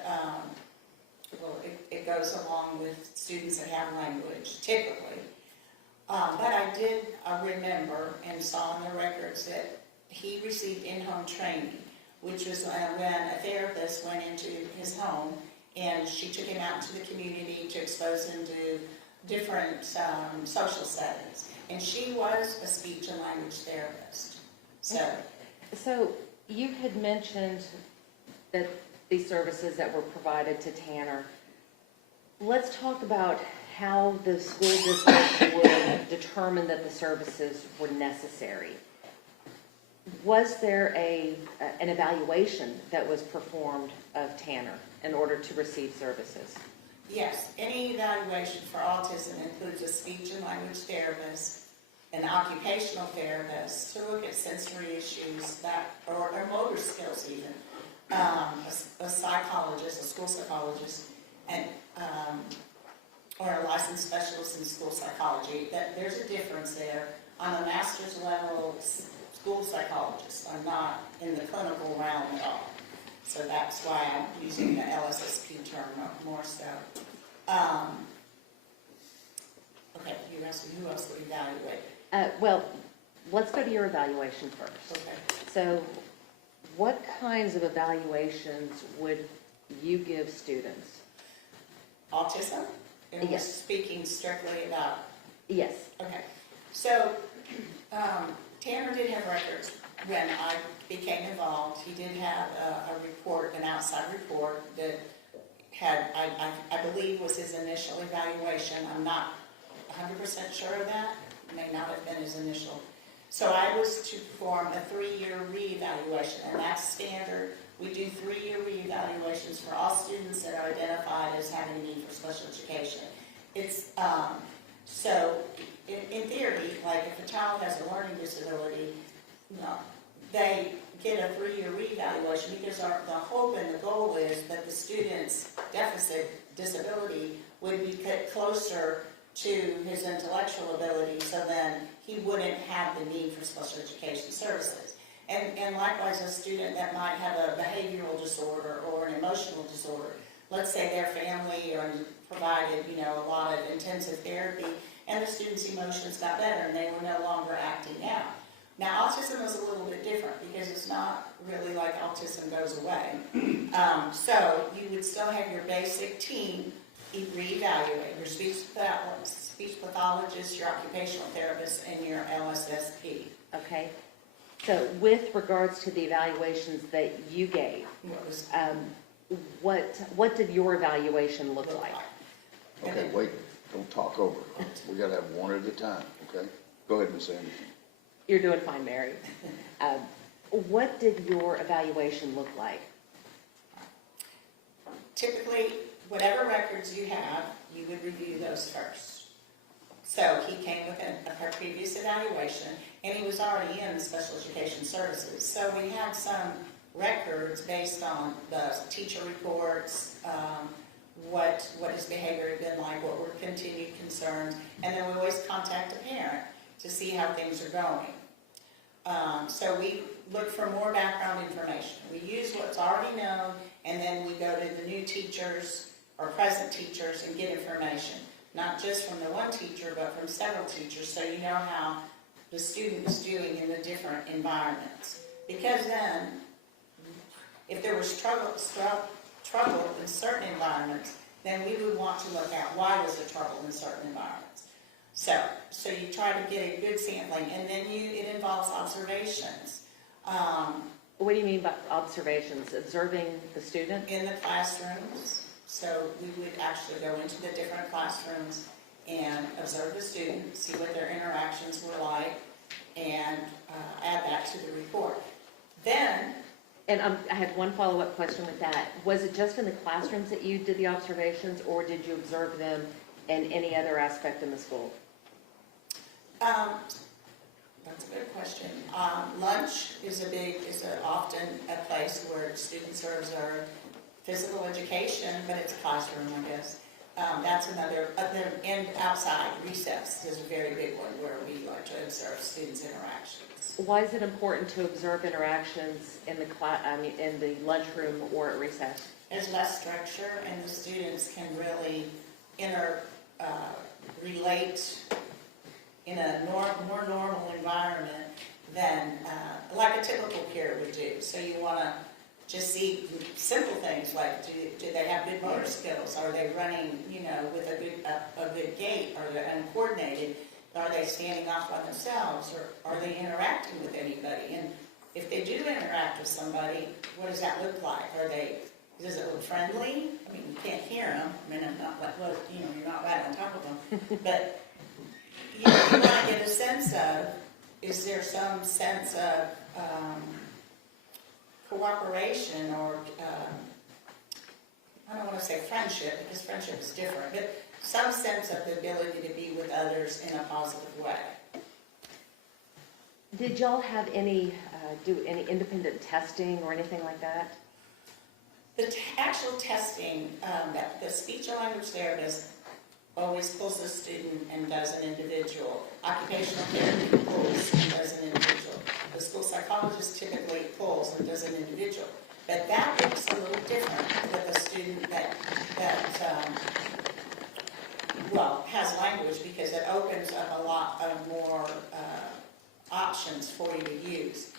it goes along with students that have language, typically. But I did remember and saw in the records that he received in-home training, which was when a therapist went into his home and she took him out into the community to expose him to different social settings. And she was a speech and language therapist. So you had mentioned that these services that were provided to Tanner. Let's talk about how the school district would determine that the services were necessary. Was there an evaluation that was performed of Tanner in order to receive services? Yes, any evaluation for autism includes a speech and language therapist, an occupational therapist to look at sensory issues or motor skills even, a psychologist, a school psychologist, and or a licensed specialist in school psychology. There's a difference there. I'm a master's level school psychologist. I'm not in the clinical realm at all. So that's why I'm using the LSSP term more so. Okay, you asked me who else would evaluate. Well, let's go to your evaluation first. Okay. So what kinds of evaluations would you give students? Autism? And we're Yes. speaking strictly about. Yes. Okay. So Tanner did have records when I became involved. He did have a report, an outside report that had, I believe was his initial evaluation. I'm not 100% sure of that. It may not have been his initial. So I was to perform a 3-year reevaluation, and that's standard. We do 3-year reevaluations for all students that are identified as having a need for special education. It's so in theory, like if a child has a learning disability, they get a 3-year reevaluation because the hope and the goal is that the student's disability would be closer to his intellectual ability, so then he wouldn't have the need for special education services. And likewise, a student that might have a behavioral disorder or an emotional disorder, let's say their family provided, a lot of intensive therapy, and the student's emotions got better and they were no longer acting out. Now, autism is a little bit different because it's not really like autism goes away. So you would still have your basic team reevaluate, your speech pathologist, your occupational therapist, and your LSSP. Okay. So with regards to the evaluations that you gave, what did your evaluation look like? Okay, wait, don't talk over. We gotta have one at a time, okay? Go ahead, Ms. Anderson. You're doing fine, Mary. What did your evaluation look like? Typically, whatever records you have, you would review those first. So he came with a previous evaluation, and he was already in special education services. So we had some records based on the teacher reports, what his behavior had been like, what were continued concerns, and then we always contact a parent to see how things are going. So we look for more background information. We use what's already known, and then we go to the new teachers or present teachers and get information, not just from the one teacher, but from several teachers, so you know how the student is doing in the different environments. Because then, if there was trouble in certain environments, then we would want to look at why was there trouble in certain environments. So you try to get a good sampling, and then it involves observations. What do you mean by observations? Observing the student? In the classrooms. So we would actually go into the different classrooms and observe the student, see what their interactions were like, and add that to the report. Then, And I had one follow-up question with that. Was it just in the classrooms that you did the observations, or did you observe them in any other aspect in the school? that's a good question. Lunch is often a place where students are observed. Physical education, but it's a classroom, I guess. That's another, and outside, recess is a very big one where we like to observe students' interactions. Why is it important to observe interactions in the in the lunchroom or at recess? There's less structure, and the students can really relate in a more normal environment than like a typical peer would do. So you want to just see simple things like, do they have good motor skills? Are they running, with a good gait? Are they uncoordinated? Are they standing off by themselves? Or are they interacting with anybody? And if they do interact with somebody, what does that look like? Does it look friendly? I mean, you can't hear them. I mean, I'm not like, you're not right on top of them. But you want to get a sense of, is there some sense of cooperation or, I don't want to say friendship, because friendship is different, but some sense of the ability to be with others in a positive way. Did y'all have do any independent testing or anything like that? The actual testing, that the speech and language therapist always pulls a student and does an individual. Occupational therapy pulls and does an individual. The school psychologist typically pulls and does an individual. But that looks a little different with a student that has language, because it opens up a lot of more options for you to use.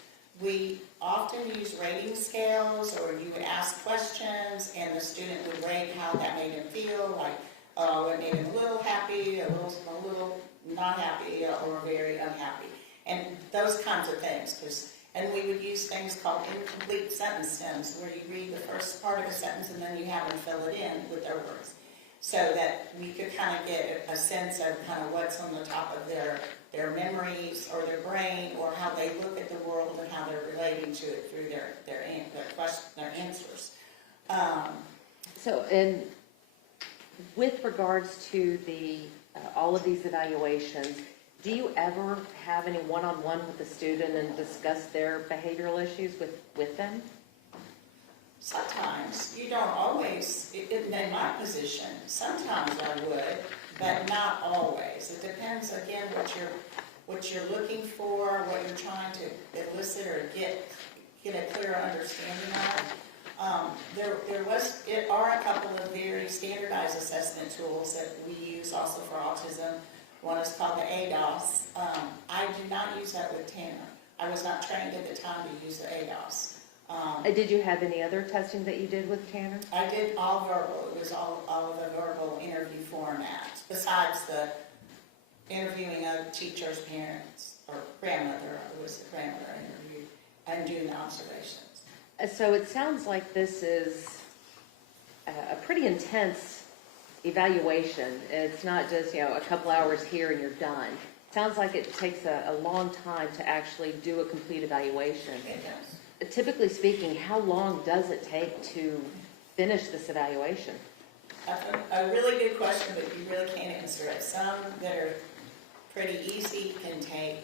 We often use rating scales, or you would ask questions and the student would rate how that made him feel, like, it made him a little happy, a little not happy, or very unhappy. And those kinds of things. And we would use things called incomplete sentence stems, where you read the first part of a sentence and then you have them fill it in with their words, so that we could kind of get a sense of kind of what's on the top of their memories or their brain, or how they look at the world and how they're relating to it through their answers. So, and with regards to all of these evaluations, do you ever have any one-on-one with the student and discuss their behavioral issues with them? Sometimes. You don't always, in my position, sometimes I would, but not always. It depends, again, what you're looking for, what you're trying to elicit or get a clearer understanding of. There are a couple of very standardized assessment tools that we use also for autism. One is called the ADOS. I do not use that with Tanner. I was not trained at the time to use the ADOS. Did you have any other testing that you did with Tanner? I did all verbal. It was all of the verbal interview format, besides the interviewing of teachers, parents, or grandmother. It was the grandmother interview, and doing the observations. So it sounds like this is a pretty intense evaluation. It's not just, a couple hours here and you're done. It sounds like it takes a long time to actually do a complete evaluation. It does. Typically speaking, how long does it take to finish this evaluation? That's a really good question, but you really can't answer it. Some that are pretty easy can take,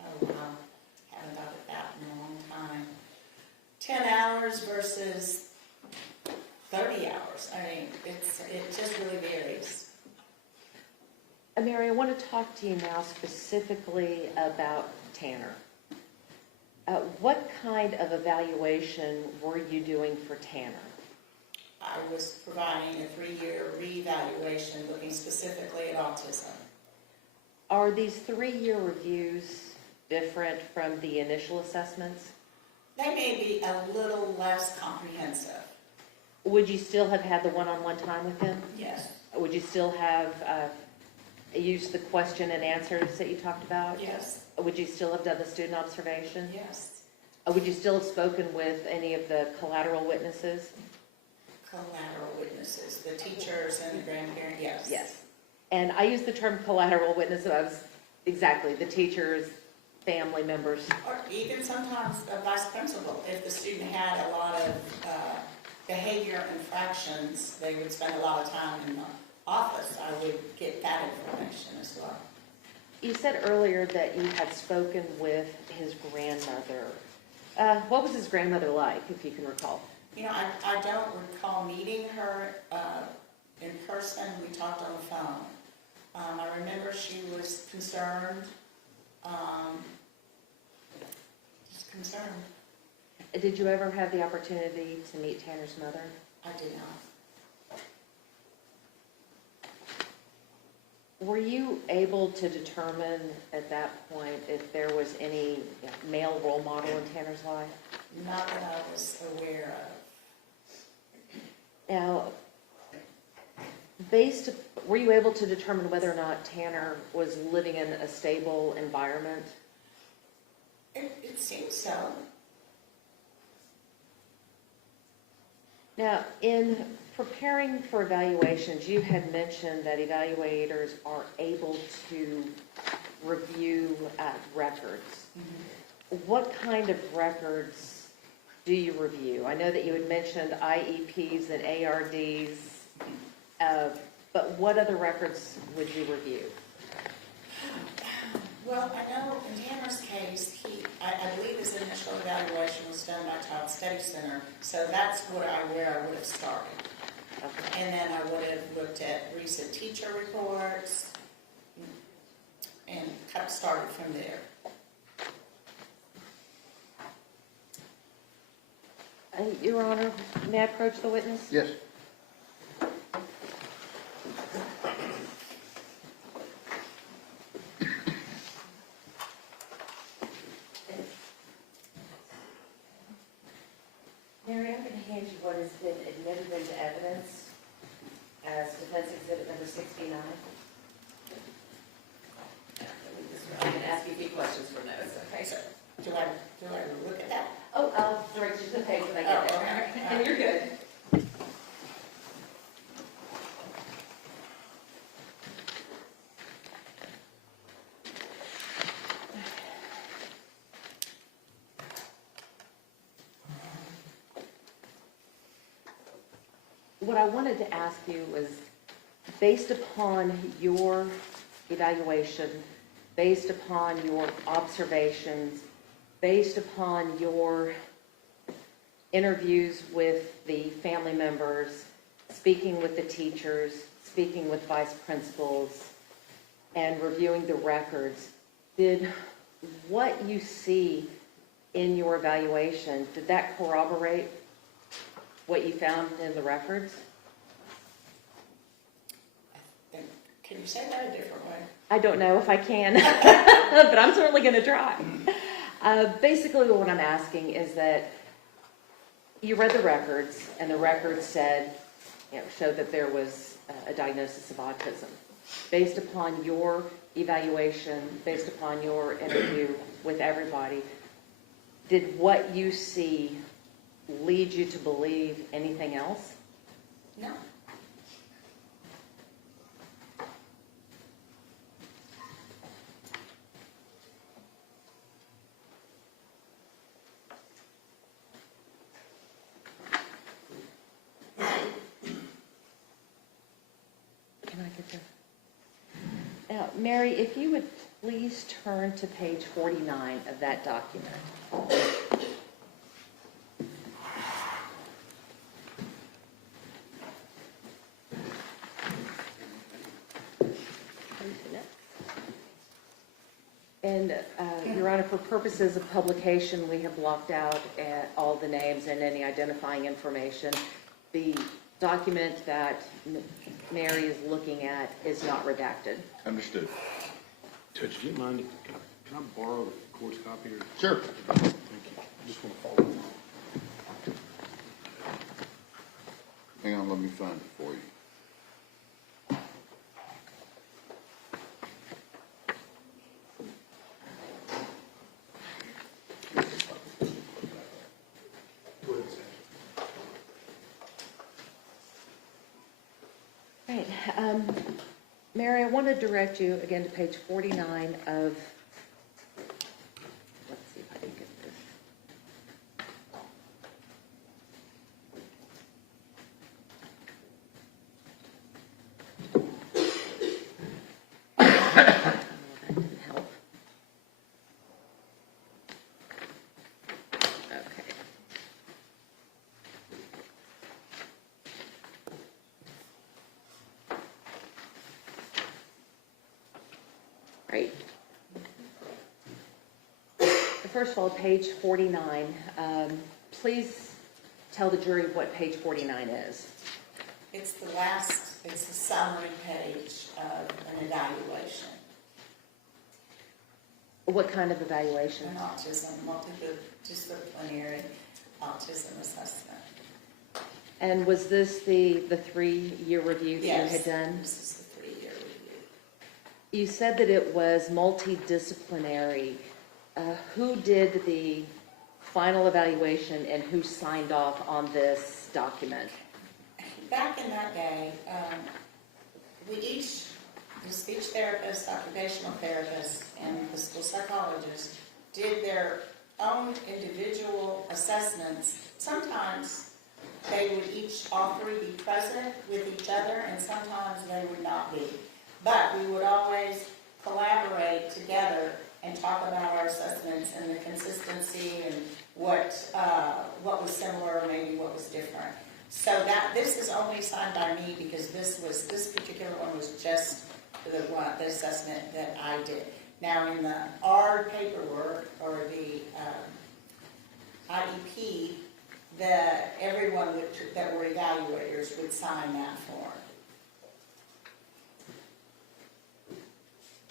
haven't thought of that in a long time. 10 hours versus 30 hours. I mean, it just really varies. Mary, I want to talk to you now specifically about Tanner. What kind of evaluation were you doing for Tanner? I was providing a 3-year reevaluation looking specifically at autism. Are these 3-year reviews different from the initial assessments? They may be a little less comprehensive. Would you still have had the one-on-one time with him? Yes. Would you still have used the question and answers that you talked about? Yes. Would you still have done the student observation? Yes. Would you still have spoken with any of the collateral witnesses? Collateral witnesses, the teachers and the grandparents, yes. Yes. And I use the term collateral witness, and I was, exactly, the teachers, family members. Or even sometimes a vice principal, if the student had a lot of behavior infractions, they would spend a lot of time in the office. I would get that information as well. You said earlier that you had spoken with his grandmother. What was his grandmother like, if you can recall? You know, I don't recall meeting her in person. We talked on the phone. I remember she was concerned, just concerned. Did you ever have the opportunity to meet Tanner's mother? I did not. Were you able to determine at that point if there was any male role model in Tanner's life? Not that I was aware of. Now, were you able to determine whether or not Tanner was living in a stable environment? It seems so. Now, in preparing for evaluations, you had mentioned that evaluators are able to review records. What kind of records do you review? I know that you had mentioned IEPs and ARDs, but what other records would you review? Well, I know in Tanner's case, I believe his initial evaluation was done by Child Study Center, so that's where I would have started. Okay. And then I would have looked at recent teacher reports and kind of started from there. Your Honor, may I approach the witness? Yes. Mary, I'm going to hand you what has been admitted into evidence as defense exhibit number 69. I'm going to ask you a few questions from those, okay? So, do I look at that? Oh, I'll direct you to the page when I get Oh, there. okay. And you're good. What I wanted to ask you was, based upon your evaluation, based upon your observations, based upon your interviews with the family members, speaking with the teachers, speaking with vice principals, and reviewing the records, did what you see in your evaluation, did that corroborate what you found in the records? Can you say that a different way? I don't know if I can, but I'm certainly going to try. Basically, what I'm asking is that you read the records, and the records said, showed that there was a diagnosis of autism. Based upon your evaluation, based upon your interview with everybody, did what you see lead you to believe anything else? No. Can I get the... Now, Mary, if you would please turn to page 49 of that document. And, Your Honor, for purposes of publication, we have blocked out all the names and any identifying information. The document that Mary is looking at is not redacted. Understood. Judge, do you mind, can I borrow the court's copy? Sure. Thank you. I just want to follow. Hang on, let me find it for you. Right. Mary, I want to direct you again to page 49 of, let's see if I can get this. Oh, that didn't help. Okay. Right. First of all, page 49. Please tell the jury what page 49 is. It's it's the summary page of an evaluation. What kind of evaluation? An autism, multidisciplinary autism assessment. And was this the 3-year review that you had done? Yes, this is the 3-year review. You said that it was multidisciplinary. Who did the final evaluation and who signed off on this document? Back in that day, the speech therapist, occupational therapist, and the school psychologist did their own individual assessments. Sometimes they would all three be present with each other, and sometimes they would not be. But we would always collaborate together and talk about our assessments and the consistency and what was similar or maybe what was different. So this is only signed by me because this particular one was just the assessment that I did. Now in the R paperwork or the IEP, everyone that were evaluators would sign that form.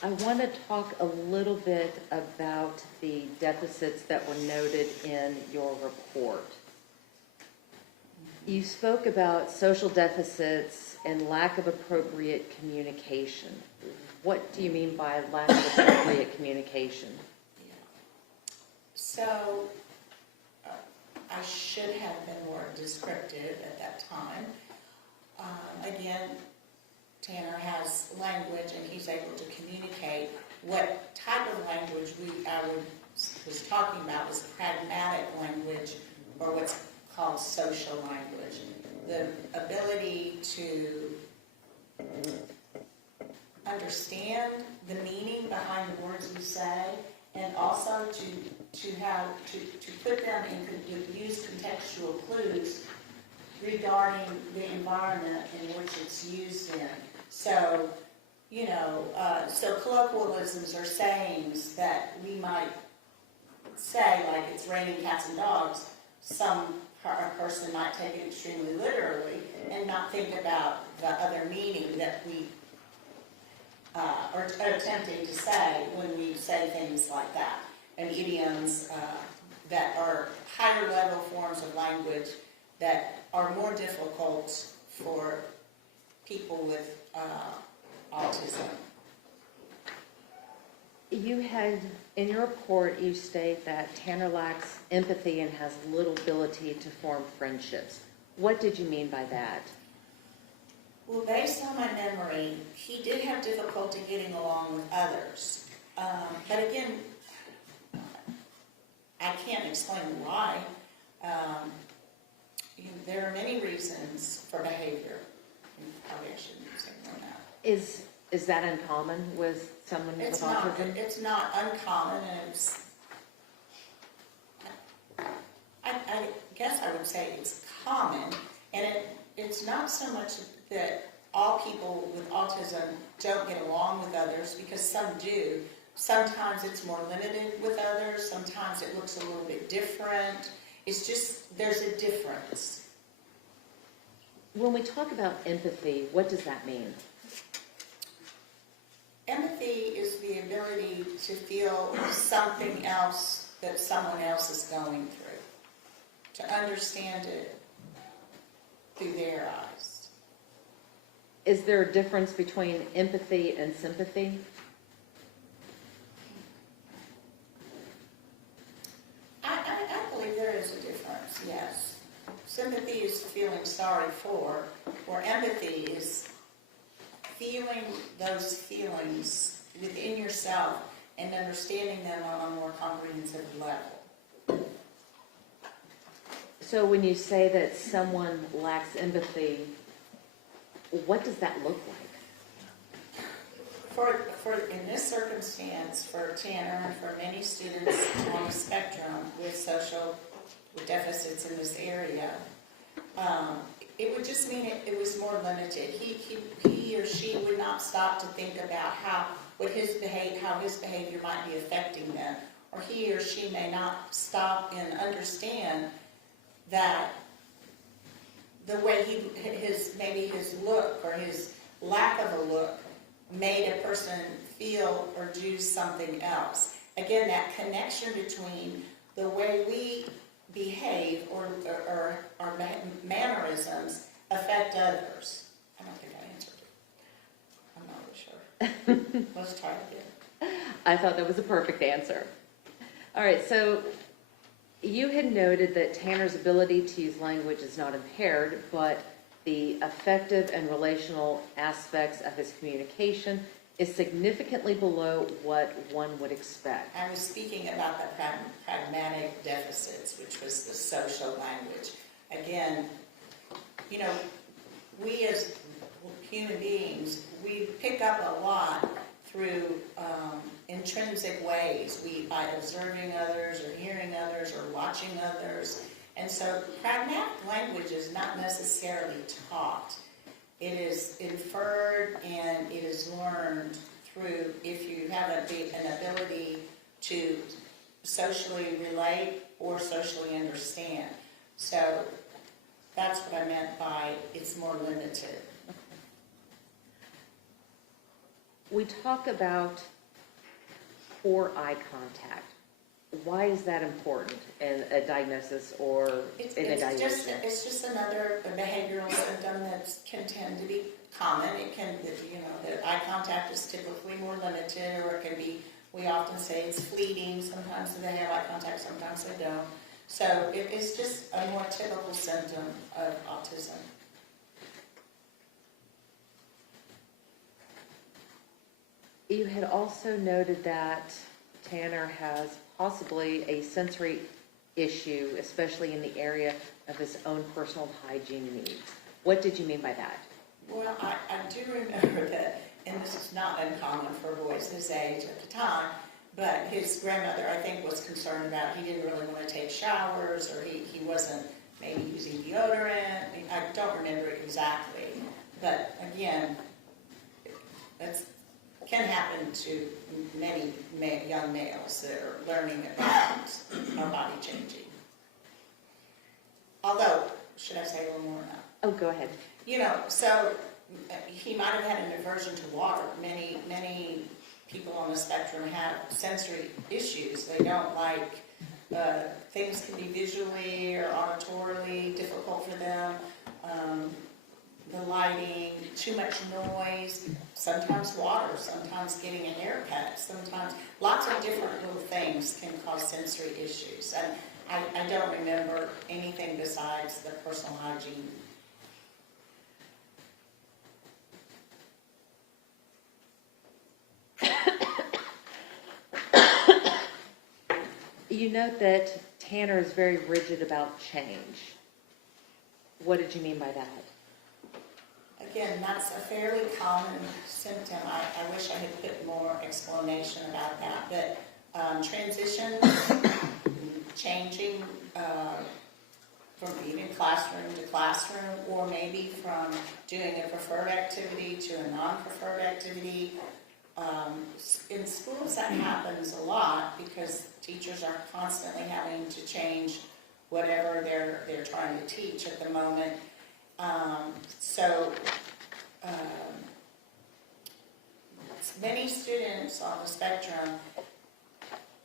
I want to talk a little bit about the deficits that were noted in your report. You spoke about social deficits and lack of appropriate communication. What do you mean by lack of appropriate communication? So I should have been more descriptive at that time. Again, Tanner has language and he's able to communicate. What type of language I was talking about was pragmatic language, or what's called social language. The ability to understand the meaning behind the words we say, and also to put them in, use contextual clues regarding the environment in which it's used in. So, so colloquialisms or sayings that we might say, like it's raining cats and dogs, a person might take it extremely literally and not think about the other meaning that we are attempting to say when we say things like that. And idioms that are higher level forms of language that are more difficult for people with autism. You had, in your report, you state that Tanner lacks empathy and has little ability to form friendships. What did you mean by that? Well, based on my memory, he did have difficulty getting along with others. But again, I can't explain why. There are many reasons for behavior. Probably I shouldn't say more than that. Is that uncommon with someone with autism? It's not uncommon, and I guess I would say it's common, and it's not so much that all people with autism don't get along with others, because some do. Sometimes it's more limited with others, sometimes it looks a little bit different. It's just, there's a difference. When we talk about empathy, what does that mean? Empathy is the ability to feel something else that someone else is going through, to understand it through their eyes. Is there a difference between empathy and sympathy? I believe there is a difference, yes. Sympathy is feeling sorry for, or empathy is feeling those feelings within yourself and understanding them on a more comprehensive level. So when you say that someone lacks empathy, what does that look like? In this circumstance, for Tanner and for many students on the spectrum with deficits in this area, it would just mean it was more limited. He or she would not stop to think about how his behavior might be affecting them, or he or she may not stop and understand that the way maybe his look or his lack of a look made a person feel or do something else. Again, that connection between the way we behave or our mannerisms affect others. I don't think I answered it. I'm not really sure. Let's try it again. I thought that was a perfect answer. All right, so you had noted that Tanner's ability to use language is not impaired, but the affective and relational aspects of his communication is significantly below what one would expect. I was speaking about the pragmatic deficits, which was the social language. Again, we as human beings, we pick up a lot through intrinsic ways, by observing others or hearing others or watching others. And so pragmatic language is not necessarily taught. It is inferred and it is learned through, if you have an ability to socially relate or socially understand. So that's what I meant by it's more limited. We talk about poor eye contact. Why is that important in a diagnosis or in a evaluation? It's just another behavioral symptom that can tend to be common. It can, the eye contact is typically more limited, or it can be, we often say it's fleeting. Sometimes they have eye contact, sometimes they don't. So it's just a more typical symptom of autism. You had also noted that Tanner has possibly a sensory issue, especially in the area of his own personal hygiene needs. What did you mean by that? Well, I do remember that, and this is not uncommon for boys his age at the time, but his grandmother, I think, was concerned about he didn't really want to take showers, or he wasn't maybe using deodorant. I don't remember exactly, but again, that's can happen to many young males that are learning about our body changing. Although, should I say a little more now? Oh, go ahead. So he might have had an aversion to water. Many people on the spectrum have sensory issues. They don't like, things can be visually or auditorily difficult for them. The lighting, too much noise, sometimes water, sometimes getting a haircut, sometimes lots of different little things can cause sensory issues. And I don't remember anything besides the personal hygiene. You note that Tanner is very rigid about change. What did you mean by that? Again, that's a fairly common symptom. I wish I had put more explanation about that. But transitions, changing from even classroom to classroom, or maybe from doing a preferred activity to a non-preferred activity. In schools that happens a lot because teachers are constantly having to change whatever they're trying to teach at the moment. Many students on the spectrum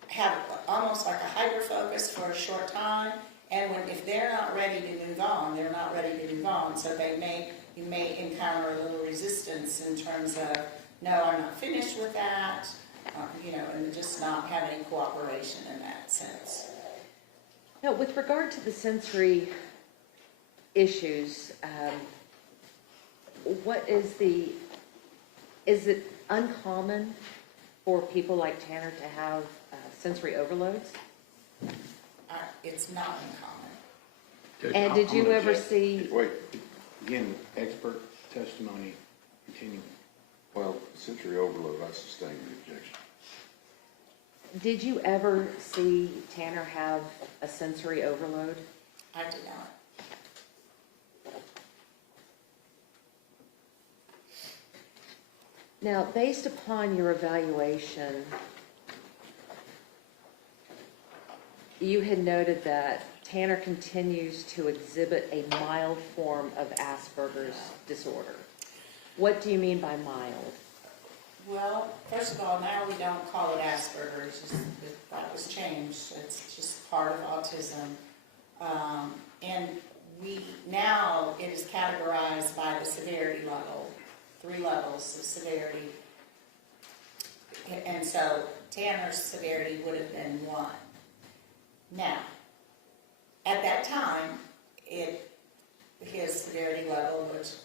have almost like a hyper focus for a short time, and if they're not ready to move on, they're not ready to move on. So you may encounter a little resistance in terms of, no, I'm not finished with that, and just not having cooperation in that sense. Now, with regard to the sensory issues, what is the Is it uncommon for people like Tanner to have sensory overloads? It's not uncommon. And did you ever object. see, Wait, again, expert testimony continuing. Well, sensory overload, I sustain the objection. did you ever see Tanner have a sensory overload? I did not. Now, based upon your evaluation, you had noted that Tanner continues to exhibit a mild form of Asperger's disorder. What do you mean by mild? Well, first of all, now we don't call it Asperger's, that was changed, it's just part of autism. And now it is categorized by the severity level, 3 levels of severity. And so Tanner's severity would have been 1. Now, at that time, his severity level was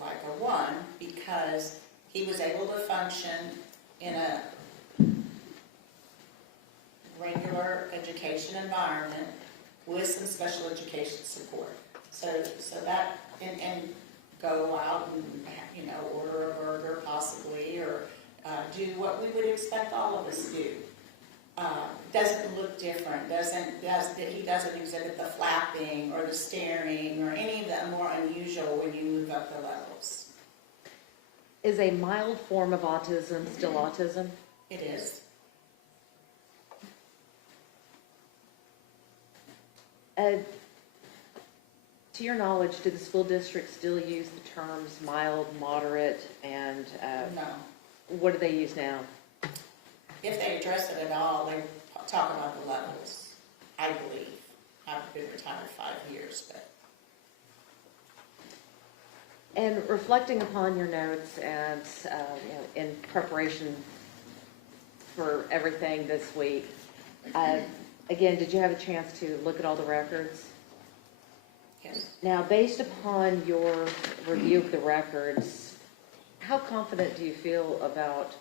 like a 1 because he was able to function in a regular education environment with some special education support. So that, and go out and, order a burger possibly, or do what we would expect all of us do. Doesn't look different, he doesn't exhibit the flapping or the staring or any of the more unusual when you move up the levels. Is a mild form of autism still autism? It is. To your knowledge, do the school districts still use the terms mild, moderate, and No. what do they use now? If they address it at all, they talk about the levels, I believe. I've been retired 5 years, but. And reflecting upon your notes and in preparation for everything this week, again, did you have a chance to look at all the records? Yes. Now, based upon your review of the records, how confident do you feel about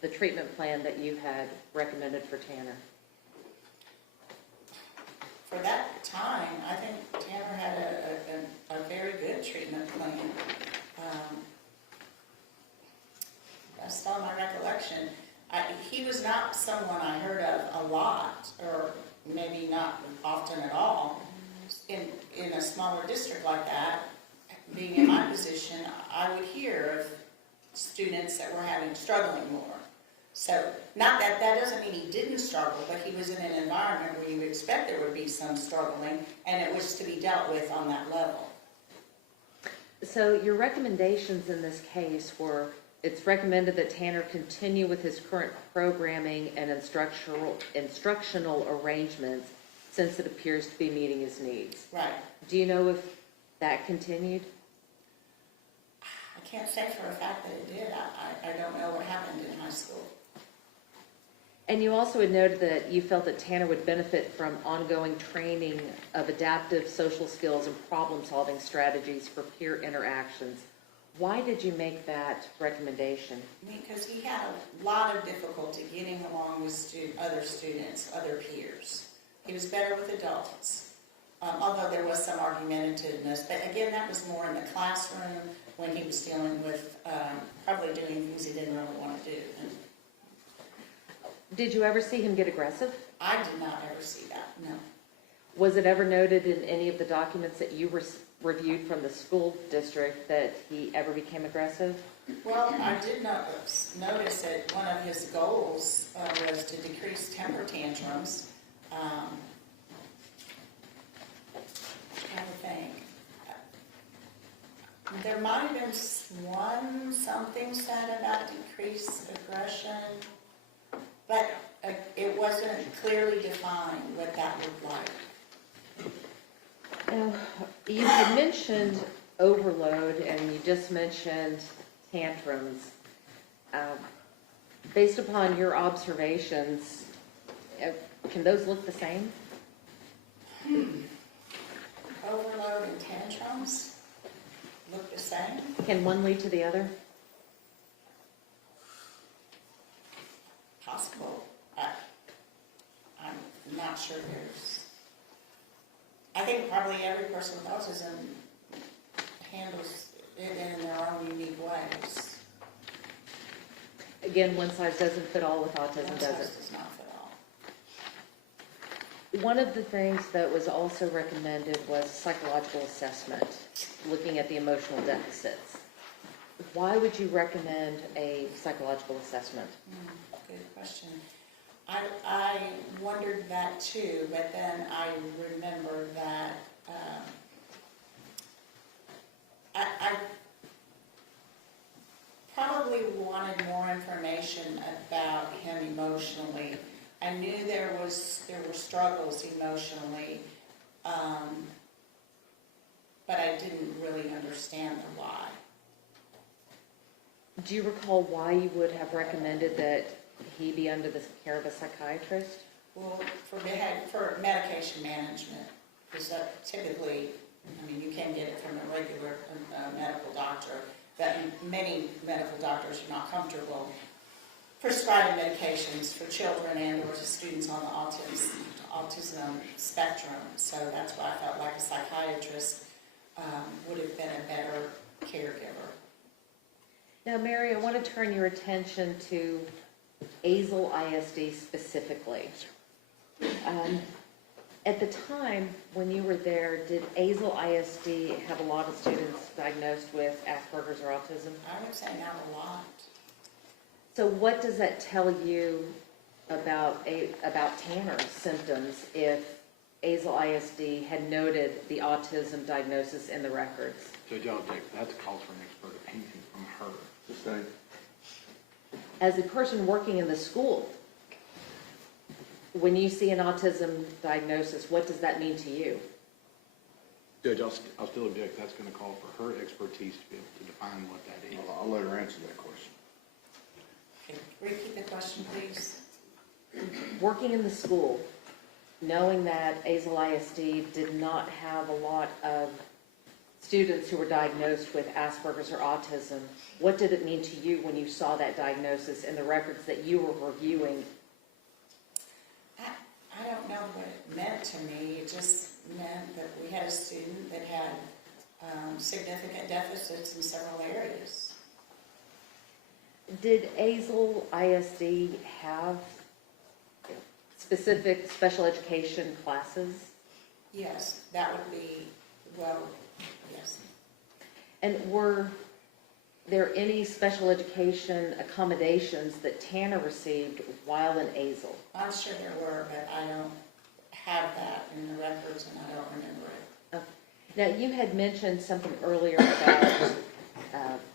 the treatment plan that you had recommended for Tanner? For that time, I think Tanner had a very good treatment plan. That's all my recollection. He was not someone I heard of a lot, or maybe not often at all. In a smaller district like that, being in my position, I would hear of students that were struggling more. So, not that doesn't mean he didn't struggle, but he was in an environment where you would expect there would be some struggling, and it was to be dealt with on that level. So your recommendations in this case were, it's recommended that Tanner continue with his current programming and instructional arrangements since it appears to be meeting his needs. Right. Do you know if that continued? I can't say for a fact that it did. I don't know what happened in high school. And you also had noted that you felt that Tanner would benefit from ongoing training of adaptive social skills and problem-solving strategies for peer interactions. Why did you make that recommendation? Because he had a lot of difficulty getting along with other students, other peers. He was better with adults, although there was some argumentativeness. But again, that was more in the classroom when he was dealing with probably doing things he didn't really want to do. Did you ever see him get aggressive? I did not ever see that, no. Was it ever noted in any of the documents that you reviewed from the school district that he ever became aggressive? Well, I did notice that one of his goals was to decrease temper tantrums. Trying to think. There might have been something said about decreased aggression, but it wasn't clearly defined what that looked like. Now, you had mentioned overload and you just mentioned tantrums. Based upon your observations, can those look the same? Overload and tantrums look the same? Can one lead to the other? sure I think probably every person with autism handles it in their own unique ways. Again, one size doesn't fit all with autism, One does size it? does not fit all. One of the things that was also recommended was psychological assessment, looking at the emotional deficits. Why would you recommend a psychological assessment? Good question. I wondered that too, but then I remembered that I probably wanted more information about him emotionally. I knew there were struggles emotionally, but I didn't really understand the why. Do you recall why you would have recommended that he be under the care of a psychiatrist? Well, for medication management, because that typically, I mean, you can get it from a regular medical doctor, but many medical doctors are not comfortable prescribing medications for children and or to students on the autism spectrum. So that's why I felt like a psychiatrist would have been a better caregiver. Now, Mary, I want to turn your attention to Azle ISD specifically. At the time when you were there, did Azle ISD have a lot of students diagnosed with Asperger's or autism? I would say not a lot. So what does that tell you about Tanner's symptoms if Azle ISD had noted the autism diagnosis in the records? Judge Aldick, that's a call for an expert opinion from her. Sustained. As a person working in the school, when you see an autism diagnosis, what does that mean to you? Judge, I'll still object. That's going to call for her expertise to be able to define what that is. I'll let her answer that question. Okay, repeat the question, please. Working in the school, knowing that Azle ISD did not have a lot of students who were diagnosed with Asperger's or autism, what did it mean to you when you saw that diagnosis in the records that you were reviewing? I don't know what it meant to me. It just meant that we had a student that had significant deficits in several areas. Did Azle ISD have specific special education classes? Yes, that would be, well, yes. And were there any special education accommodations that Tanner received while in Azle? I'm sure there were, but I don't have that in the records and I don't remember it. Now, you had mentioned something earlier about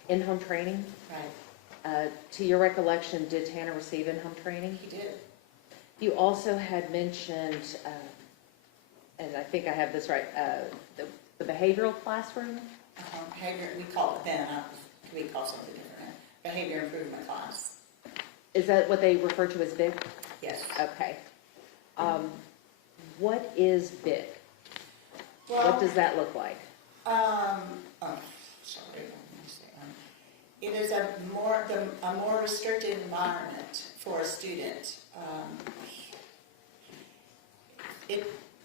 in-home training. Right, To your recollection, did Tanner receive in-home training? he did. You also had mentioned, and I think I have this right, the behavioral classroom? Behavior, we call it then, we call something different, behavior improvement class. Is that what they refer to as BIG? Yes. Okay. What is BIG? Well, What does that look like? It is a more restricted environment for a student.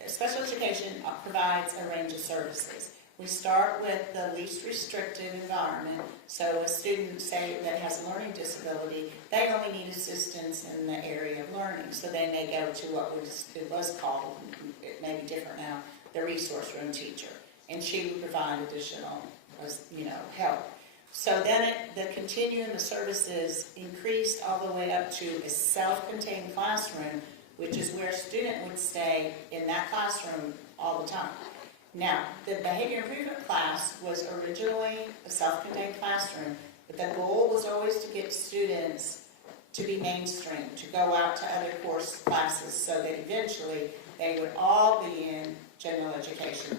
Special education provides a range of services. We start with the least restricted environment. So a student, say, that has a learning disability, they only need assistance in the area of learning. So they may go to what it was called, it may be different now, the resource room teacher. And she would provide additional, help. So then the continuum of services increased all the way up to a self-contained classroom, which is where a student would stay in that classroom all the time. Now, the behavior improvement class was originally a self-contained classroom, but the goal was always to get students to be mainstream, to go out to other course classes so that eventually they would all be in general education.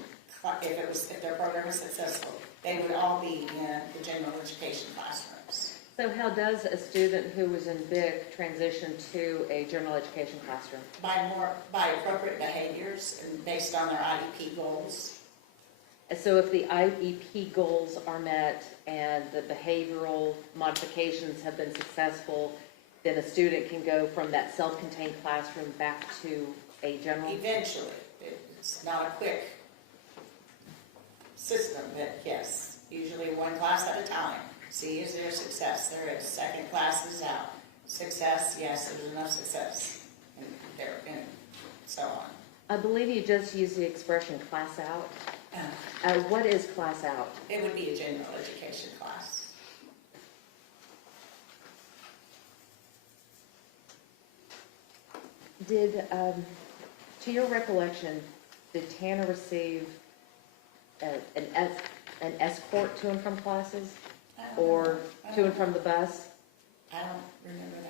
If their program was successful, they would all be in the general education classrooms. So how does a student who was in BIG transition to a general education classroom? By appropriate behaviors and based on their IEP goals. And so if the IEP goals are met and the behavioral modifications have been successful, then a student can go from that self-contained classroom back to a general? Eventually. It's not a quick system, but yes, usually one class at a time. See, is there success? There is. Second class is out. Success, yes, there's enough success. And there, and so on. I believe you just used the expression class out. What is class out? It would be a general education class. Did, to your recollection, did Tanner receive an escort to and from classes? Or to and from the bus? I don't remember that.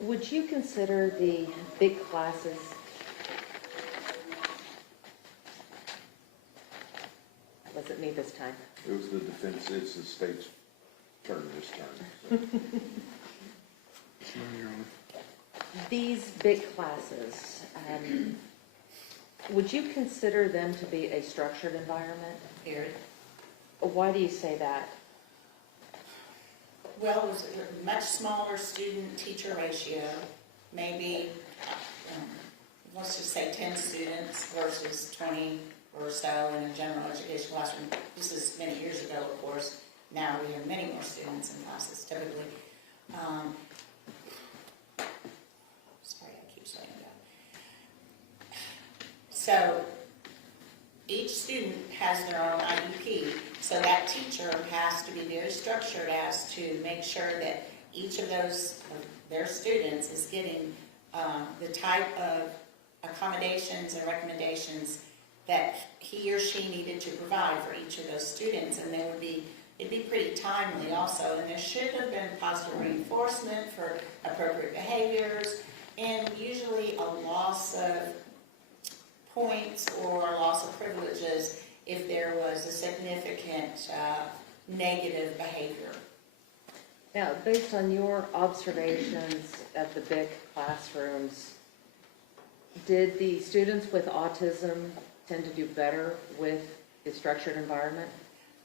Would you consider the big classes? Was it me this time? It was the defense, it's the state's turn this turn. These big classes, would you consider them to be a structured environment? Period. Why do you say that? Well, it was a much smaller student-teacher ratio, maybe, let's just say 10 students versus 20 or so in a general education classroom. This is many years ago, of course. Now we have many more students in classes, typically. Sorry, I keep saying that. So each student has their own IEP, so that teacher has to be very structured as to make sure that each of those, their students is getting the type of accommodations and recommendations that he or she needed to provide for each of those students, and it'd be pretty timely also, and there should have been positive reinforcement for appropriate behaviors, and usually a loss of points or loss of privileges if there was a significant negative behavior. Now, based on your observations at the big classrooms, did the students with autism tend to do better with the structured environment?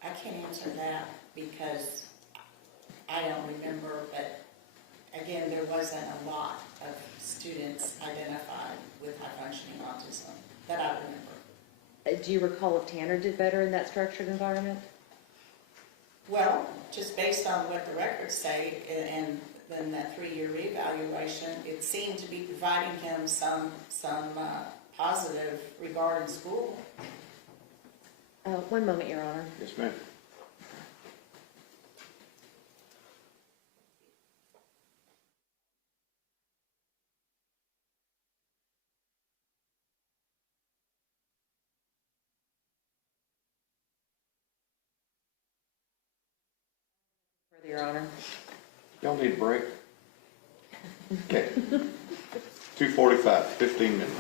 I can't answer that because I don't remember, but again, there wasn't a lot of students identified with high-functioning autism that I remember. Do you recall if Tanner did better in that structured environment? Well, just based on what the records say and then that 3-year reevaluation, it seemed to be providing him some positive regard in school. One moment, Your Honor. Yes, ma'am. Further, Your Honor. Y'all need a break? Okay. 2:45, 15 minutes.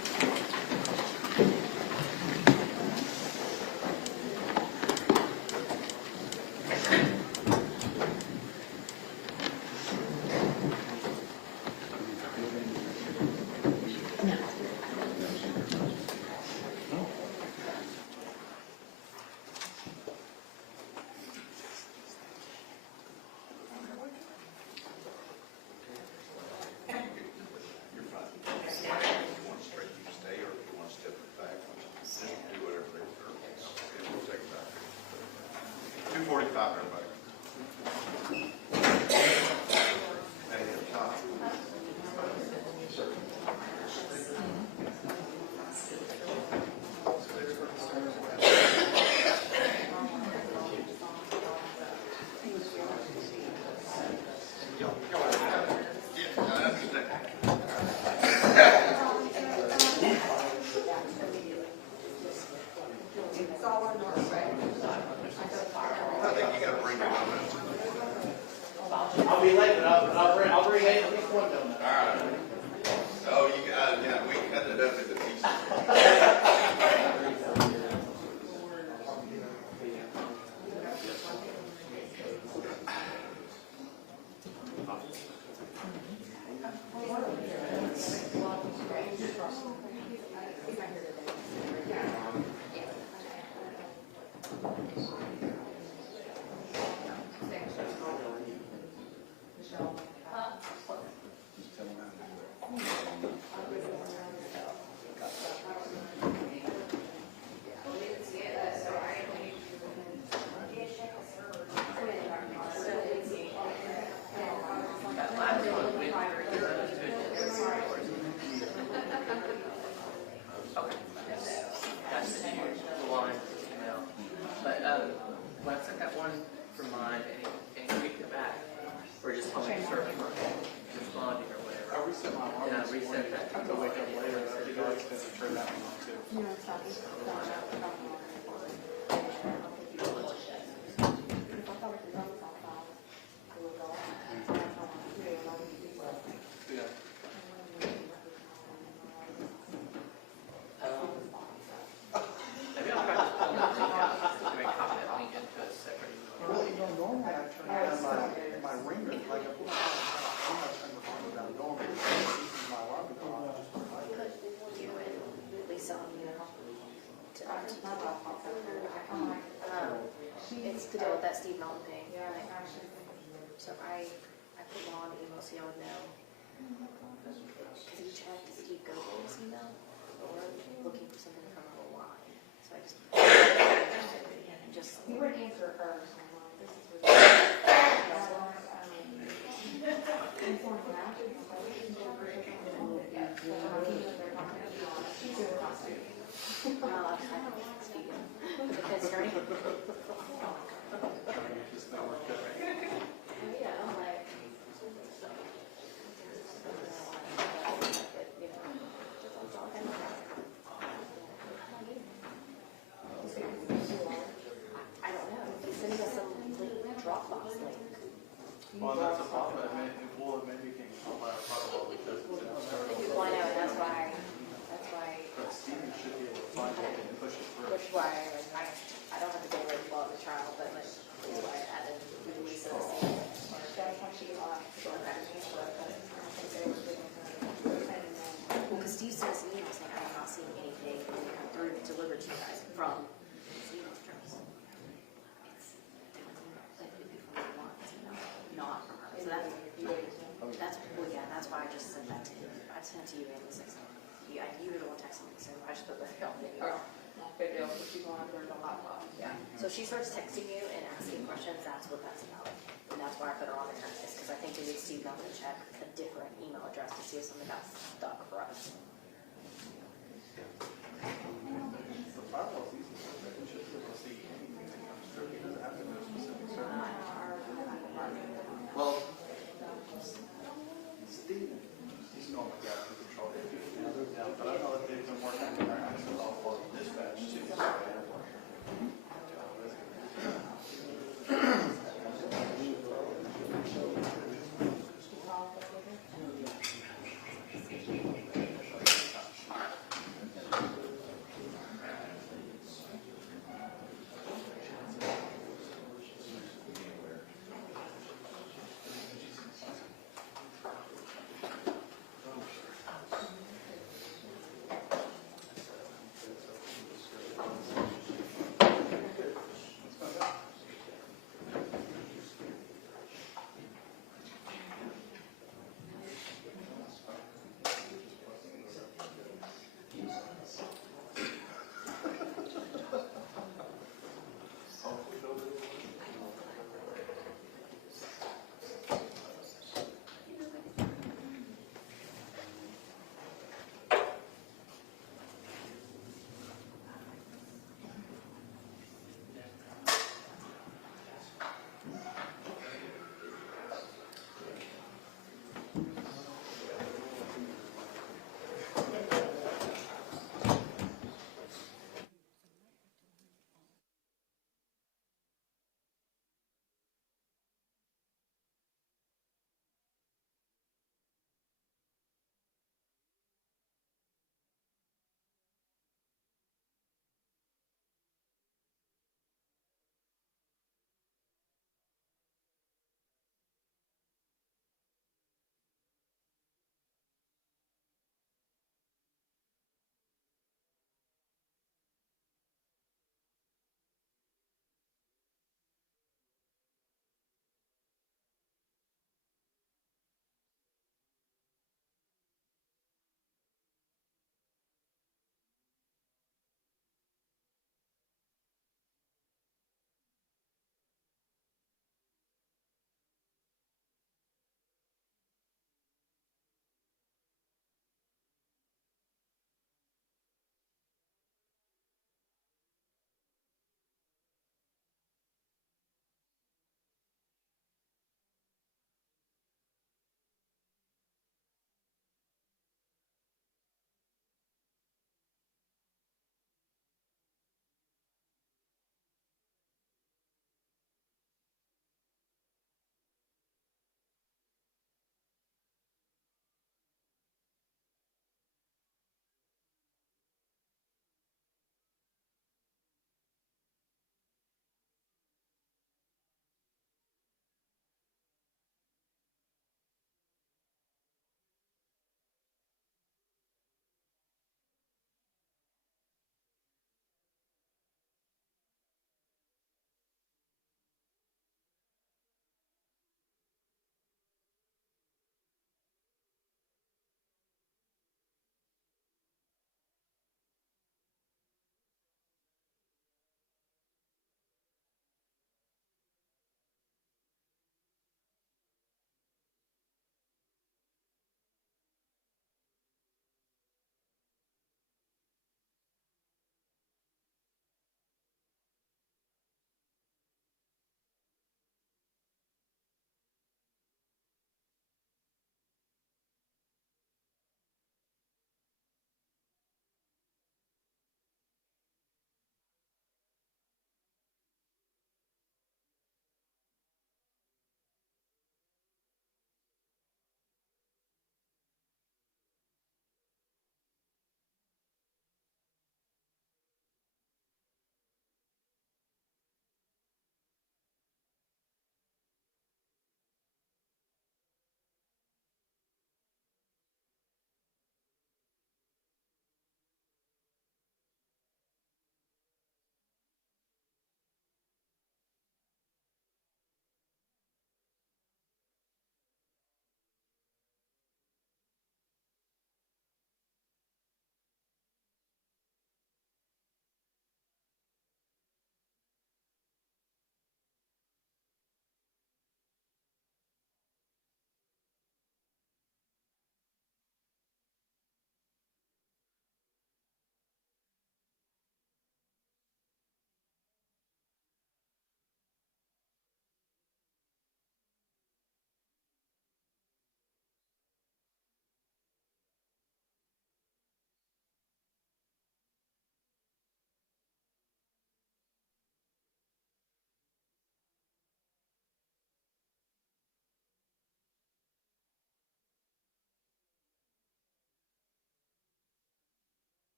I'll be late, but I'll bring at least one donut. All right. Oh, you got, yeah, we cut it up into pieces. Maybe I'll try to pull that link out. Maybe copy that link into a separate email. Really, normally I turn on my ringer, like I'm not turning the phone down, normally this is my alarm to go off, just for my. You and Lisa on the it's to deal with that Steve Melton thing. So I put Law on the email so y'all would know. Because he checked Steve Goldberg's email, or looking for something from a line. So I just You would answer first. well, Steve, defense attorney. I don't know. He sent us some Dropbox link. Well, that's a problem. It maybe can come by a firewall because it's in a server. Well, I know, and that's why, But Steven should be able to find it and push it through. which why, I don't have to go very well at the trial, but like, that's why I added Lisa to see. Well, because Steve sent us an email saying, I am not seeing anything come through delivered to you guys from Steve Strand. It's from once, not from her. So that's, well, yeah, that's why I just sent that to you. I sent it to you and Lisa. You were the one texting me, so I just put both of y'all. Yeah. So if she starts texting you and asking questions, that's what that's about. And that's why I put her on the text list, because I think we need Steve Melton to check a different email address to see if something got stuck for us. The firewall's easy. You should be able to see anything that comes through. It doesn't have to go to a specific server. Well, Steve, he's normally got it under control. But I know that they've been working on their access all for dispatch too.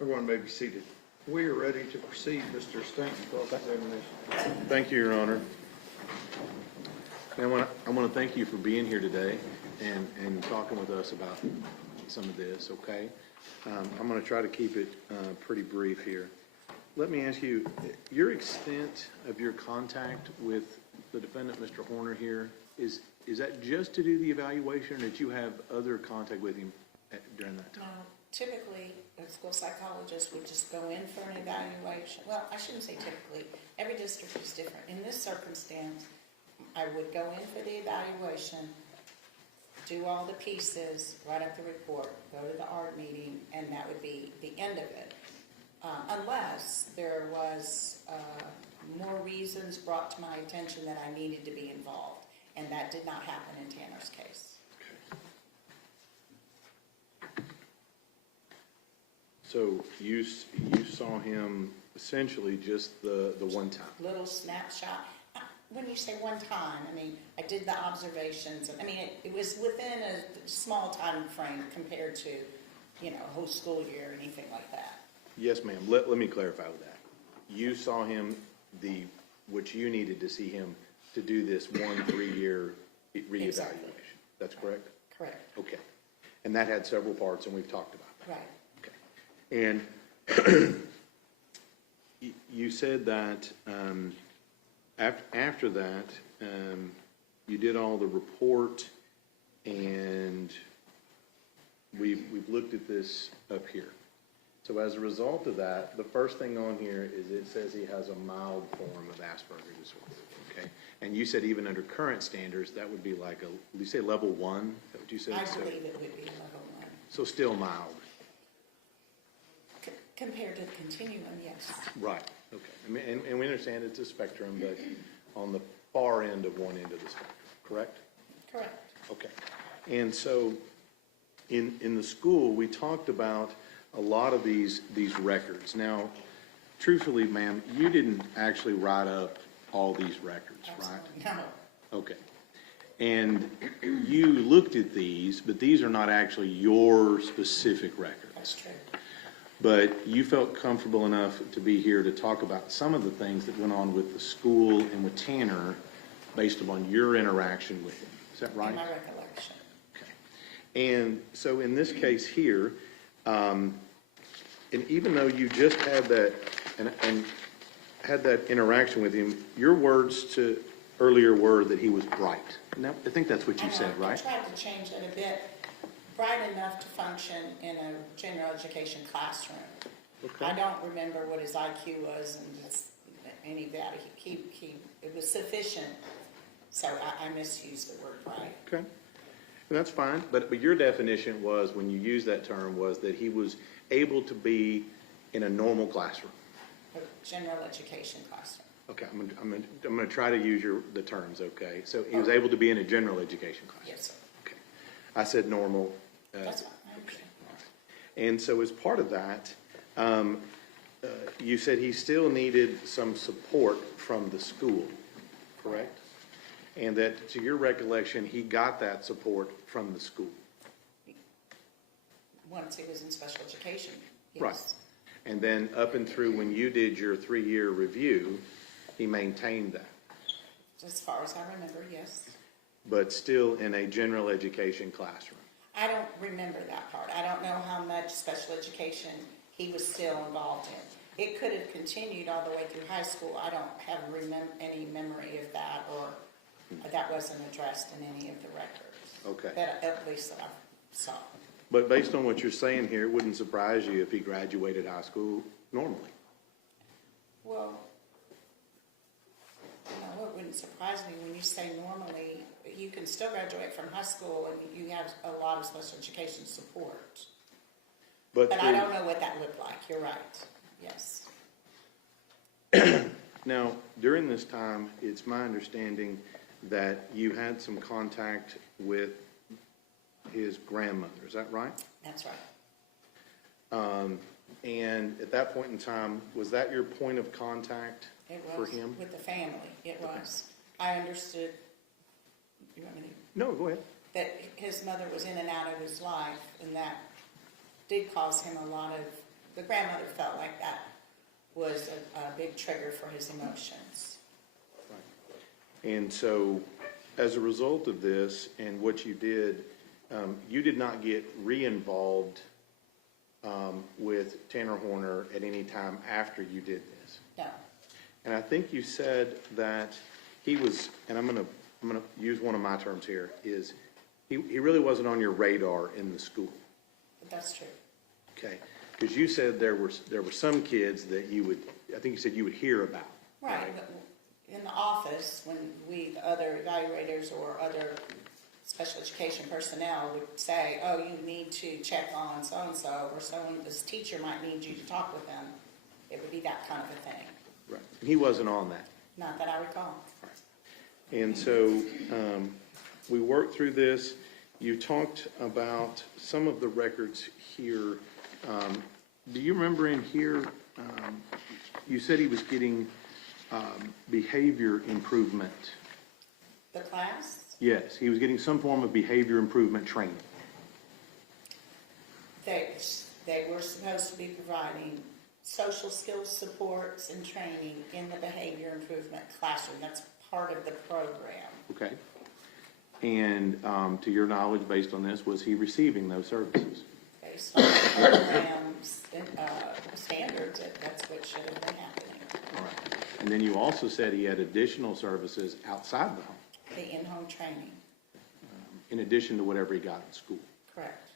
Everyone may be seated. We are ready to proceed, Mr. Stanton, cross-examination. Thank you, Your Honor. I want to thank you for being here today and talking with us about some of this, okay? I'm going to try to keep it pretty brief here. Let me ask you, your extent of your contact with the defendant, Mr. Horner here, is that just to do the evaluation, or did you have other contact with him during that time? No, typically, a school psychologist would just go in for an evaluation. Well, I shouldn't say typically. Every district is different. In this circumstance, I would go in for the evaluation, do all the pieces, write up the report, go to the ARD meeting, and that would be the end of it. Unless there was more reasons brought to my attention that I needed to be involved. And that did not happen in Tanner's case. So you saw him essentially just the one time? Little snapshot. When you say one time, I mean, I did the observations. I mean, it was within a small time frame compared to, a whole school year or anything like that. Yes, ma'am. Let me clarify with that. You saw him what you needed to see him to do this 3-year reevaluation. Exactly. That's correct? Correct. Okay. And that had several parts, and we've talked about it. Right. Okay. And you said that after that, you did all the report, and we've looked at this up here. So as a result of that, the first thing on here is it says he has a mild form of Asperger's disorder, okay? And you said even under current standards, that would be like you say level 1? Is that what you said? I believe it would be level 1. So still mild? Compared to the continuum, yes. Right, okay. I mean, and we understand it's a spectrum, but on the far end of one end of the spectrum, correct? Correct. Okay. And so in the school, we talked about a lot of these records. Now, truthfully, ma'am, you didn't actually write up all these records, right? No. Okay. And you looked at these, but these are not actually your specific records. That's true. But you felt comfortable enough to be here to talk about some of the things that went on with the school and with Tanner based upon your interaction with him. Is that right? In my recollection. Okay. And so in this case here, and even though you just had that and had that interaction with him, your words earlier were that he was bright. Now, I think that's what you said, right? I tried to change it a bit. Bright enough to function in a general education classroom. Okay. I don't remember what his IQ was and just any of that. It was sufficient, so I misused the word bright. Okay. And that's fine. But your definition was, when you used that term, was that he was able to be in a normal classroom. A general education classroom. Okay, I'm going to try to use the terms, okay? So he was able to be in a general education classroom. Yes, sir. Okay. I said normal. That's fine. I understand. And so as part of that, you said he still needed some support from the school, correct? And that, to your recollection, he got that support from the school. Once he was in special education, yes. Right. And then up and through when you did your 3-year review, he maintained that. As far as I remember, yes. But still in a general education classroom. I don't remember that part. I don't know how much special education he was still involved in. It could have continued all the way through high school. I don't have any memory of that, or that wasn't addressed in any of the records. Okay. That at least that I saw. But based on what you're saying here, it wouldn't surprise you if he graduated high school normally. Well, no, it wouldn't surprise me when you say normally. You can still graduate from high school and you have a lot of special education support. But I don't know what that looked like. You're right. Yes. Now, during this time, it's my understanding that you had some contact with his grandmother. Is that right? That's right. And at that point in time, was that your point of contact for him? With the family. It was. I understood. You want me to? No, go ahead. That his mother was in and out of his life, and that did cause him a lot of the grandmother felt like that was a big trigger for his emotions. And so, as a result of this and what you did not get re-involved with Tanner Horner at any time after you did this. No. And I think you said that he was, and I'm gonna use one of my terms here, is he really wasn't on your radar in the school. That's true. Okay, because you said there were some kids that you would, I think you said you would hear about. Right. In the office, when other evaluators or other special education personnel would say, oh, you need to check on so-and-so, or this teacher might need you to talk with them, it would be that kind of a thing. Right. He wasn't on that. Not that I recall. And so we worked through this. You talked about some of the records here. Do you remember in here, you said he was getting behavior improvement? The class? Yes, he was getting some form of behavior improvement training. They were supposed to be providing social skills supports and training in the behavior improvement classroom. That's part of the program. Okay. And to your knowledge, based on this, was he receiving those services? Based on the program's standards, that's what should have been happening. All right. And then you also said he had additional services outside the home. The in-home training. In addition to whatever he got in school. Correct.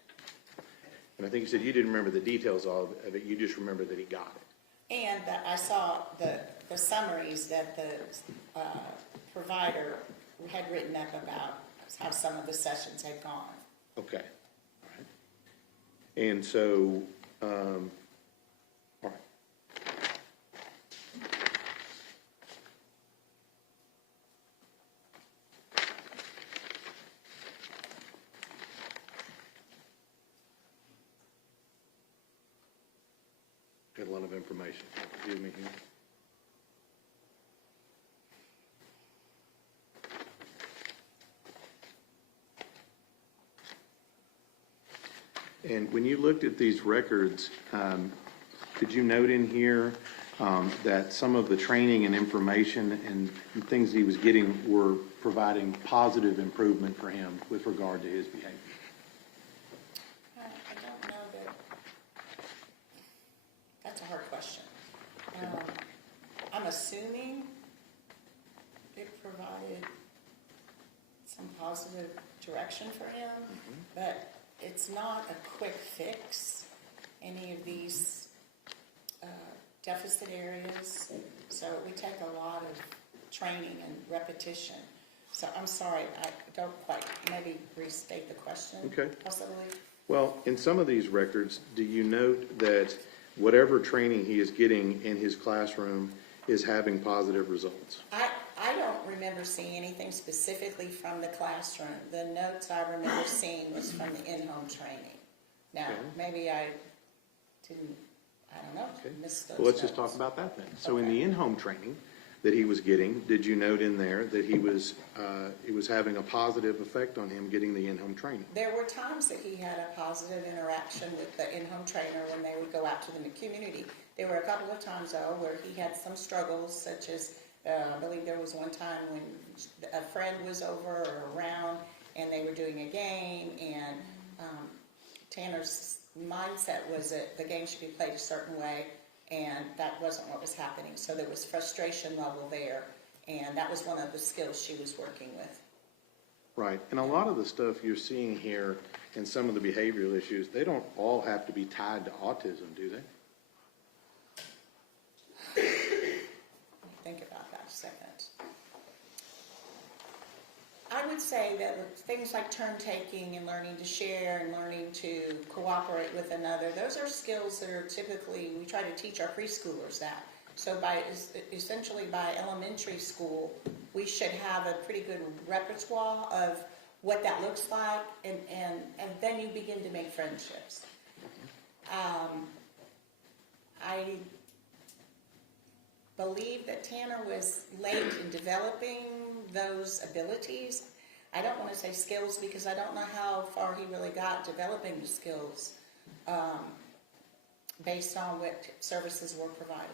And I think you said you didn't remember the details of it, you just remember that he got it. And that I saw the summaries that the provider had written up about how some of the sessions had gone. Okay. All right. And so, all right. Got a lot of information. Excuse me here. And when you looked at these records, did you note in here that some of the training and information and things he was getting were providing positive improvement for him with regard to his behavior? I don't know that. That's a hard question. I'm assuming it provided some positive direction for him, but it's not a quick fix, any of these deficit areas. So we take a lot of training and repetition. So I'm sorry, I don't quite, maybe restate the question. Okay. Possibly. Well, in some of these records, do you note that whatever training he is getting in his classroom is having positive results? I don't remember seeing anything specifically from the classroom. The notes I remember seeing was from the in-home training. Now, Okay. maybe I didn't, I don't know, Okay. missed those Well, let's just notes. talk about that then. So in the in-home training that he was getting, did you note in there that it was having a positive effect on him getting the in-home training? There were times that he had a positive interaction with the in-home trainer when they would go out to the community. There were a couple of times, though, where he had some struggles, such as I believe there was one time when a friend was over or around and they were doing a game, and Tanner's mindset was that the game should be played a certain way, and that wasn't what was happening. So there was frustration level there, and that was one of the skills she was working with. Right. And a lot of the stuff you're seeing here and some of the behavioral issues, they don't all have to be tied to autism, do they? Think about that a second. I would say that with things like turn taking and learning to share and learning to cooperate with another, those are skills that are typically, we try to teach our preschoolers that. So essentially by elementary school, we should have a pretty good repertoire of what that looks like, and then you begin to make friendships. I believe that Tanner was late in developing those abilities. I don't want to say skills because I don't know how far he really got developing the skills. based on what services were provided.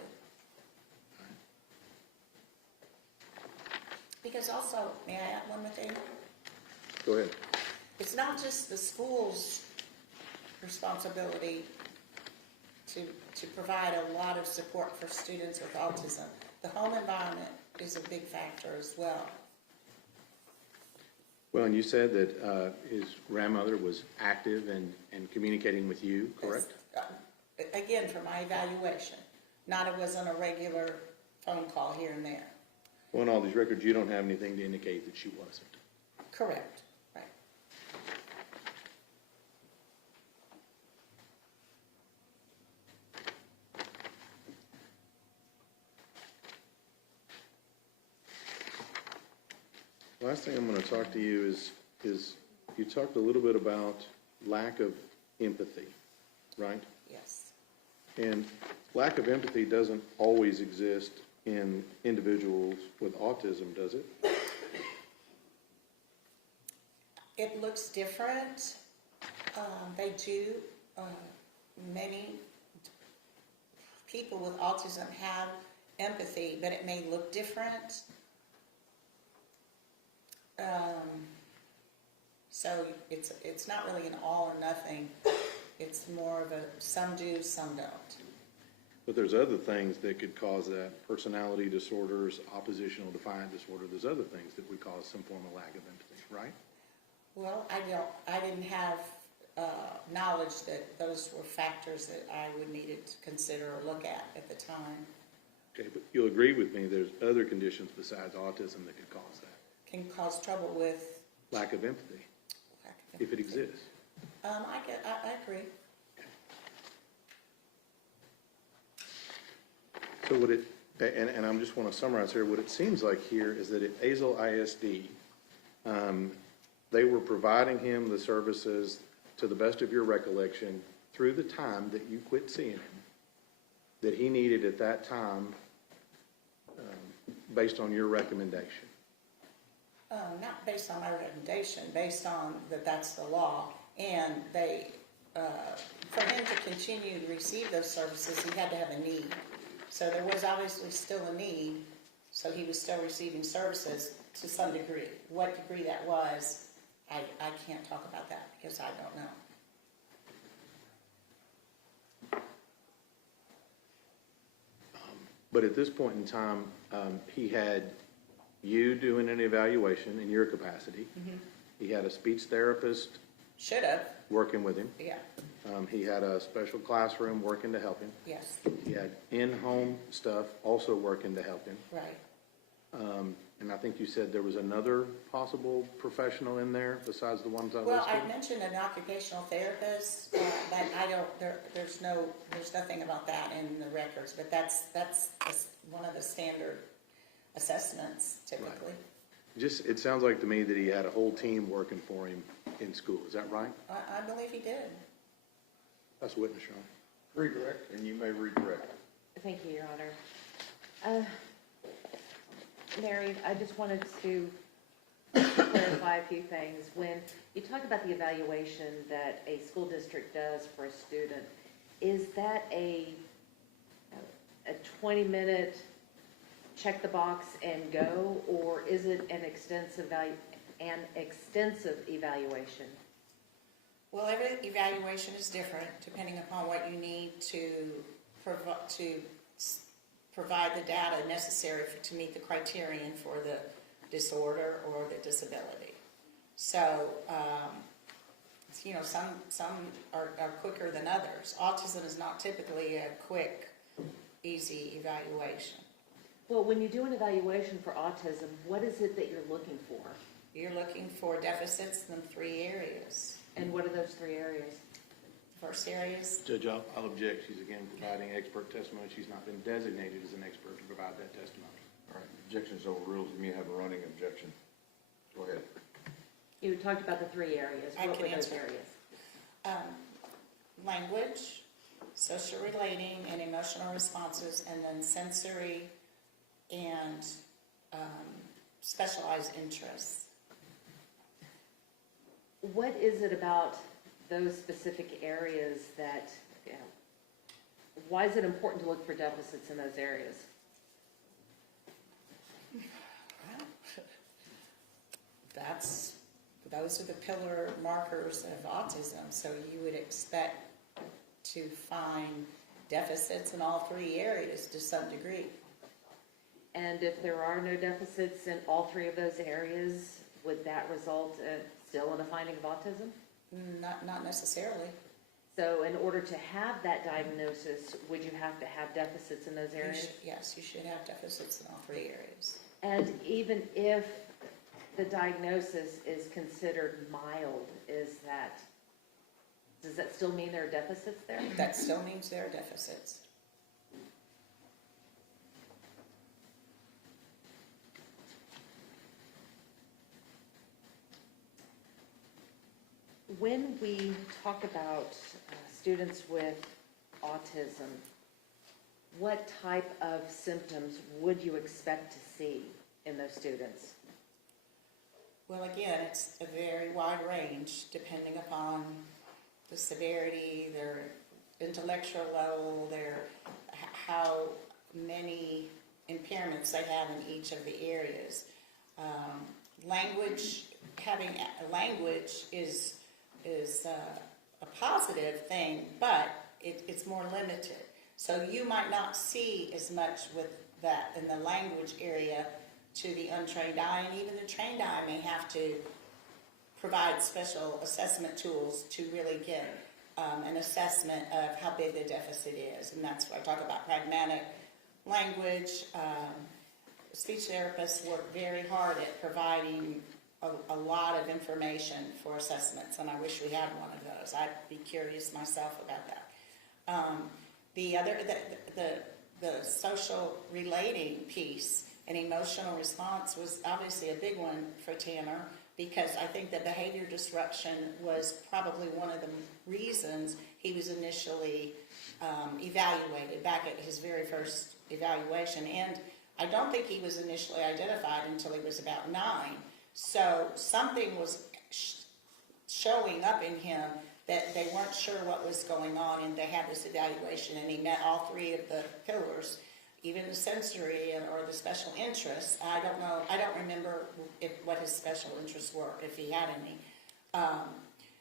Because also, may I add one more thing? Go ahead. It's not just the school's responsibility to provide a lot of support for students with autism. The home environment is a big factor as well. Well, and you said that his grandmother was active and communicating with you, correct? Again, for my evaluation, not it wasn't a regular phone call here and there. Well, in all these records, you don't have anything to indicate that she wasn't. Correct, right. Last thing I'm going to talk to you is you talked a little bit about lack of empathy, right? Yes. And lack of empathy doesn't always exist in individuals with autism, does it? It looks different. They do. Many people with autism have empathy, but it may look different. So it's not really an all or nothing. It's more of a some do, some don't. But there's other things that could cause that. Personality disorders, oppositional defiant disorder. There's other things that would cause some form of lack of empathy, right? Well, I didn't have knowledge that those were factors that I would needed to consider or look at the time. Okay, but you'll agree with me, there's other conditions besides autism that could cause that. Can cause trouble with Lack of empathy, if it exists. I agree. So what it, and I just want to summarize here, what it seems like here is that at Azle ISD, they were providing him the services, to the best of your recollection, through the time that you quit seeing him, that he needed at that time, based on your recommendation. Not based on my recommendation, based on that's the law, and they, for him to continue to receive those services, he had to have a need. So there was obviously still a need, so he was still receiving services to some degree. What degree that was, I can't talk about that because I don't know. But at this point in time, he had you doing an evaluation in your capacity. Mm-hmm. He had a speech therapist Should have, working with him. yeah, He had a special classroom working to help him. yes, He had in-home stuff also working to help him. right. And I think you said there was another possible professional in there besides the ones I Well, listed? I mentioned an occupational therapist, but I don't, there's nothing about that in the records, but that's one of the standard assessments typically. Just, it sounds like to me that he had a whole team working for him in school. Is that right? I believe he did. That's witness, Sean. Redirect, and you may redirect. Thank you, Your Honor. Mary, I just wanted to clarify a few things. When you talk about the evaluation that a school district does for a student, is that a 20-minute check the box and go, or is it an extensive evaluation? Well, every evaluation is different depending upon what you need to provide the data necessary to meet the criterion for the disorder or the disability. So, some are quicker than others. Autism is not typically a quick, easy evaluation. Well, when you do an evaluation for autism, what is it that you're looking for? You're looking for deficits in 3 areas. And what are those 3 areas? First areas, Judge, I'll object. She's again providing expert testimony. She's not been designated as an expert to provide that testimony. All right, objection's overruled. You may have a running objection. Go ahead. You talked about the 3 areas. I What can were those answer. areas? Language, social relating and emotional responses, and then sensory and specialized interests. What is it about those specific areas that why is it important to look for deficits in those areas? Those are the pillar markers of autism, so you would expect to find deficits in all three areas to some degree. And if there are no deficits in all three of those areas, would that result still in a finding of autism? Not necessarily. So in order to have that diagnosis, would you have to have deficits in those areas? Yes, you should have deficits in all three areas. And even if the diagnosis is considered mild, does that still mean there are deficits there? That still means there are deficits. When we talk about students with autism, what type of symptoms would you expect to see in those students? Well, again, it's a very wide range depending upon the severity, their intellectual level, how many impairments they have in each of the areas. Having language is a positive thing, but it's more limited. So you might not see as much with that in the language area to the untrained eye, and even the trained eye may have to provide special assessment tools to really get an assessment of how big the deficit is. And that's where I talk about pragmatic language. Speech therapists work very hard at providing a lot of information for assessments, and I wish we had one of those. I'd be curious myself about that. The social relating piece and emotional response was obviously a big one for Tanner, because I think that behavior disruption was probably one of the reasons he was initially evaluated back at his very first evaluation. And I don't think he was initially identified until he was about 9. So something was showing up in him that they weren't sure what was going on, and they had this evaluation, and he met all three of the pillars, even the sensory or the special interests. I don't remember what his special interests were, if he had any.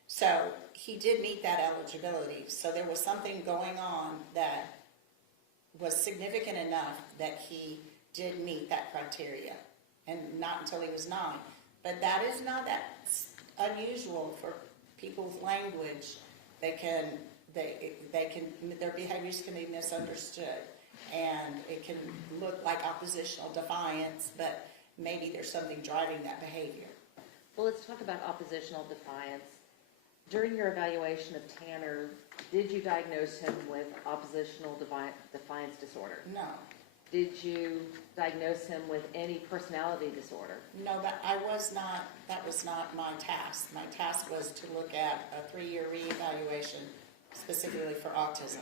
So he did meet that eligibility. So there was something going on that was significant enough that he did meet that criteria, and not until he was 9. But that is not that unusual for people's language. Their behaviors can be misunderstood, and it can look like oppositional defiance, but maybe there's something driving that behavior. Well, let's talk about oppositional defiance. During your evaluation of Tanner, did you diagnose him with oppositional defiance disorder? No. Did you diagnose him with any personality disorder? No, but that was not my task. My task was to look at a 3-year reevaluation specifically for autism.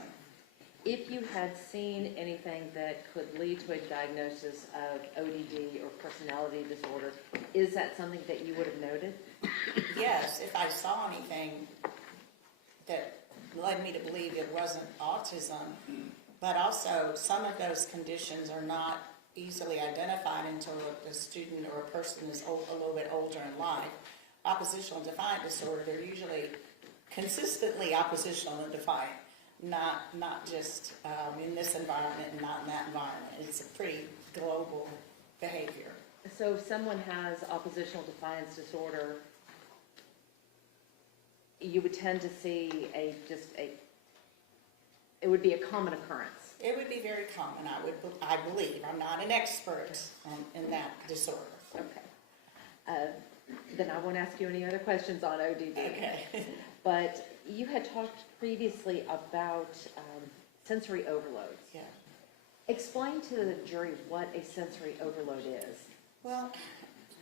If you had seen anything that could lead to a diagnosis of ODD or personality disorder, is that something that you would have noted? Yes, if I saw anything that led me to believe it wasn't autism, but also some of those conditions are not easily identified until a student or a person is a little bit older in life. Oppositional defiant disorder, they're usually consistently oppositional and defiant, not just in this environment and not in that environment. It's a pretty global behavior. So if someone has oppositional defiance disorder, you would tend to see it would be a common occurrence. It would be very common, I believe. I'm not an expert in that disorder. Okay. Then I won't ask you any other questions on ODD. Okay. But you had talked previously about sensory overloads. Yeah. Explain to the jury what a sensory overload is. Well,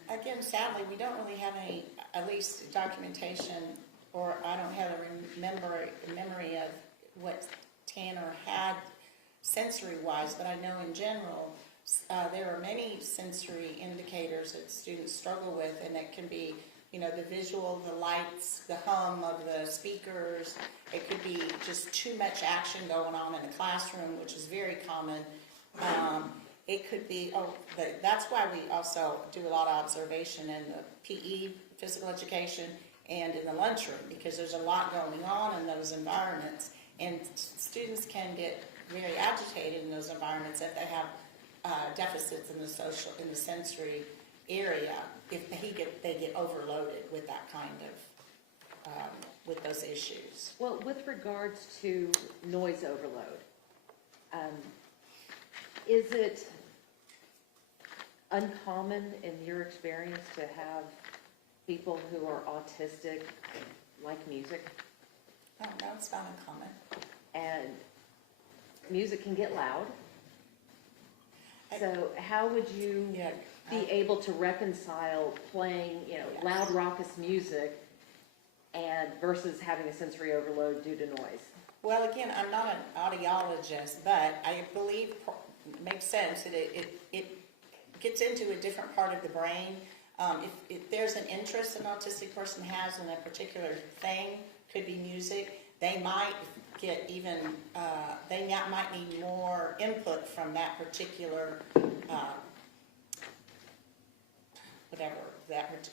again, sadly, we don't really have any, at least documentation, or I don't have a memory of what Tanner had sensory-wise, but I know in general there are many sensory indicators that students struggle with, and that can be, you know, the visual, the lights, the hum of the speakers. It could be just too much action going on in the classroom, which is very common. It could be, that's why we also do a lot of observation in the PE, physical education, and in the lunchroom, because there's a lot going on in those environments. And students can get very agitated in those environments if they have deficits in the sensory area, if they get overloaded with that kind of, with those issues. Well, with regards to noise overload, is it uncommon in your experience to have people who are autistic like music? Oh, no, it's not uncommon. And music can get loud. So how would you be able to reconcile playing, loud raucous music and versus having a sensory overload due to noise? Well, again, I'm not an audiologist, but I believe it makes sense that it gets into a different part of the brain. If there's an interest an autistic person has in a particular thing, could be music, they might get even, they might need more input from that particular, whatever,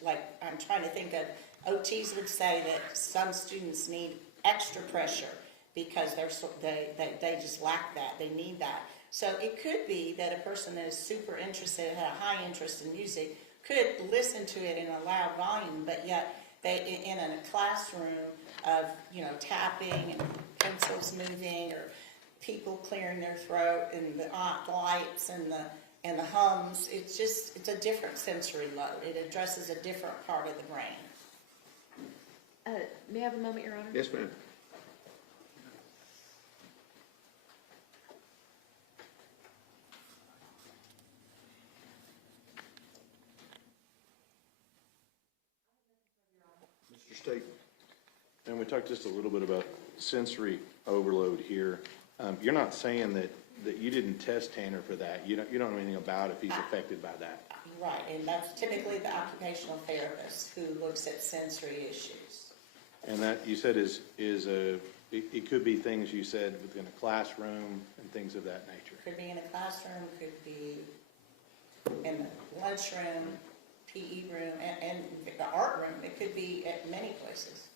like, I'm trying to think of, OTs would say that some students need extra pressure because they just lack that, they need that. So it could be that a person that is super interested, had a high interest in music, could listen to it in a loud volume, but yet they, in a classroom of, tapping and pencils moving or people clearing their throat and the lights and the hums, it's a different sensory load. It addresses a different part of the brain. May I have a moment, Your Honor? Yes, ma'am. Mr. State. And we talked just a little bit about sensory overload here. You're not saying that you didn't test Tanner for that. You don't know anything about if he's affected by that. Right, and that's typically the occupational therapist who looks at sensory issues. And that, you said, it could be things you said within a classroom and things of that nature. Could be in a classroom, could be in the lunchroom, PE room, and the art room. It could be at many places.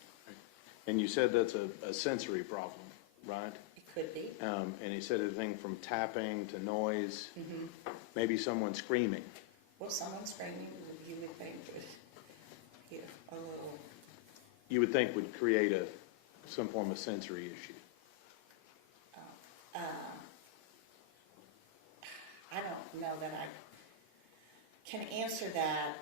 And you said that's a sensory problem, right? It could be. And he said everything from tapping to noise, maybe someone screaming. Well, someone screaming, you would think would get a little... You would think would create some form of sensory issue. I don't know that I can answer that.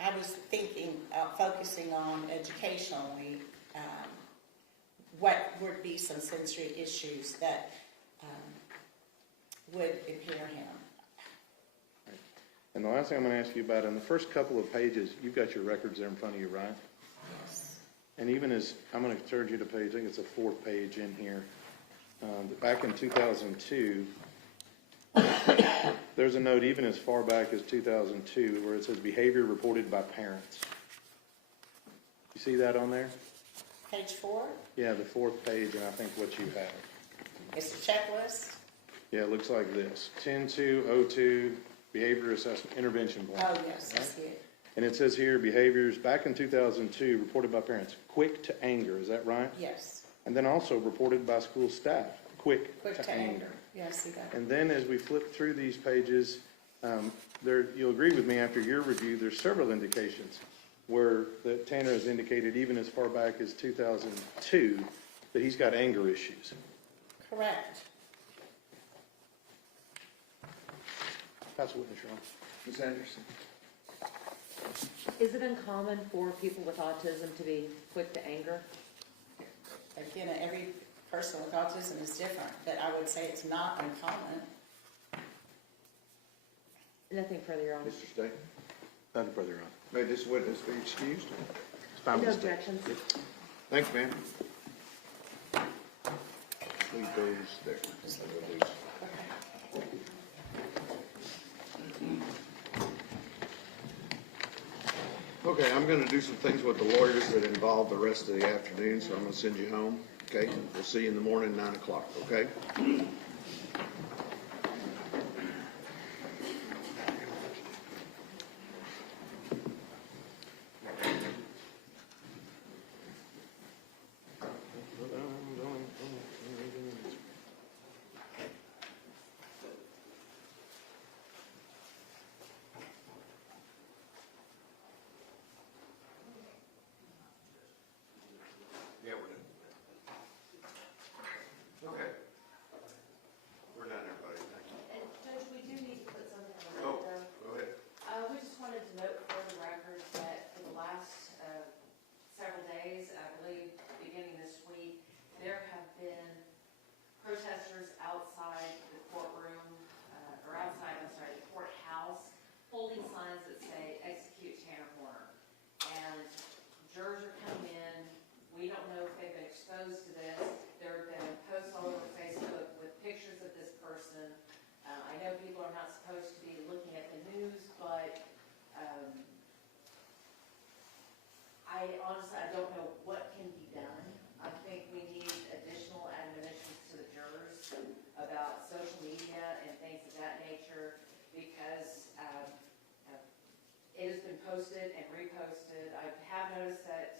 I was thinking, focusing on educationally, what would be some sensory issues that would impair him. And the last thing I'm going to ask you about, in the first couple of pages, you've got your records there in front of you, right? Yes. And even as, I'm going to turn you to page, I think it's the fourth page in here. Back in 2002, there's a note even as far back as 2002 where it says behavior reported by parents. You see that on there? Page 4? Yeah, the fourth page, and I think what you have. It's a checklist? Yeah, it looks like this. 10-2-02, behavior assessment intervention plan. Oh, yes, I see it. And it says here, behaviors back in 2002 reported by parents, quick to anger, is that right? Yes. And then also reported by school staff, quick to anger. Yeah, I see that. And then as we flip through these pages, you'll agree with me after your review, there's several indications where that Tanner has indicated even as far back as 2002 that he's got anger issues. Correct. That's what it's wrong. Ms. Anderson. Is it uncommon for people with autism to be quick to anger? Again, every person with autism is different, but I would say it's not uncommon. Nothing further, Your Honor. Mr. State. Nothing further on. May this witness be excused? It's fine No with the state. objections. Thanks, ma'am. Leave those there. Okay, I'm gonna do some things with the lawyers that involve the rest of the afternoon, so I'm gonna send you home, okay? We'll see you in the morning, 9 o'clock, okay? Yeah, we're done. Okay. We're done, everybody, thank you. And Judge, we do need to put something on the Oh, record. go ahead. We just wanted to note for the record that for the last several days, I believe beginning this week, there have been protesters outside the courtroom, or outside, I'm sorry, the courthouse, holding signs that say execute Tanner Horner. And jurors are coming in. We don't know if they've been exposed to this. There have been posts all over Facebook with pictures of this person. I know people are not supposed to be looking at the news, but I don't know what can be done. I think we need additional admonitions to the jurors about social media and things of that nature, because it has been posted and reposted. I have noticed that